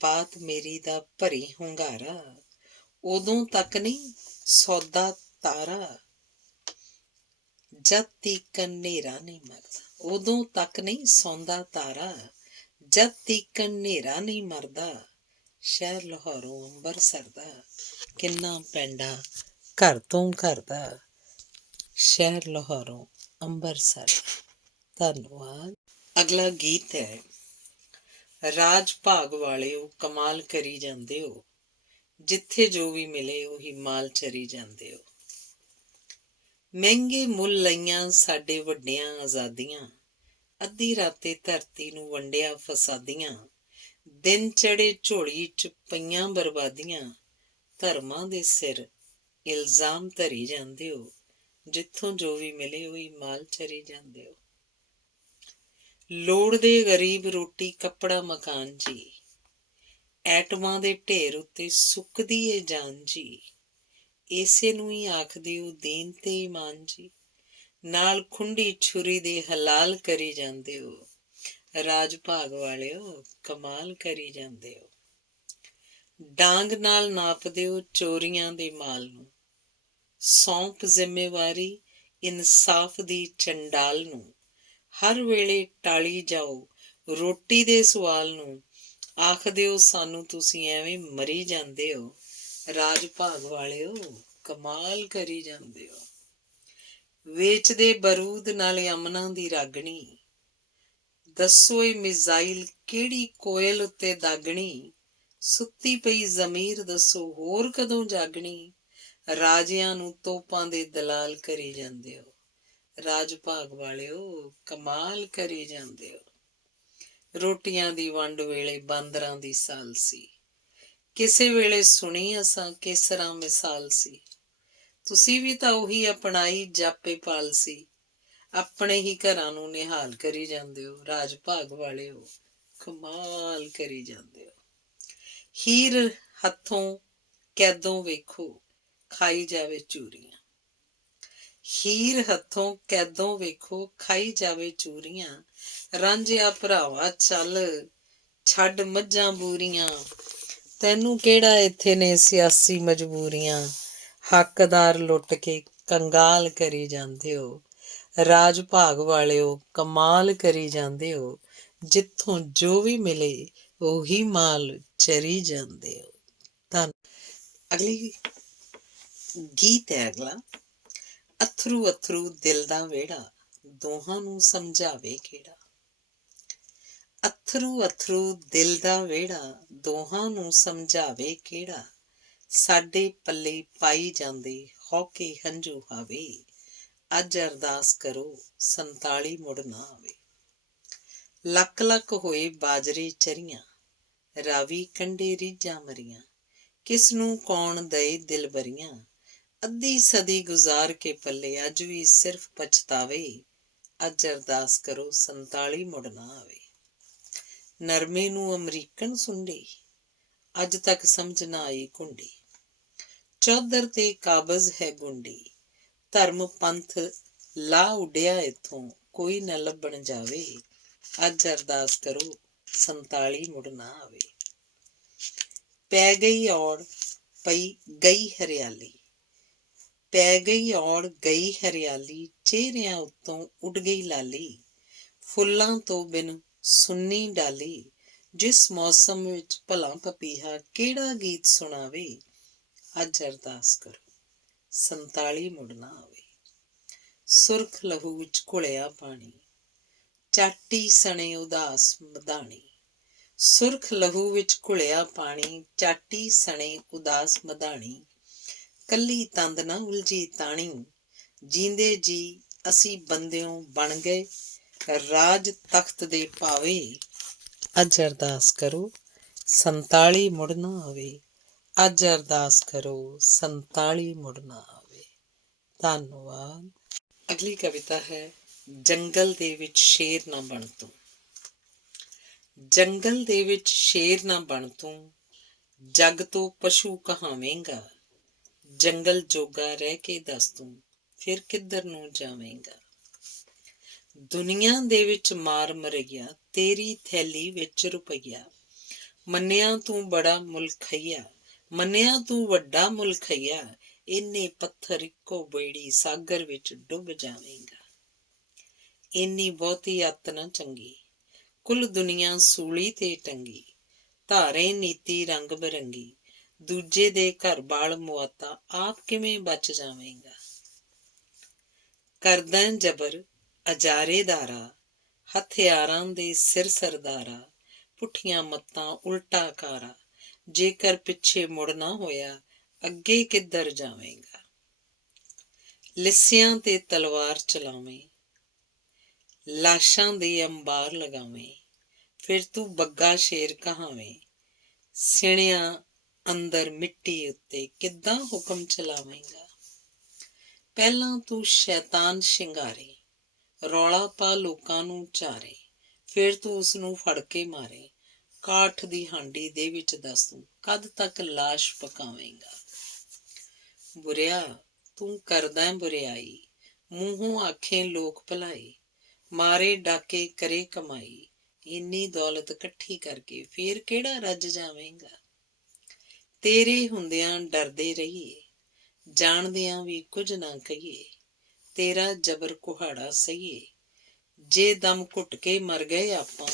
ਬਾਤ ਮੇਰੀ ਦਾ ਭਰੀ ਹੁੰਗਾਰਾ। ਉਦੋਂ ਤੱਕ ਨਹੀਂ ਸੌਦਾ ਤਾਰਾ, ਜਦ ਤੀਕਨ ਨੇਰਾ ਨਹੀਂ ਮਰਦਾ। ਉਦੋਂ ਤੱਕ ਨਹੀਂ ਸੌਂਦਾ ਤਾਰਾ, ਜਦ ਤੀਕਨ ਨੇਰਾ ਨਹੀਂ ਮਰਦਾ। ਸ਼ਹਿਰ ਲਾਹੌਰੋਂ ਅੰਬਰਸਰ ਦਾ। ਕਿੰਨਾ ਪੈਂਡਾ ਘਰ ਤੋਂ ਘਰ ਦਾ, ਸ਼ਹਿਰ ਲਾਹੌਰੋਂ ਅੰਬਰਸਰ ਦਾ। ਧੰਨਵਾਦ। ਅਗਲਾ ਗੀਤ ਹੈ। ਰਾਜ ਭਾਗ ਵਾਲਿਓ ਕਮਾਲ ਕਰੀ ਜਾਂਦੇ ਹੋ, ਜਿੱਥੇ ਜੋ ਵੀ ਮਿਲੇ ਉਹੀ ਮਾਲ ਚਰੀ ਜਾਂਦੇ ਹੋ। ਮਹਿੰਗੇ ਮੁੱਲ ਲਈਆਂ ਸਾਡੇ ਵੱਡਿਆਂ ਆਜ਼ਾਦੀਆਂ, ਅੱਧੀ ਰਾਤੇ ਧਰਤੀ ਨੂੰ ਵੰਡਿਆ ਫਸਾਦੀਆਂ। ਦਿਨ ਚੜੇ ਝੋਲੀ ਚ ਪਈਆਂ ਬਰਬਾਦੀਆਂ, ਧਰਮਾਂ ਦੇ ਸਿਰ ਇਲਜ਼ਾਮ ਧਰੀ ਜਾਂਦੇ ਹੋ। ਜਿੱਥੋਂ ਜੋ ਵੀ ਮਿਲੇ ਉਹੀ ਮਾਲ ਚਰੀ ਜਾਂਦੇ ਹੋ। ਲੋੜਦੇ ਗਰੀਬ ਰੋਟੀ ਕੱਪੜਾ ਮਕਾਨ ਜੀ, ਐਟਮਾਂ ਦੇ ਢੇਰ ਉੱਤੇ ਸੁੱਕਦੀ ਏ ਜਾਨ ਜੀ। ਇਸੇ ਨੂੰ ਹੀ ਆਖਦੇ ਹੋ ਦੀਨ ਤੇ ਈਮਾਨ ਜੀ, ਨਾਲ ਖੁੰਡੀ ਛੁਰੀ ਦੇ ਹਲਾਲ ਕਰੀ ਜਾਂਦੇ ਹੋ। ਰਾਜ ਭਾਗ ਵਾਲਿਓ ਕਮਾਲ ਕਰੀ ਜਾਂਦੇ ਹੋ। ਡਾਂਗ ਨਾਲ ਨਾਪਦੇ ਹੋ ਚੋਰੀਆਂ ਦੇ ਮਾਲ ਨੂੰ, ਸੌਂਪ ਜ਼ਿੰਮੇਵਾਰੀ ਇਨਸਾਫ ਦੀ ਚੰਡਾਲ ਨੂੰ। ਹਰ ਵੇਲੇ ਟਾਲੀ ਜਾਓ ਰੋਟੀ ਦੇ ਸਵਾਲ ਨੂੰ, ਆਖਦੇ ਹੋ ਸਾਨੂੰ ਤੁਸੀਂ ਐਵੇਂ ਮਰੀ ਜਾਂਦੇ ਹੋ। ਰਾਜ ਭਾਗ ਵਾਲਿਓ ਕਮਾਲ ਕਰੀ ਜਾਂਦੇ ਹੋ। ਵੇਚਦੇ ਬਰੂਦ ਨਾਲੇ ਅਮਨਾਂ ਦੀ ਰਾਗਣੀ, ਦੱਸੋ ਇਹ ਮਿਜ਼ਾਈਲ ਕਿਹੜੀ ਕੋਇਲ ਉੱਤੇ ਦਾਗਣੀ। ਸੁੱਤੀ ਪਈ ਜ਼ਮੀਰ ਦੱਸੋ ਹੋਰ ਕਦੋਂ ਜਾਗਣੀ, ਰਾਜਿਆਂ ਨੂੰ ਤੋਪਾਂ ਦੇ ਦਲਾਲ ਕਰੀ ਜਾਂਦੇ ਹੋ। ਰਾਜ ਭਾਗ ਵਾਲਿਓ ਕਮਾਲ ਕਰੀ ਜਾਂਦੇ ਹੋ। ਰੋਟੀਆਂ ਦੀ ਵੰਡ ਵੇਲੇ ਬਾਂਦਰਾਂ ਦੀ ਸਾਲ ਸੀ, ਕਿਸੇ ਵੇਲੇ ਸੁਣੀ ਅਸਾਂ ਕੇਸਰਾਂ ਮਿਸਾਲ ਸੀ। ਤੁਸੀਂ ਵੀ ਤਾਂ ਉਹੀ ਅਪਣਾਈ ਜਾਪੇ ਪਾਲ ਸੀ, ਆਪਣੇ ਹੀ ਘਰਾਂ ਨੂੰ ਨਿਹਾਲ ਕਰੀ ਜਾਂਦੇ ਹੋ। ਰਾਜ ਭਾਗ ਵਾਲਿਓ ਕਮਾਲ ਕਰੀ ਜਾਂਦੇ ਹੋ। ਹੀਰ ਹੱਥੋਂ ਕੈਦੋਂ ਵੇਖੋ ਖਾਈ ਜਾਵੇ ਚੂਰੀਆਂ, ਹੀਰ ਹੱਥੋਂ ਕੈਦੋਂ ਵੇਖੋ ਖਾਈ ਜਾਵੇ ਚੂਰੀਆਂ। ਰਾਂਝਿਆ ਭਰਾਵਾ ਚੱਲ ਛੱਡ ਮੱਝਾਂ ਬੂਰੀਆਂ, ਤੈਨੂੰ ਕਿਹੜਾ ਇੱਥੇ ਨੇ ਸਿਆਸੀ ਮਜਬੂਰੀਆਂ। ਹੱਕਦਾਰ ਲੁੱਟ ਕੇ ਕੰਗਾਲ ਕਰੀ ਜਾਂਦੇ ਹੋ, ਰਾਜ ਭਾਗ ਵਾਲਿਓ ਕਮਾਲ ਕਰੀ ਜਾਂਦੇ ਹੋ। ਜਿੱਥੋਂ ਜੋ ਵੀ ਮਿਲੇ ਉਹੀ ਮਾਲ ਚਰੀ ਜਾਂਦੇ ਹੋ। ਧੰਨ। ਅਗਲੀ ਗੀਤ ਹੈ ਅਗਲਾ। ਅੱਥਰੂ ਅੱਥਰੂ ਦਿਲ ਦਾ ਵਿਹੜਾ, ਦੋਹਾਂ ਨੂੰ ਸਮਝਾਵੇ ਕਿਹੜਾ। ਅੱਥਰੂ ਅੱਥਰੂ ਦਿਲ ਦਾ ਵਿਹੜਾ, ਦੋਹਾਂ ਨੂੰ ਸਮਝਾਵੇ ਕਿਹੜਾ। ਸਾਡੇ ਪੱਲੇ ਪਾਈ ਜਾਂਦੇ ਹੌਕੇ ਹੰਝੂ ਹਾਵੇ, ਅੱਜ ਅਰਦਾਸ ਕਰੋ 47 ਮੁੜ ਨਾ ਆਵੇ। ਲੱਕ ਲੱਕ ਹੋਏ ਬਾਜਰੇ ਚਰੀਆਂ, ਰਾਵੀ ਕੰਢੇ ਰੀਝਾਂ ਮਰੀਆਂ। ਕਿਸ ਨੂੰ ਕੌਣ ਦਏ ਦਿਲ ਬਰੀਆਂ, ਅੱਧੀ ਸਦੀ ਗੁਜ਼ਾਰ ਕੇ ਪੱਲੇ ਅੱਜ ਵੀ ਸਿਰਫ ਪਛਤਾਵੇ, ਅੱਜ ਅਰਦਾਸ ਕਰੋ 47 ਮੁੜ ਨਾ ਆਵੇ। ਨਰਮੇ ਨੂੰ ਅਮਰੀਕਨ ਸੁੰਡੀ, ਅੱਜ ਤੱਕ ਸਮਝ ਨਾ ਆਈ ਕੁੰਡੀ। ਚੌਧਰ ਤੇ ਕਾਬਜ਼ ਹੈ ਗੁੰਡੀ, ਧਰਮ ਪੰਥ ਲਾ ਉੱਡਿਆ ਇੱਥੋਂ, ਕੋਈ ਨਾ ਲੱਭਣ ਜਾਵੇ, ਅੱਜ ਅਰਦਾਸ ਕਰੋ 47 ਮੁੜ ਨਾ ਆਵੇ। ਪੈ ਗਈ ਔੜ ਪਈ ਗਈ ਹਰਿਆਲੀ, ਪੈ ਗਈ ਔੜ ਗਈ ਹਰਿਆਲੀ, ਚਿਹਰਿਆਂ ਉੱਤੋਂ ਉੱਡ ਗਈ ਲਾਲੀ। ਫੁੱਲਾਂ ਤੋਂ ਬਿਨ ਸੁੰਨੀ ਡਾਲੀ, ਜਿਸ ਮੌਸਮ ਵਿੱਚ ਭਲਾ ਪਪੀਹਾ ਕਿਹੜਾ ਗੀਤ ਸੁਣਾਵੇ, ਅੱਜ ਅਰਦਾਸ ਕਰੋ 47 ਮੁੜ ਨਾ ਆਵੇ। ਸੁਰਖ ਲਹੂ ਵਿੱਚ ਘੁਲਿਆ ਪਾਣੀ, ਚਾਟੀ ਸਣੇ ਉਦਾਸ ਮਧਾਣੀ। ਸੁਰਖ ਲਹੂ ਵਿੱਚ ਘੁਲਿਆ ਪਾਣੀ, ਚਾਟੀ ਸਣੇ ਉਦਾਸ ਮਧਾਣੀ। ਕੱਲੀ ਤੰਦ ਨਾ ਉਲਝੀ ਤਾਣੀ, ਜੀਂਦੇ ਜੀ ਅਸੀਂ ਬੰਦਿਓਂ ਬਣ ਗਏ, ਰਾਜ ਤਖਤ ਦੇ ਪਾਵੇ, ਅੱਜ ਅਰਦਾਸ ਕਰੋ 47 ਮੁੜ ਨਾ ਆਵੇ, ਅੱਜ ਅਰਦਾਸ ਕਰੋ 47 ਮੁੜ ਨਾ ਆਵੇ। ਧੰਨਵਾਦ। ਅਗਲੀ ਕਵਿਤਾ ਹੈ ਜੰਗਲ ਦੇ ਵਿੱਚ ਸ਼ੇਰ ਨਾ ਬਣ ਤੂੰ। ਜੰਗਲ ਦੇ ਵਿੱਚ ਸ਼ੇਰ ਨਾ ਬਣ ਤੂੰ, ਜੱਗ ਤੋਂ ਪਸ਼ੂ ਕਹਾਵੇਂਗਾ। ਜੰਗਲ ਜੋਗਾ ਰਹਿ ਕੇ ਦੱਸ ਤੂੰ, ਫਿਰ ਕਿੱਧਰ ਨੂੰ ਜਾਵੇਂਗਾ। ਦੁਨੀਆ ਦੇ ਵਿੱਚ ਮਾਰ ਮਰਈਆ, ਤੇਰੀ ਥੈਲੀ ਵਿੱਚ ਰੁਪਈਆ। ਮੰਨਿਆ ਤੂੰ ਬੜਾ ਮੁਲਖਈਆ, ਮੰਨਿਆ ਤੂੰ ਵੱਡਾ ਮੁਲਖਈਆ। ਇੰਨੇ ਪੱਥਰ ਇੱਕੋ ਬੇੜੀ, ਸਾਗਰ ਵਿੱਚ ਡੁੱਬ ਜਾਵੇਂਗਾ। ਇੰਨੀ ਬਹੁਤੀ ਅੱਤ ਨਾ ਚੰਗੀ, ਕੁੱਲ ਦੁਨੀਆ ਸੂਲੀ ਤੇ ਟੰਗੀ। ਧਾਰੇ ਨੀਤੀ ਰੰਗ ਬਿਰੰਗੀ, ਦੂਜੇ ਦੇ ਘਰ ਬਾਲ ਮੁਆਤਾ, ਆਪ ਕਿਵੇਂ ਬਚ ਜਾਵੇਂਗਾ। ਕਰਦਾ ਜਬਰ ਅਜਾਰੇਦਾਰਾ, ਹਥਿਆਰਾਂ ਦੇ ਸਿਰ ਸਰਦਾਰਾ। ਪੁੱਠੀਆਂ ਮੱਤਾਂ ਉਲਟਾ ਕਾਰਾ, ਜੇਕਰ ਪਿੱਛੇ ਮੁੜਨਾ ਹੋਇਆ, ਅੱਗੇ ਕਿੱਧਰ ਜਾਵੇਂਗਾ। ਲਿੱਸਿਆਂ ਤੇ ਤਲਵਾਰ ਚਲਾਵੇਂ, ਲਾਸ਼ਾਂ ਦੇ ਅੰਬਾਰ ਲਗਾਵੇਂ। ਫਿਰ ਤੂੰ ਬੱਗਾ ਸ਼ੇਰ ਕਹਾਵੇਂ, ਸਿਣਿਆਂ ਅੰਦਰ ਮਿੱਟੀ ਉੱਤੇ ਕਿੱਦਾਂ ਹੁਕਮ ਚਲਾਵੇਂਗਾ। ਪਹਿਲਾਂ ਤੂੰ ਸ਼ੈਤਾਨ ਸ਼ਿੰਗਾਰੇ, ਰੌਲਾ ਪਾ ਲੋਕਾਂ ਨੂੰ ਚਾਰੇ। ਫਿਰ ਤੂੰ ਉਸਨੂੰ ਫੜ ਕੇ ਮਾਰੇ, ਕਾਠ ਦੀ ਹਾਂਡੀ ਦੇ ਵਿੱਚ ਦੱਸ ਤੂੰ ਕਦ ਤੱਕ ਲਾਸ਼ ਪਕਾਵੇਂਗਾ। ਬੁਰਿਆ ਤੂੰ ਕਰਦਾ ਬੁਰਿਆਈ, ਮੂੰਹੋਂ ਆਖੇ ਲੋਕ ਭਲਾਈ। ਮਾਰੇ ਡਾਕੇ ਕਰੇ ਕਮਾਈ, ਇੰਨੀ ਦੌਲਤ ਇਕੱਠੀ ਕਰਕੇ ਫੇਰ ਕਿਹੜਾ ਰੱਜ ਜਾਵੇਂਗਾ। ਤੇਰੇ ਹੁੰਦਿਆਂ ਡਰਦੇ ਰਹੀਏ, ਜਾਣਦਿਆਂ ਵੀ ਕੁਝ ਨਾ ਕਹੀਏ। ਤੇਰਾ ਜਬਰ ਕੁਹਾੜਾ ਸਹੀਏ, ਜੇ ਦਮ ਘੁੱਟ ਕੇ ਮਰ ਗਏ ਆਪਾਂ,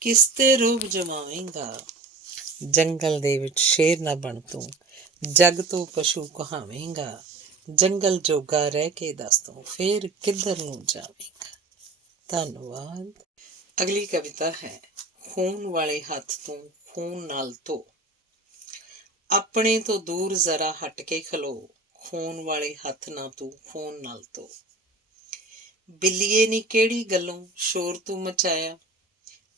ਕਿਸ ਤੇ ਰੋਹਬ ਜਮਾਵੇਂਗਾ। ਜੰਗਲ ਦੇ ਵਿੱਚ ਸ਼ੇਰ ਨਾ ਬਣ ਤੂੰ, ਜੱਗ ਤੋਂ ਪਸ਼ੂ ਕਹਾਵੇਂਗਾ। ਜੰਗਲ ਜੋਗਾ ਰਹਿ ਕੇ ਦੱਸ ਤੂੰ, ਫੇਰ ਕਿੱਧਰ ਨੂੰ ਜਾਵੇਂਗਾ। ਧੰਨਵਾਦ। ਅਗਲੀ ਕਵਿਤਾ ਹੈ ਖੂਨ ਵਾਲੇ ਹੱਥ ਤੋਂ ਖੂਨ ਨਾਲ ਧੋ। ਆਪਣੇ ਤੋਂ ਦੂਰ ਜ਼ਰਾ ਹਟ ਕੇ ਖਲੋ, ਖੂਨ ਵਾਲੇ ਹੱਥ ਨਾ ਤੂੰ ਖੂਨ ਨਾਲ ਧੋ। ਬਿੱਲੀਏ ਨੀ ਕਿਹੜੀ ਗੱਲੋਂ ਸ਼ੋਰ ਤੂੰ ਮਚਾਇਆ,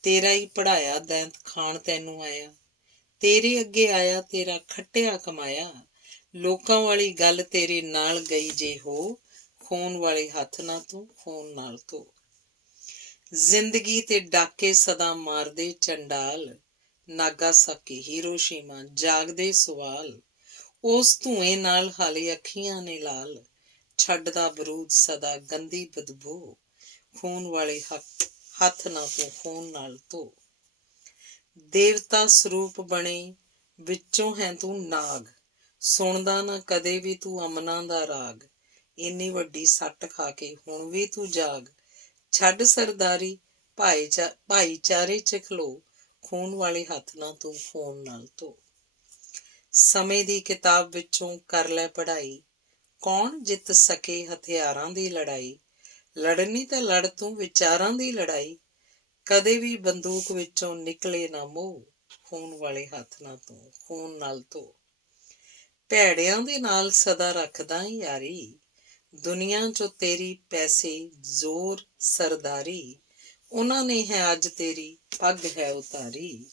ਤੇਰਾ ਹੀ ਪੜ੍ਹਾਇਆ ਦੈਂਤ ਖਾਣ ਤੈਨੂੰ ਆਇਆ। ਤੇਰੇ ਅੱਗੇ ਆਇਆ ਤੇਰਾ ਖੱਟਿਆ ਕਮਾਇਆ, ਲੋਕਾਂ ਵਾਲੀ ਗੱਲ ਤੇਰੇ ਨਾਲ ਗਈ ਜੇ ਹੋ, ਖੂਨ ਵਾਲੇ ਹੱਥ ਨਾ ਤੂੰ ਖੂਨ ਨਾਲ ਧੋ। ਜ਼ਿੰਦਗੀ ਤੇ ਡਾਕੇ ਸਦਾ ਮਾਰਦੇ ਚੰਡਾਲ, ਨਾਗਾਸਾਕੀ ਹੀਰੋਸ਼ੀਮਾ ਜਾਗਦੇ ਸਵਾਲ। ਉਸ ਧੂਏ ਨਾਲ ਹਾਲੇ ਅੱਖੀਆਂ ਨੇ ਲਾਲ, ਛੱਡਦਾ ਬਰੂਦ ਸਦਾ ਗੰਦੀ ਬਦਬੂ। ਖੂਨ ਵਾਲੇ ਹੱਥ ਨਾ ਤੂੰ ਖੂਨ ਨਾਲ ਧੋ। ਦੇਵਤਾ ਸਰੂਪ ਬਣੇ, ਵਿੱਚੋਂ ਹੈ ਤੂੰ ਨਾਗ। ਸੁਣਦਾ ਨਾ ਕਦੇ ਵੀ ਤੂੰ ਅਮਨਾਂ ਦਾ ਰਾਗ। ਇੰਨੀ ਵੱਡੀ ਸੱਟ ਖਾ ਕੇ ਹੁਣ ਵੀ ਤੂੰ ਜਾਗ। ਛੱਡ ਸਰਦਾਰੀ, ਭਾਈਚਾਰੇ ਚ ਖਲੋ। ਖੂਨ ਵਾਲੇ ਹੱਥ ਨਾ ਤੂੰ ਖੂਨ ਨਾਲ ਧੋ। ਸਮੇਂ ਦੀ ਕਿਤਾਬ ਵਿੱਚੋਂ ਕਰ ਲੈ ਪੜ੍ਹਾਈ। ਕੌਣ ਜਿੱਤ ਸਕੇ ਹਥਿਆਰਾਂ ਦੀ ਲੜਾਈ। ਲੜਨੀ ਤਾਂ ਲੜ ਤੂੰ ਵਿਚਾਰਾਂ ਦੀ ਲੜਾਈ। ਕਦੇ ਵੀ ਬੰਦੂਕ ਵਿੱਚੋਂ ਨਿਕਲੇ ਨਾ ਮੂੰਹ। ਖੂਨ ਵਾਲੇ ਹੱਥ ਨਾ ਤੂੰ ਖੂਨ ਨਾਲ ਧੋ। ਭੈੜਿਆਂ ਦੇ ਨਾਲ ਸਦਾ ਰੱਖਦਾ ਯਾਰੀ। ਦੁਨੀਆ ਚੋਂ ਤੇਰੀ ਪੈਸੇ ਜ਼ੋਰ ਸਰਦਾਰੀ। ਉਹਨਾਂ ਨੇ ਹੈ ਅੱਜ ਤੇਰੀ ਪੱਗ ਹੈ ਉਤਾਰੀ।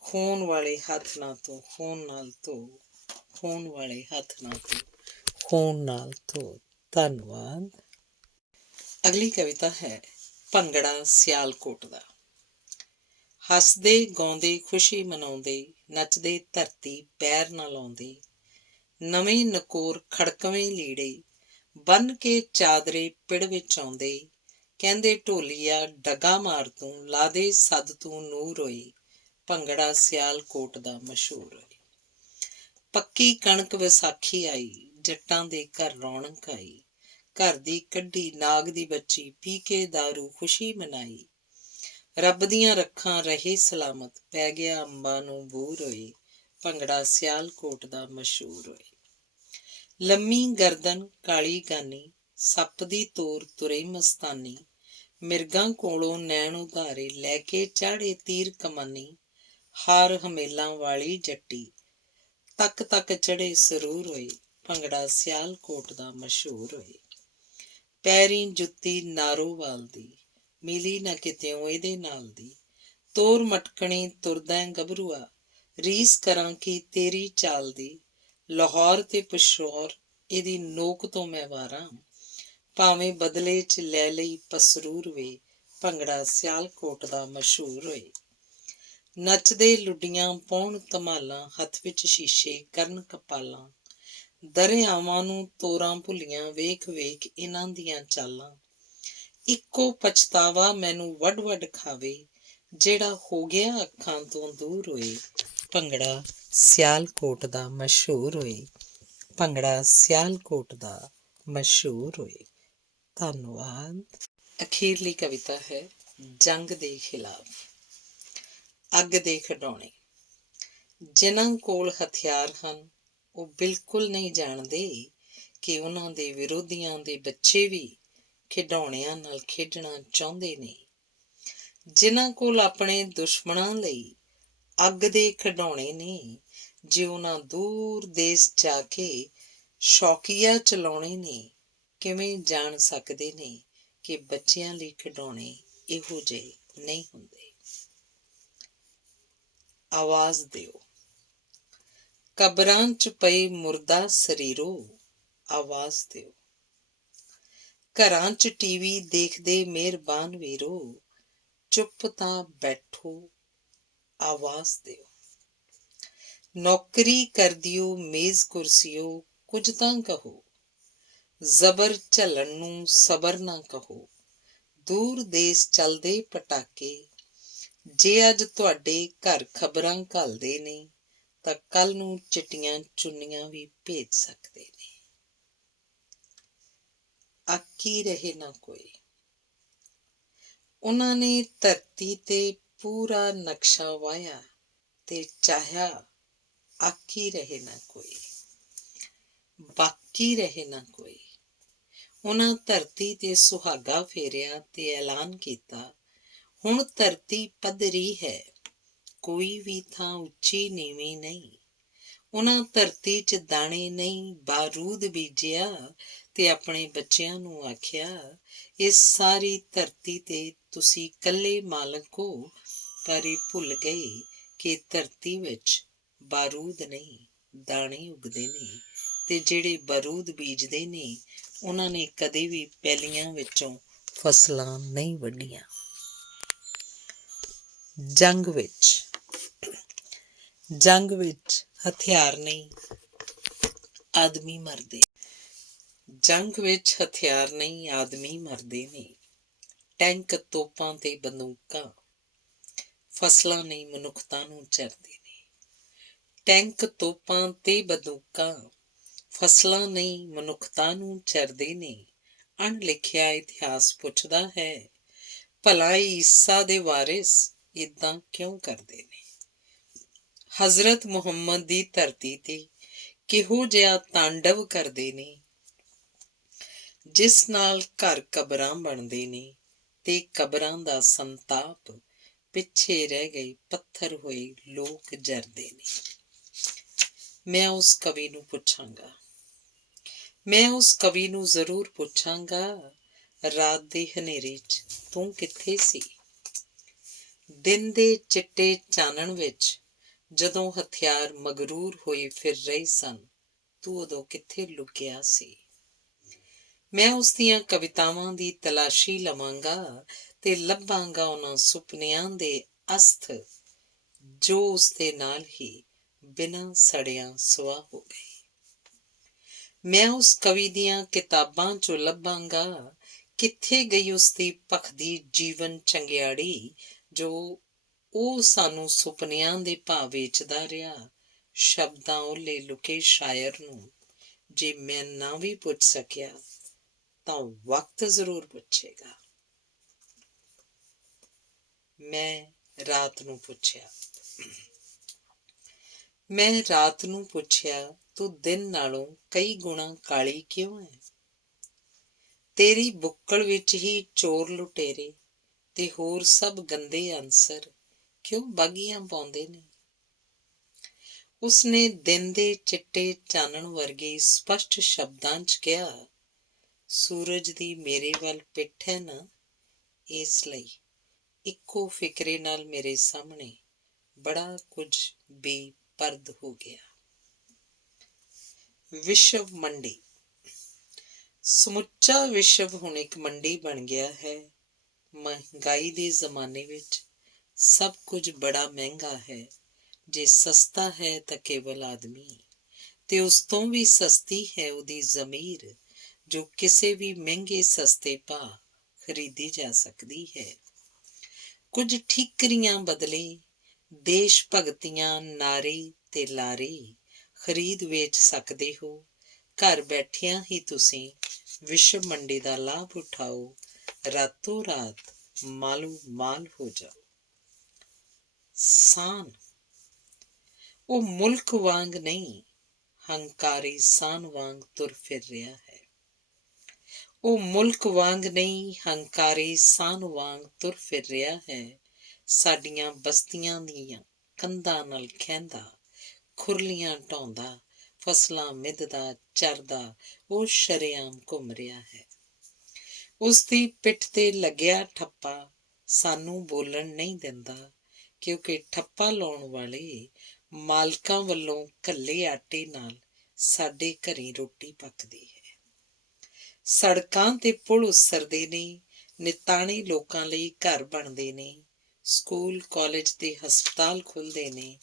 ਖੂਨ ਵਾਲੇ ਹੱਥ ਨਾ ਤੂੰ ਖੂਨ ਨਾਲ ਧੋ। ਖੂਨ ਵਾਲੇ ਹੱਥ ਨਾ ਤੂੰ ਖੂਨ ਨਾਲ ਧੋ। ਧੰਨਵਾਦ। ਅਗਲੀ ਕਵਿਤਾ ਹੈ ਭੰਗੜਾ ਸਿਆਲਕੋਟ ਦਾ। ਹੱਸਦੇ ਗਾਉਂਦੇ ਖੁਸ਼ੀ ਮਨਾਉਂਦੇ, ਨੱਚਦੇ ਧਰਤੀ ਪੈਰ ਨਾ ਲਾਉਂਦੇ। ਨਵੇਂ ਨਕੋਰ ਖੜਕਵੇਂ ਲੀੜੇ, ਬੰਨ ਕੇ ਚਾਦਰੇ ਪਿੜ ਵਿੱਚ ਆਉਂਦੇ। ਕਹਿੰਦੇ ਢੋਲੀਆ ਡੱਗਾ ਮਾਰ ਤੂੰ, ਲਾ ਦੇ ਸੱਦ ਤੂੰ ਨੂਰ ਹੋਏ। ਭੰਗੜਾ ਸਿਆਲਕੋਟ ਦਾ ਮਸ਼ਹੂਰ ਹੋਏ। ਪੱਕੀ ਕਣਕ ਵਿਸਾਖੀ ਆਈ, ਜੱਟਾਂ ਦੇ ਘਰ ਰੌਣਕ ਆਈ। ਘਰ ਦੀ ਕੱਢੀ ਨਾਗ ਦੀ ਬੱਚੀ, ਪੀ ਕੇ ਦਾਰੂ ਖੁਸ਼ੀ ਮਨਾਈ। ਰੱਬ ਦੀਆਂ ਰੱਖਾਂ ਰਹੇ ਸਲਾਮਤ, ਪੈ ਗਿਆ ਅੰਬਾਂ ਨੂੰ ਬੂਰ ਹੋਏ। ਭੰਗੜਾ ਸਿਆਲਕੋਟ ਦਾ ਮਸ਼ਹੂਰ ਹੋਏ। ਲੰਮੀ ਗਰਦਨ ਕਾਲੀ ਗਾਨੀ, ਸੱਪ ਦੀ ਤੋਰ ਤੁਰੇ ਮਸਤਾਨੀ। ਮਿਰਗਾਂ ਕੋਲੋਂ ਨੈਣ ਉਧਾਰੇ, ਲੈ ਕੇ ਚਾੜੇ ਤੀਰ ਕਮਾਨੀ। ਹਾਰ ਹਮੇਲਾਂ ਵਾਲੀ ਜੱਟੀ, ਤੱਕ ਤੱਕ ਚੜੇ ਸਰੂਰ ਹੋਏ। ਭੰਗੜਾ ਸਿਆਲਕੋਟ ਦਾ ਮਸ਼ਹੂਰ ਹੋਏ। ਪੈਰੀਂ ਜੁੱਤੀ ਨਾਰੋਵਾਲ ਦੀ, ਮਿਲੀ ਨਾ ਕਿਤਿਓਂ ਇਹਦੇ ਨਾਲ ਦੀ। ਤੋਰ ਮਟਕਣੀ ਤੁਰਦਾ ਗੱਭਰੂਆ, ਰੀਸ ਕਰਾਂ ਕੀ ਤੇਰੀ ਚਾਲ ਦੀ। ਲਾਹੌਰ ਤੇ ਪਿਸ਼ੌਰ ਇਹਦੀ ਨੋਕ ਤੋਂ ਮੈਂ ਵਾਰਾਂ, ਭਾਵੇਂ ਬਦਲੇ ਚ ਲੈ ਲਈ ਪਸਰੂਰ ਵੇ। ਭੰਗੜਾ ਸਿਆਲਕੋਟ ਦਾ ਮਸ਼ਹੂਰ ਹੋਏ। ਨੱਚਦੇ ਲੁੱਡੀਆਂ ਪਾਉਣ ਧਮਾਲਾਂ, ਹੱਥ ਵਿੱਚ ਸ਼ੀਸ਼ੇ ਕਰਨ ਕਪਾਲਾਂ। ਦਰਿਆਵਾਂ ਨੂੰ ਤੋਰਾਂ ਭੁੱਲੀਆਂ, ਵੇਖ ਵੇਖ ਇਹਨਾਂ ਦੀਆਂ ਚਾਲਾਂ। ਇੱਕੋ ਪਛਤਾਵਾ ਮੈਨੂੰ ਵੱਡ ਵੱਡ ਖਾਵੇ, ਜਿਹੜਾ ਹੋ ਗਿਆ ਅੱਖਾਂ ਤੋਂ ਦੂਰ ਹੋਏ। ਭੰਗੜਾ ਸਿਆਲਕੋਟ ਦਾ ਮਸ਼ਹੂਰ ਹੋਏ। ਭੰਗੜਾ ਸਿਆਲਕੋਟ ਦਾ ਮਸ਼ਹੂਰ ਹੋਏ। ਧੰਨਵਾਦ। ਅਖੀਰਲੀ ਕਵਿਤਾ ਹੈ ਜੰਗ ਦੇ ਖਿਲਾਫ। ਅੱਗ ਦੇ ਖਿਡੌਣੇ। ਜਿਨ੍ਹਾਂ ਕੋਲ ਹਥਿਆਰ ਹਨ, ਉਹ ਬਿਲਕੁਲ ਨਹੀਂ ਜਾਣਦੇ ਕਿ ਉਹਨਾਂ ਦੇ ਵਿਰੋਧੀਆਂ ਦੇ ਬੱਚੇ ਵੀ ਖਿਡੌਣਿਆਂ ਨਾਲ ਖੇਡਣਾ ਚਾਹੁੰਦੇ ਨੇ। ਜਿਨ੍ਹਾਂ ਕੋਲ ਆਪਣੇ ਦੁਸ਼ਮਣਾਂ ਲਈ ਅੱਗ ਦੇ ਖਿਡੌਣੇ ਨੇ, ਜੇ ਉਹਨਾਂ ਦੂਰ ਦੇਸ ਜਾ ਕੇ ਸ਼ੌਕੀਆ ਚਲਾਉਣੇ ਨੇ, ਕਿਵੇਂ ਜਾਣ ਸਕਦੇ ਨੇ ਕਿ ਬੱਚਿਆਂ ਲਈ ਖਿਡੌਣੇ ਇਹੋ ਜਿਹੇ ਨਹੀਂ ਹੁੰਦੇ। ਆਵਾਜ਼ ਦਿਓ। ਕਬਰਾਂ ਚ ਪਏ ਮੁਰਦਾ ਸਰੀਰੋ, ਆਵਾਜ਼ ਦਿਓ। ਘਰਾਂ ਚ ਟੀਵੀ ਦੇਖਦੇ ਮਿਹਰਬਾਨ ਵੀਰੋ, ਚੁੱਪ ਤਾਂ ਬੈਠੋ, ਆਵਾਜ਼ ਦਿਓ। ਨੌਕਰੀ ਕਰਦਿਓ ਮੇਜ਼ ਕੁਰਸੀਓ, ਕੁਝ ਤਾਂ ਕਹੋ। ਜ਼ਬਰ ਝੱਲਣ ਨੂੰ ਸਬਰ ਨਾ ਕਹੋ। ਦੂਰ ਦੇਸ ਚੱਲਦੇ ਪਟਾਕੇ, ਜੇ ਅੱਜ ਤੁਹਾਡੇ ਘਰ ਖ਼ਬਰਾਂ ਘੱਲਦੇ ਨੇ, ਤਾਂ ਕੱਲ੍ਹ ਨੂੰ ਚਿੱਟੀਆਂ ਚੁੰਨੀਆਂ ਵੀ ਭੇਜ ਸਕਦੇ ਨੇ। ਆਕੀ ਰਹੇ ਨਾ ਕੋਈ। ਉਹਨਾਂ ਨੇ ਧਰਤੀ ਤੇ ਪੂਰਾ ਨਕਸ਼ਾ ਵਾਹਿਆ, ਤੇ ਚਾਹਿਆ ਆਕੀ ਰਹੇ ਨਾ ਕੋਈ, ਬਾਕੀ ਰਹੇ ਨਾ ਕੋਈ। ਉਹਨਾਂ ਧਰਤੀ ਤੇ ਸੁਹਾਗਾ ਫੇਰਿਆ ਤੇ ਐਲਾਨ ਕੀਤਾ, ਹੁਣ ਧਰਤੀ ਪੱਧਰੀ ਹੈ, ਕੋਈ ਵੀ ਥਾਂ ਉੱਚੀ ਨੀਵੀਂ ਨਹੀਂ। ਉਹਨਾਂ ਧਰਤੀ ਚ ਦਾਣੇ ਨਹੀਂ ਬਾਰੂਦ ਬੀਜਿਆ, ਤੇ ਆਪਣੇ ਬੱਚਿਆਂ ਨੂੰ ਆਖਿਆ, ਇਸ ਸਾਰੀ ਧਰਤੀ ਤੇ ਤੁਸੀਂ ਇਕੱਲੇ ਮਾਲਕ ਹੋ। ਪਰ ਇਹ ਭੁੱਲ ਗਏ ਕਿ ਧਰਤੀ ਵਿੱਚ ਬਾਰੂਦ ਨਹੀਂ, ਦਾਣੇ ਉੱਗਦੇ ਨੇ, ਤੇ ਜਿਹੜੇ ਬਾਰੂਦ ਬੀਜਦੇ ਨੇ, ਉਹਨਾਂ ਨੇ ਕਦੇ ਵੀ ਪੈਲੀਆਂ ਵਿੱਚੋਂ ਫਸਲਾਂ ਨਹੀਂ ਵੱਢੀਆਂ। ਜੰਗ ਵਿੱਚ ਹਥਿਆਰ ਨਹੀਂ, ਆਦਮੀ ਮਰਦੇ। ਜੰਗ ਵਿੱਚ ਹਥਿਆਰ ਨਹੀਂ, ਆਦਮੀ ਮਰਦੇ ਨੇ। ਟੈਂਕ ਤੋਪਾਂ ਤੇ ਬੰਦੂਕਾਂ ਫਸਲਾਂ ਨਹੀਂ ਮਨੁੱਖਤਾ ਨੂੰ ਚਰਦੇ ਨੇ। ਟੈਂਕ, ਤੋਪਾਂ ਤੇ ਬੰਦੂਕਾਂ ਫਸਲਾਂ ਨਹੀਂ ਮਨੁੱਖਤਾ ਨੂੰ ਚਰਦੇ ਨੇ। ਅਣਲਿਖਿਆ ਇਤਿਹਾਸ ਪੁੱਛਦਾ ਹੈ, ਭਲਾ ਈਸਾ ਦੇ ਵਾਰਿਸ ਏਦਾਂ ਕਿਉਂ ਕਰਦੇ ਨੇ। ਹਜ਼ਰਤ ਮੁਹੰਮਦ ਦੀ ਧਰਤੀ ਤੇ ਕਿਹੋ ਜਿਹਾ ਤਾਂਡਵ ਕਰਦੇ ਨੇ, ਜਿਸ ਨਾਲ ਘਰ ਕਬਰਾਂ ਬਣਦੇ ਨੇ ਤੇ ਕਬਰਾਂ ਦਾ ਸੰਤਾਪ, ਪਿੱਛੇ ਰਹਿ ਗਏ ਪੱਥਰ ਹੋਏ ਲੋਕ ਜਰਦੇ ਨੇ। ਮੈਂ ਉਸ ਕਵੀ ਨੂੰ ਪੁੱਛਾਂਗਾ, ਮੈਂ ਉਸ ਕਵੀ ਨੂੰ ਜ਼ਰੂਰ ਪੁੱਛਾਂਗਾ, ਰਾਤ ਦੇ ਹਨੇਰੇ 'ਚ ਤੂੰ ਕਿੱਥੇ ਸੀ। ਦਿਨ ਦੇ ਚਿੱਟੇ ਚਾਨਣ ਵਿੱਚ ਜਦੋਂ ਹਥਿਆਰ ਮਗਰੂਰ ਹੋਏ ਫਿਰ ਰਹੇ ਸਨ, ਤੂੰ ਉਦੋਂ ਕਿੱਥੇ ਲੁਕਿਆ ਸੀ। ਮੈਂ ਉਸ ਦੀਆਂ ਕਵਿਤਾਵਾਂ ਦੀ ਤਲਾਸ਼ੀ ਲਵਾਂਗਾ ਤੇ ਲੱਭਾਂਗਾ ਉਹਨਾਂ ਸੁਪਨਿਆਂ ਦੇ ਅਸਥ, ਜੋ ਉਸਦੇ ਨਾਲ ਹੀ ਬਿਨਾਂ ਸੜਿਆਂ ਸੁਆਹ ਹੋ ਗਏ। ਮੈਂ ਉਸ ਕਵੀ ਦੀਆਂ ਕਿਤਾਬਾਂ 'ਚੋਂ ਲੱਭਾਂਗਾ, ਕਿੱਥੇ ਗਈ ਉਸਦੀ ਭਖਦੀ ਜੀਵਨ ਚੰਗਿਆੜੀ, ਜੋ ਉਹ ਸਾਨੂੰ ਸੁਪਨਿਆਂ ਦੇ ਭਾਅ ਵੇਚਦਾ ਰਿਹਾ। ਸ਼ਬਦਾਂ ਓਲੇ ਲੁਕੇ ਸ਼ਾਇਰ ਨੂੰ ਜੇ ਮੈਂ ਨਾ ਵੀ ਪੁੱਛ ਸਕਿਆ ਤਾਂ ਵਕਤ ਜ਼ਰੂਰ ਪੁੱਛੇਗਾ। ਮੈਂ ਰਾਤ ਨੂੰ ਪੁੱਛਿਆ, ਮੈਂ ਰਾਤ ਨੂੰ ਪੁੱਛਿਆ, ਤੂੰ ਦਿਨ ਨਾਲੋਂ ਕਈ ਗੁਣਾ ਕਾਲੀ ਕਿਉਂ ਹੈ। ਤੇਰੀ ਬੁੱਕਲ ਵਿੱਚ ਹੀ ਚੋਰ ਲੁਟੇਰੇ ਤੇ ਹੋਰ ਸਭ ਗੰਦੇ ਅਨਸਰ ਕਿਉਂ ਬਾਗੀਆਂ ਪਾਉਂਦੇ ਨੇ। ਉਸਨੇ ਦਿਨ ਦੇ ਚਿੱਟੇ ਚਾਨਣ ਵਰਗੇ ਸਪਸ਼ਟ ਸ਼ਬਦਾਂ 'ਚ ਕਿਹਾ, ਸੂਰਜ ਦੀ ਮੇਰੇ ਵੱਲ ਪਿੱਠ ਹੈ ਨਾ, ਇਸ ਲਈ ਇੱਕੋ ਫਿਕਰੇ ਨਾਲ ਮੇਰੇ ਸਾਹਮਣੇ ਬੜਾ ਕੁਝ ਬੇਪਰਦ ਹੋ ਗਿਆ। ਵਿਸ਼ਵ ਮੰਡੀ। ਸਮੁੱਚਾ ਵਿਸ਼ਵ ਹੁਣ ਇੱਕ ਮੰਡੀ ਬਣ ਗਿਆ ਹੈ। ਮਹਿੰਗਾਈ ਦੇ ਜ਼ਮਾਨੇ ਵਿੱਚ ਸਭ ਕੁਝ ਬੜਾ ਮਹਿੰਗਾ ਹੈ। ਜੇ ਸਸਤਾ ਹੈ ਤਾਂ ਕੇਵਲ ਆਦਮੀ, ਤੇ ਉਸ ਤੋਂ ਵੀ ਸਸਤੀ ਹੈ ਉਹਦੀ ਜ਼ਮੀਰ, ਜੋ ਕਿਸੇ ਵੀ ਮਹਿੰਗੇ ਸਸਤੇ ਭਾਅ ਖਰੀਦੀ ਜਾ ਸਕਦੀ ਹੈ। ਕੁਝ ਠੀਕਰੀਆਂ ਬਦਲੇ ਦੇਸ਼ ਭਗਤੀਆਂ, ਨਾਰੇ ਤੇ ਲਾਰੇ ਖਰੀਦ ਵੇਚ ਸਕਦੇ ਹੋ। ਘਰ ਬੈਠਿਆਂ ਹੀ ਤੁਸੀਂ ਵਿਸ਼ਵ ਮੰਡੀ ਦਾ ਲਾਭ ਉਠਾਓ, ਰਾਤੋਂ ਰਾਤ ਮਾਲੋ ਮਾਲ ਹੋ ਜਾਓ। ਸਾਨ। ਉਹ ਮੁਲਕ ਵਾਂਗ ਨਹੀਂ, ਹੰਕਾਰੀ ਸਾਨ ਵਾਂਗ ਤੁਰ ਫਿਰ ਰਿਹਾ ਹੈ। ਉਹ ਮੁਲਕ ਵਾਂਗ ਨਹੀਂ, ਹੰਕਾਰੀ ਸਾਨ ਵਾਂਗ ਤੁਰ ਫਿਰ ਰਿਹਾ ਹੈ। ਸਾਡੀਆਂ ਬਸਤੀਆਂ ਦੀਆਂ ਕੰਧਾਂ ਨਾਲ ਖਹਿੰਦਾ, ਖੁਰਲੀਆਂ ਢਾਉਂਦਾ, ਫਸਲਾਂ ਮਿੱਧਦਾ, ਚਰਦਾ ਉਹ ਸ਼ਰੇਆਮ ਘੁੰਮ ਰਿਹਾ ਹੈ। ਉਸਦੀ ਪਿੱਠ ਤੇ ਲੱਗਿਆ ਠੱਪਾ ਸਾਨੂੰ ਬੋਲਣ ਨਹੀਂ ਦਿੰਦਾ, ਕਿਉਂਕਿ ਠੱਪਾ ਲਾਉਣ ਵਾਲੇ ਮਾਲਕਾਂ ਵੱਲੋਂ ਘੱਲੇ ਆਟੇ ਨਾਲ ਸਾਡੇ ਘਰੀਂ ਰੋਟੀ ਪੱਕਦੀ ਹੈ। ਸੜਕਾਂ ਤੇ ਪੁਲ ਉਸਰਦੇ ਨੇ, ਨਿਤਾਣੇ ਲੋਕਾਂ ਲਈ ਘਰ ਬਣਦੇ ਨੇ, ਸਕੂਲ, ਕਾਲਜ ਤੇ ਹਸਪਤਾਲ ਖੁੱਲ੍ਹਦੇ ਨੇ।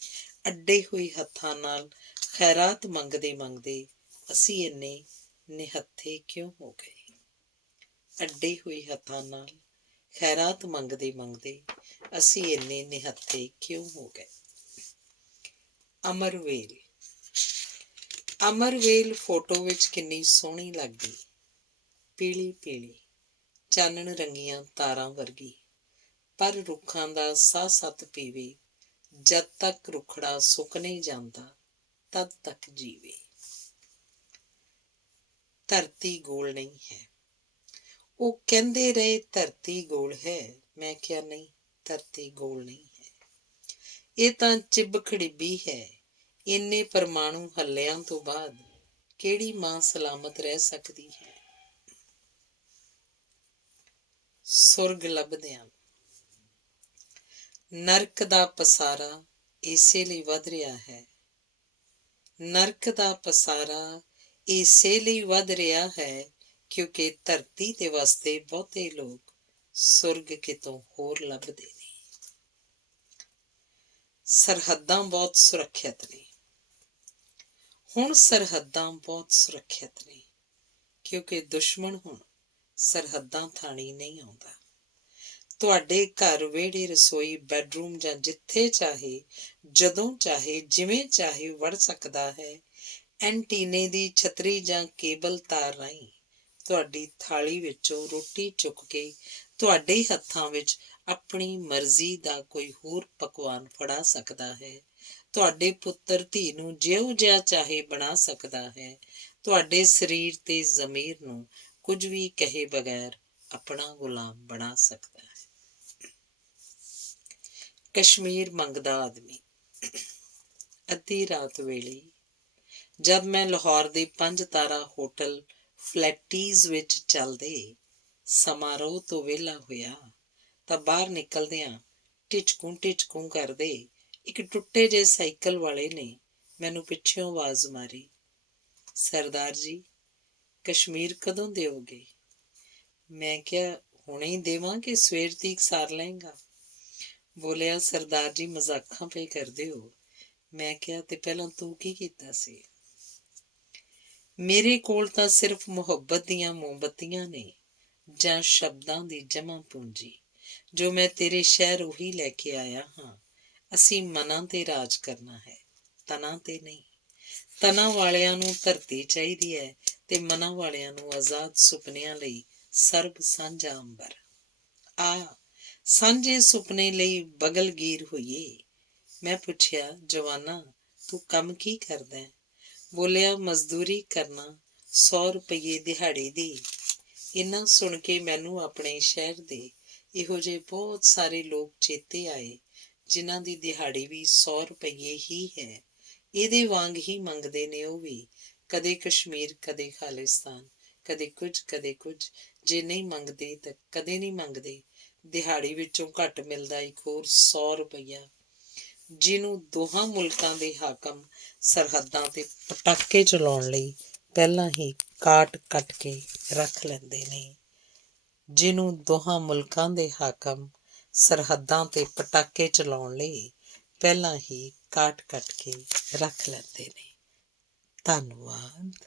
ਅੱਡੇ ਹੋਏ ਹੱਥਾਂ ਨਾਲ ਖੈਰਾਤ ਮੰਗਦੇ ਮੰਗਦੇ ਅਸੀਂ ਇੰਨੇ ਨਿਹੱਥੇ ਕਿਉਂ ਹੋ ਗਏ। ਅੱਡੇ ਹੋਏ ਹੱਥਾਂ ਨਾਲ ਖੈਰਾਤ ਮੰਗਦੇ ਮੰਗਦੇ ਅਸੀਂ ਇੰਨੇ ਨਿਹੱਥੇ ਕਿਉਂ ਹੋ ਗਏ। ਅਮਰਵੇਲ। ਅਮਰਵੇਲ ਫੋਟੋ ਵਿੱਚ ਕਿੰਨੀ ਸੋਹਣੀ ਲੱਗਦੀ, ਪੀਲੀ ਪੀਲੀ, ਚਾਨਣ ਰੰਗੀਆਂ ਤਾਰਾਂ ਵਰਗੀ। ਪਰ ਰੁੱਖਾਂ ਦਾ ਸਾਹ ਸੱਤ ਪੀਵੇ, ਜਦ ਤੱਕ ਰੁੱਖੜਾ ਸੁੱਕ ਨਹੀਂ ਜਾਂਦਾ ਤਦ ਤੱਕ ਜੀਵੇ। ਧਰਤੀ ਗੋਲ ਨਹੀਂ ਹੈ। ਉਹ ਕਹਿੰਦੇ ਰਹੇ ਧਰਤੀ ਗੋਲ ਹੈ, ਮੈਂ ਕਿਹਾ ਨਹੀਂ, ਧਰਤੀ ਗੋਲ ਨਹੀਂ ਹੈ। ਇਹ ਤਾਂ ਚਿੱਬ ਖੜਿੱਬੀ ਹੈ। ਇੰਨੇ ਪਰਮਾਣੂ ਹੱਲਿਆਂ ਤੋਂ ਬਾਅਦ ਕਿਹੜੀ ਮਾਂ ਸਲਾਮਤ ਰਹਿ ਸਕਦੀ ਹੈ। ਸੁਰਗ ਲੱਭਦਿਆਂ। ਨਰਕ ਦਾ ਪਸਾਰਾ ਇਸੇ ਲਈ ਵੱਧ ਰਿਹਾ ਹੈ। ਨਰਕ ਦਾ ਪਸਾਰਾ ਇਸੇ ਲਈ ਵੱਧ ਰਿਹਾ ਹੈ ਕਿਉਂਕਿ ਧਰਤੀ ਤੇ ਵਸਦੇ ਬਹੁਤੇ ਲੋਕ ਸੁਰਗ ਕਿਤੋਂ ਹੋਰ ਲੱਭਦੇ ਨੇ। ਸਰਹੱਦਾਂ ਬਹੁਤ ਸੁਰੱਖਿਅਤ ਨੇ। ਹੁਣ ਸਰਹੱਦਾਂ ਬਹੁਤ ਸੁਰੱਖਿਅਤ ਨੇ ਕਿਉਂਕਿ ਦੁਸ਼ਮਣ ਹੁਣ ਸਰਹੱਦਾਂ ਥਾਣੀ ਨਹੀਂ ਆਉਂਦਾ। ਤੁਹਾਡੇ ਘਰ, ਵਿਹੜੇ, ਰਸੋਈ, ਬੈਡਰੂਮ ਜਾਂ ਜਿੱਥੇ ਚਾਹੇ, ਜਦੋਂ ਚਾਹੇ, ਜਿਵੇਂ ਚਾਹੇ ਵੜ ਸਕਦਾ ਹੈ। ਐਂਟੀਨੇ ਦੀ ਛਤਰੀ ਜਾਂ ਕੇਬਲ ਤਾਰ ਰਾਹੀਂ ਤੁਹਾਡੀ ਥਾਲੀ ਵਿੱਚੋਂ ਰੋਟੀ ਚੁੱਕ ਕੇ ਤੁਹਾਡੇ ਹੱਥਾਂ ਵਿੱਚ ਆਪਣੀ ਮਰਜ਼ੀ ਦਾ ਕੋਈ ਹੋਰ ਪਕਵਾਨ ਫੜਾ ਸਕਦਾ ਹੈ। ਤੁਹਾਡੇ ਪੁੱਤਰ ਧੀ ਨੂੰ ਜਿਹੋ ਜਿਹਾ ਚਾਹੇ ਬਣਾ ਸਕਦਾ ਹੈ। ਤੁਹਾਡੇ ਸਰੀਰ ਤੇ ਜ਼ਮੀਰ ਨੂੰ ਕੁਝ ਵੀ ਕਹੇ ਬਗੈਰ ਆਪਣਾ ਗੁਲਾਮ ਬਣਾ ਸਕਦਾ ਹੈ। ਕਸ਼ਮੀਰ ਮੰਗਦਾ ਆਦਮੀ। ਅੱਧੀ ਰਾਤ ਵੇਲੇ ਜਦ ਮੈਂ ਲਾਹੌਰ ਦੇ 5 ਤਾਰਾ ਹੋਟਲ ਫਲੈਟੀਜ਼ ਵਿੱਚ ਚੱਲਦੇ ਸਮਾਰੋਹ ਤੋਂ ਵਿਹਲਾ ਹੋਇਆ ਤਾਂ ਬਾਹਰ ਨਿਕਲਦਿਆਂ ਢਿਚਕੂ ਕਰਦੇ ਇੱਕ ਟੁੱਟੇ ਜਿਹੇ ਸਾਈਕਲ ਵਾਲੇ ਨੇ ਮੈਨੂੰ ਪਿੱਛੋਂ ਆਵਾਜ਼ ਮਾਰੀ, ਸਰਦਾਰ ਜੀ, ਕਸ਼ਮੀਰ ਕਦੋਂ ਦਿਓਗੇ? ਮੈਂ ਕਿਹਾ, ਹੁਣੇ ਹੀ ਦੇਵਾਂ ਕਿ ਸਵੇਰ ਤੀਕ ਸਾਰ ਲਏਗਾ? ਬੋਲਿਆ, ਸਰਦਾਰ ਜੀ ਮਜ਼ਾਕਾਂ ਪਏ ਕਰਦੇ ਹੋ। ਮੈਂ ਕਿਹਾ, ਤੇ ਪਹਿਲਾਂ ਤੂੰ ਕੀ ਕੀਤਾ ਸੀ? ਮੇਰੇ ਕੋਲ ਤਾਂ ਸਿਰਫ ਮੁਹੱਬਤ ਦੀਆਂ ਮੋਮਬੱਤੀਆਂ ਨੇ ਜਾਂ ਸ਼ਬਦਾਂ ਦੀ ਜਮ੍ਹਾਂ ਪੂੰਜੀ, ਜੋ ਮੈਂ ਤੇਰੇ ਸ਼ਹਿਰ ਉਹੀ ਲੈ ਕੇ ਆਇਆ ਹਾਂ। ਅਸੀਂ ਮਨਾਂ ਤੇ ਰਾਜ ਕਰਨਾ ਹੈ, ਤਨਾਂ ਤੇ ਨਹੀਂ। ਤਨਾਂ ਵਾਲਿਆਂ ਨੂੰ ਧਰਤੀ ਚਾਹੀਦੀ ਹੈ ਤੇ ਮਨਾਂ ਵਾਲਿਆਂ ਨੂੰ ਆਜ਼ਾਦ ਸੁਪਨਿਆਂ ਲਈ ਸਰਬ ਸਾਂਝਾ ਅੰਬਰ। ਆ ਸਾਂਝੇ ਸੁਪਨੇ ਲਈ ਬਗਲਗੀਰ ਹੋਈਏ। ਮੈਂ ਪੁੱਛਿਆ, ਜਵਾਨਾ, ਤੂੰ ਕੰਮ ਕੀ ਕਰਦਾ? ਬੋਲਿਆ, ਮਜ਼ਦੂਰੀ ਕਰਨਾ, 100 ਰੁਪਈਏ ਦਿਹਾੜੀ ਦੀ। ਇੰਨਾ ਸੁਣ ਕੇ ਮੈਨੂੰ ਆਪਣੇ ਸ਼ਹਿਰ ਦੇ ਇਹੋ ਜਿਹੇ ਬਹੁਤ ਸਾਰੇ ਲੋਕ ਚੇਤੇ ਆਏ ਜਿਨ੍ਹਾਂ ਦੀ ਦਿਹਾੜੀ ਵੀ 100 ਰੁਪਈਏ ਹੀ ਹੈ। ਇਹਦੇ ਵਾਂਗ ਹੀ ਮੰਗਦੇ ਨੇ ਉਹ ਵੀ, ਕਦੇ ਕਸ਼ਮੀਰ, ਕਦੇ ਖਾਲਿਸਤਾਨ, ਕਦੇ ਕੁਝ ਕਦੇ ਕੁਝ। ਜੇ ਨਹੀਂ ਮੰਗਦੇ ਤਾਂ ਕਦੇ ਨਹੀਂ ਮੰਗਦੇ। ਦਿਹਾੜੀ ਵਿੱਚੋਂ ਘੱਟ ਮਿਲਦਾ ਇੱਕ ਹੋਰ 100 ਰੁਪਈਆ, ਜਿਹਨੂੰ ਦੋਹਾਂ ਮੁਲਕਾਂ ਦੇ ਹਾਕਮ ਸਰਹੱਦਾਂ 'ਤੇ ਪਟਾਕੇ ਚਲਾਉਣ ਲਈ ਪਹਿਲਾਂ ਹੀ ਕਾਟ ਕੱਟ ਕੇ ਰੱਖ ਲੈਂਦੇ ਨੇ। ਜਿਹਨੂੰ ਦੋਹਾਂ ਮੁਲਕਾਂ ਦੇ ਹਾਕਮ ਸਰਹੱਦਾਂ 'ਤੇ ਪਟਾਕੇ ਚਲਾਉਣ ਲਈ ਪਹਿਲਾਂ ਹੀ ਕਾਟ ਕੱਟ ਕੇ ਰੱਖ ਲੈਂਦੇ ਨੇ। ਧੰਨਵਾਦ।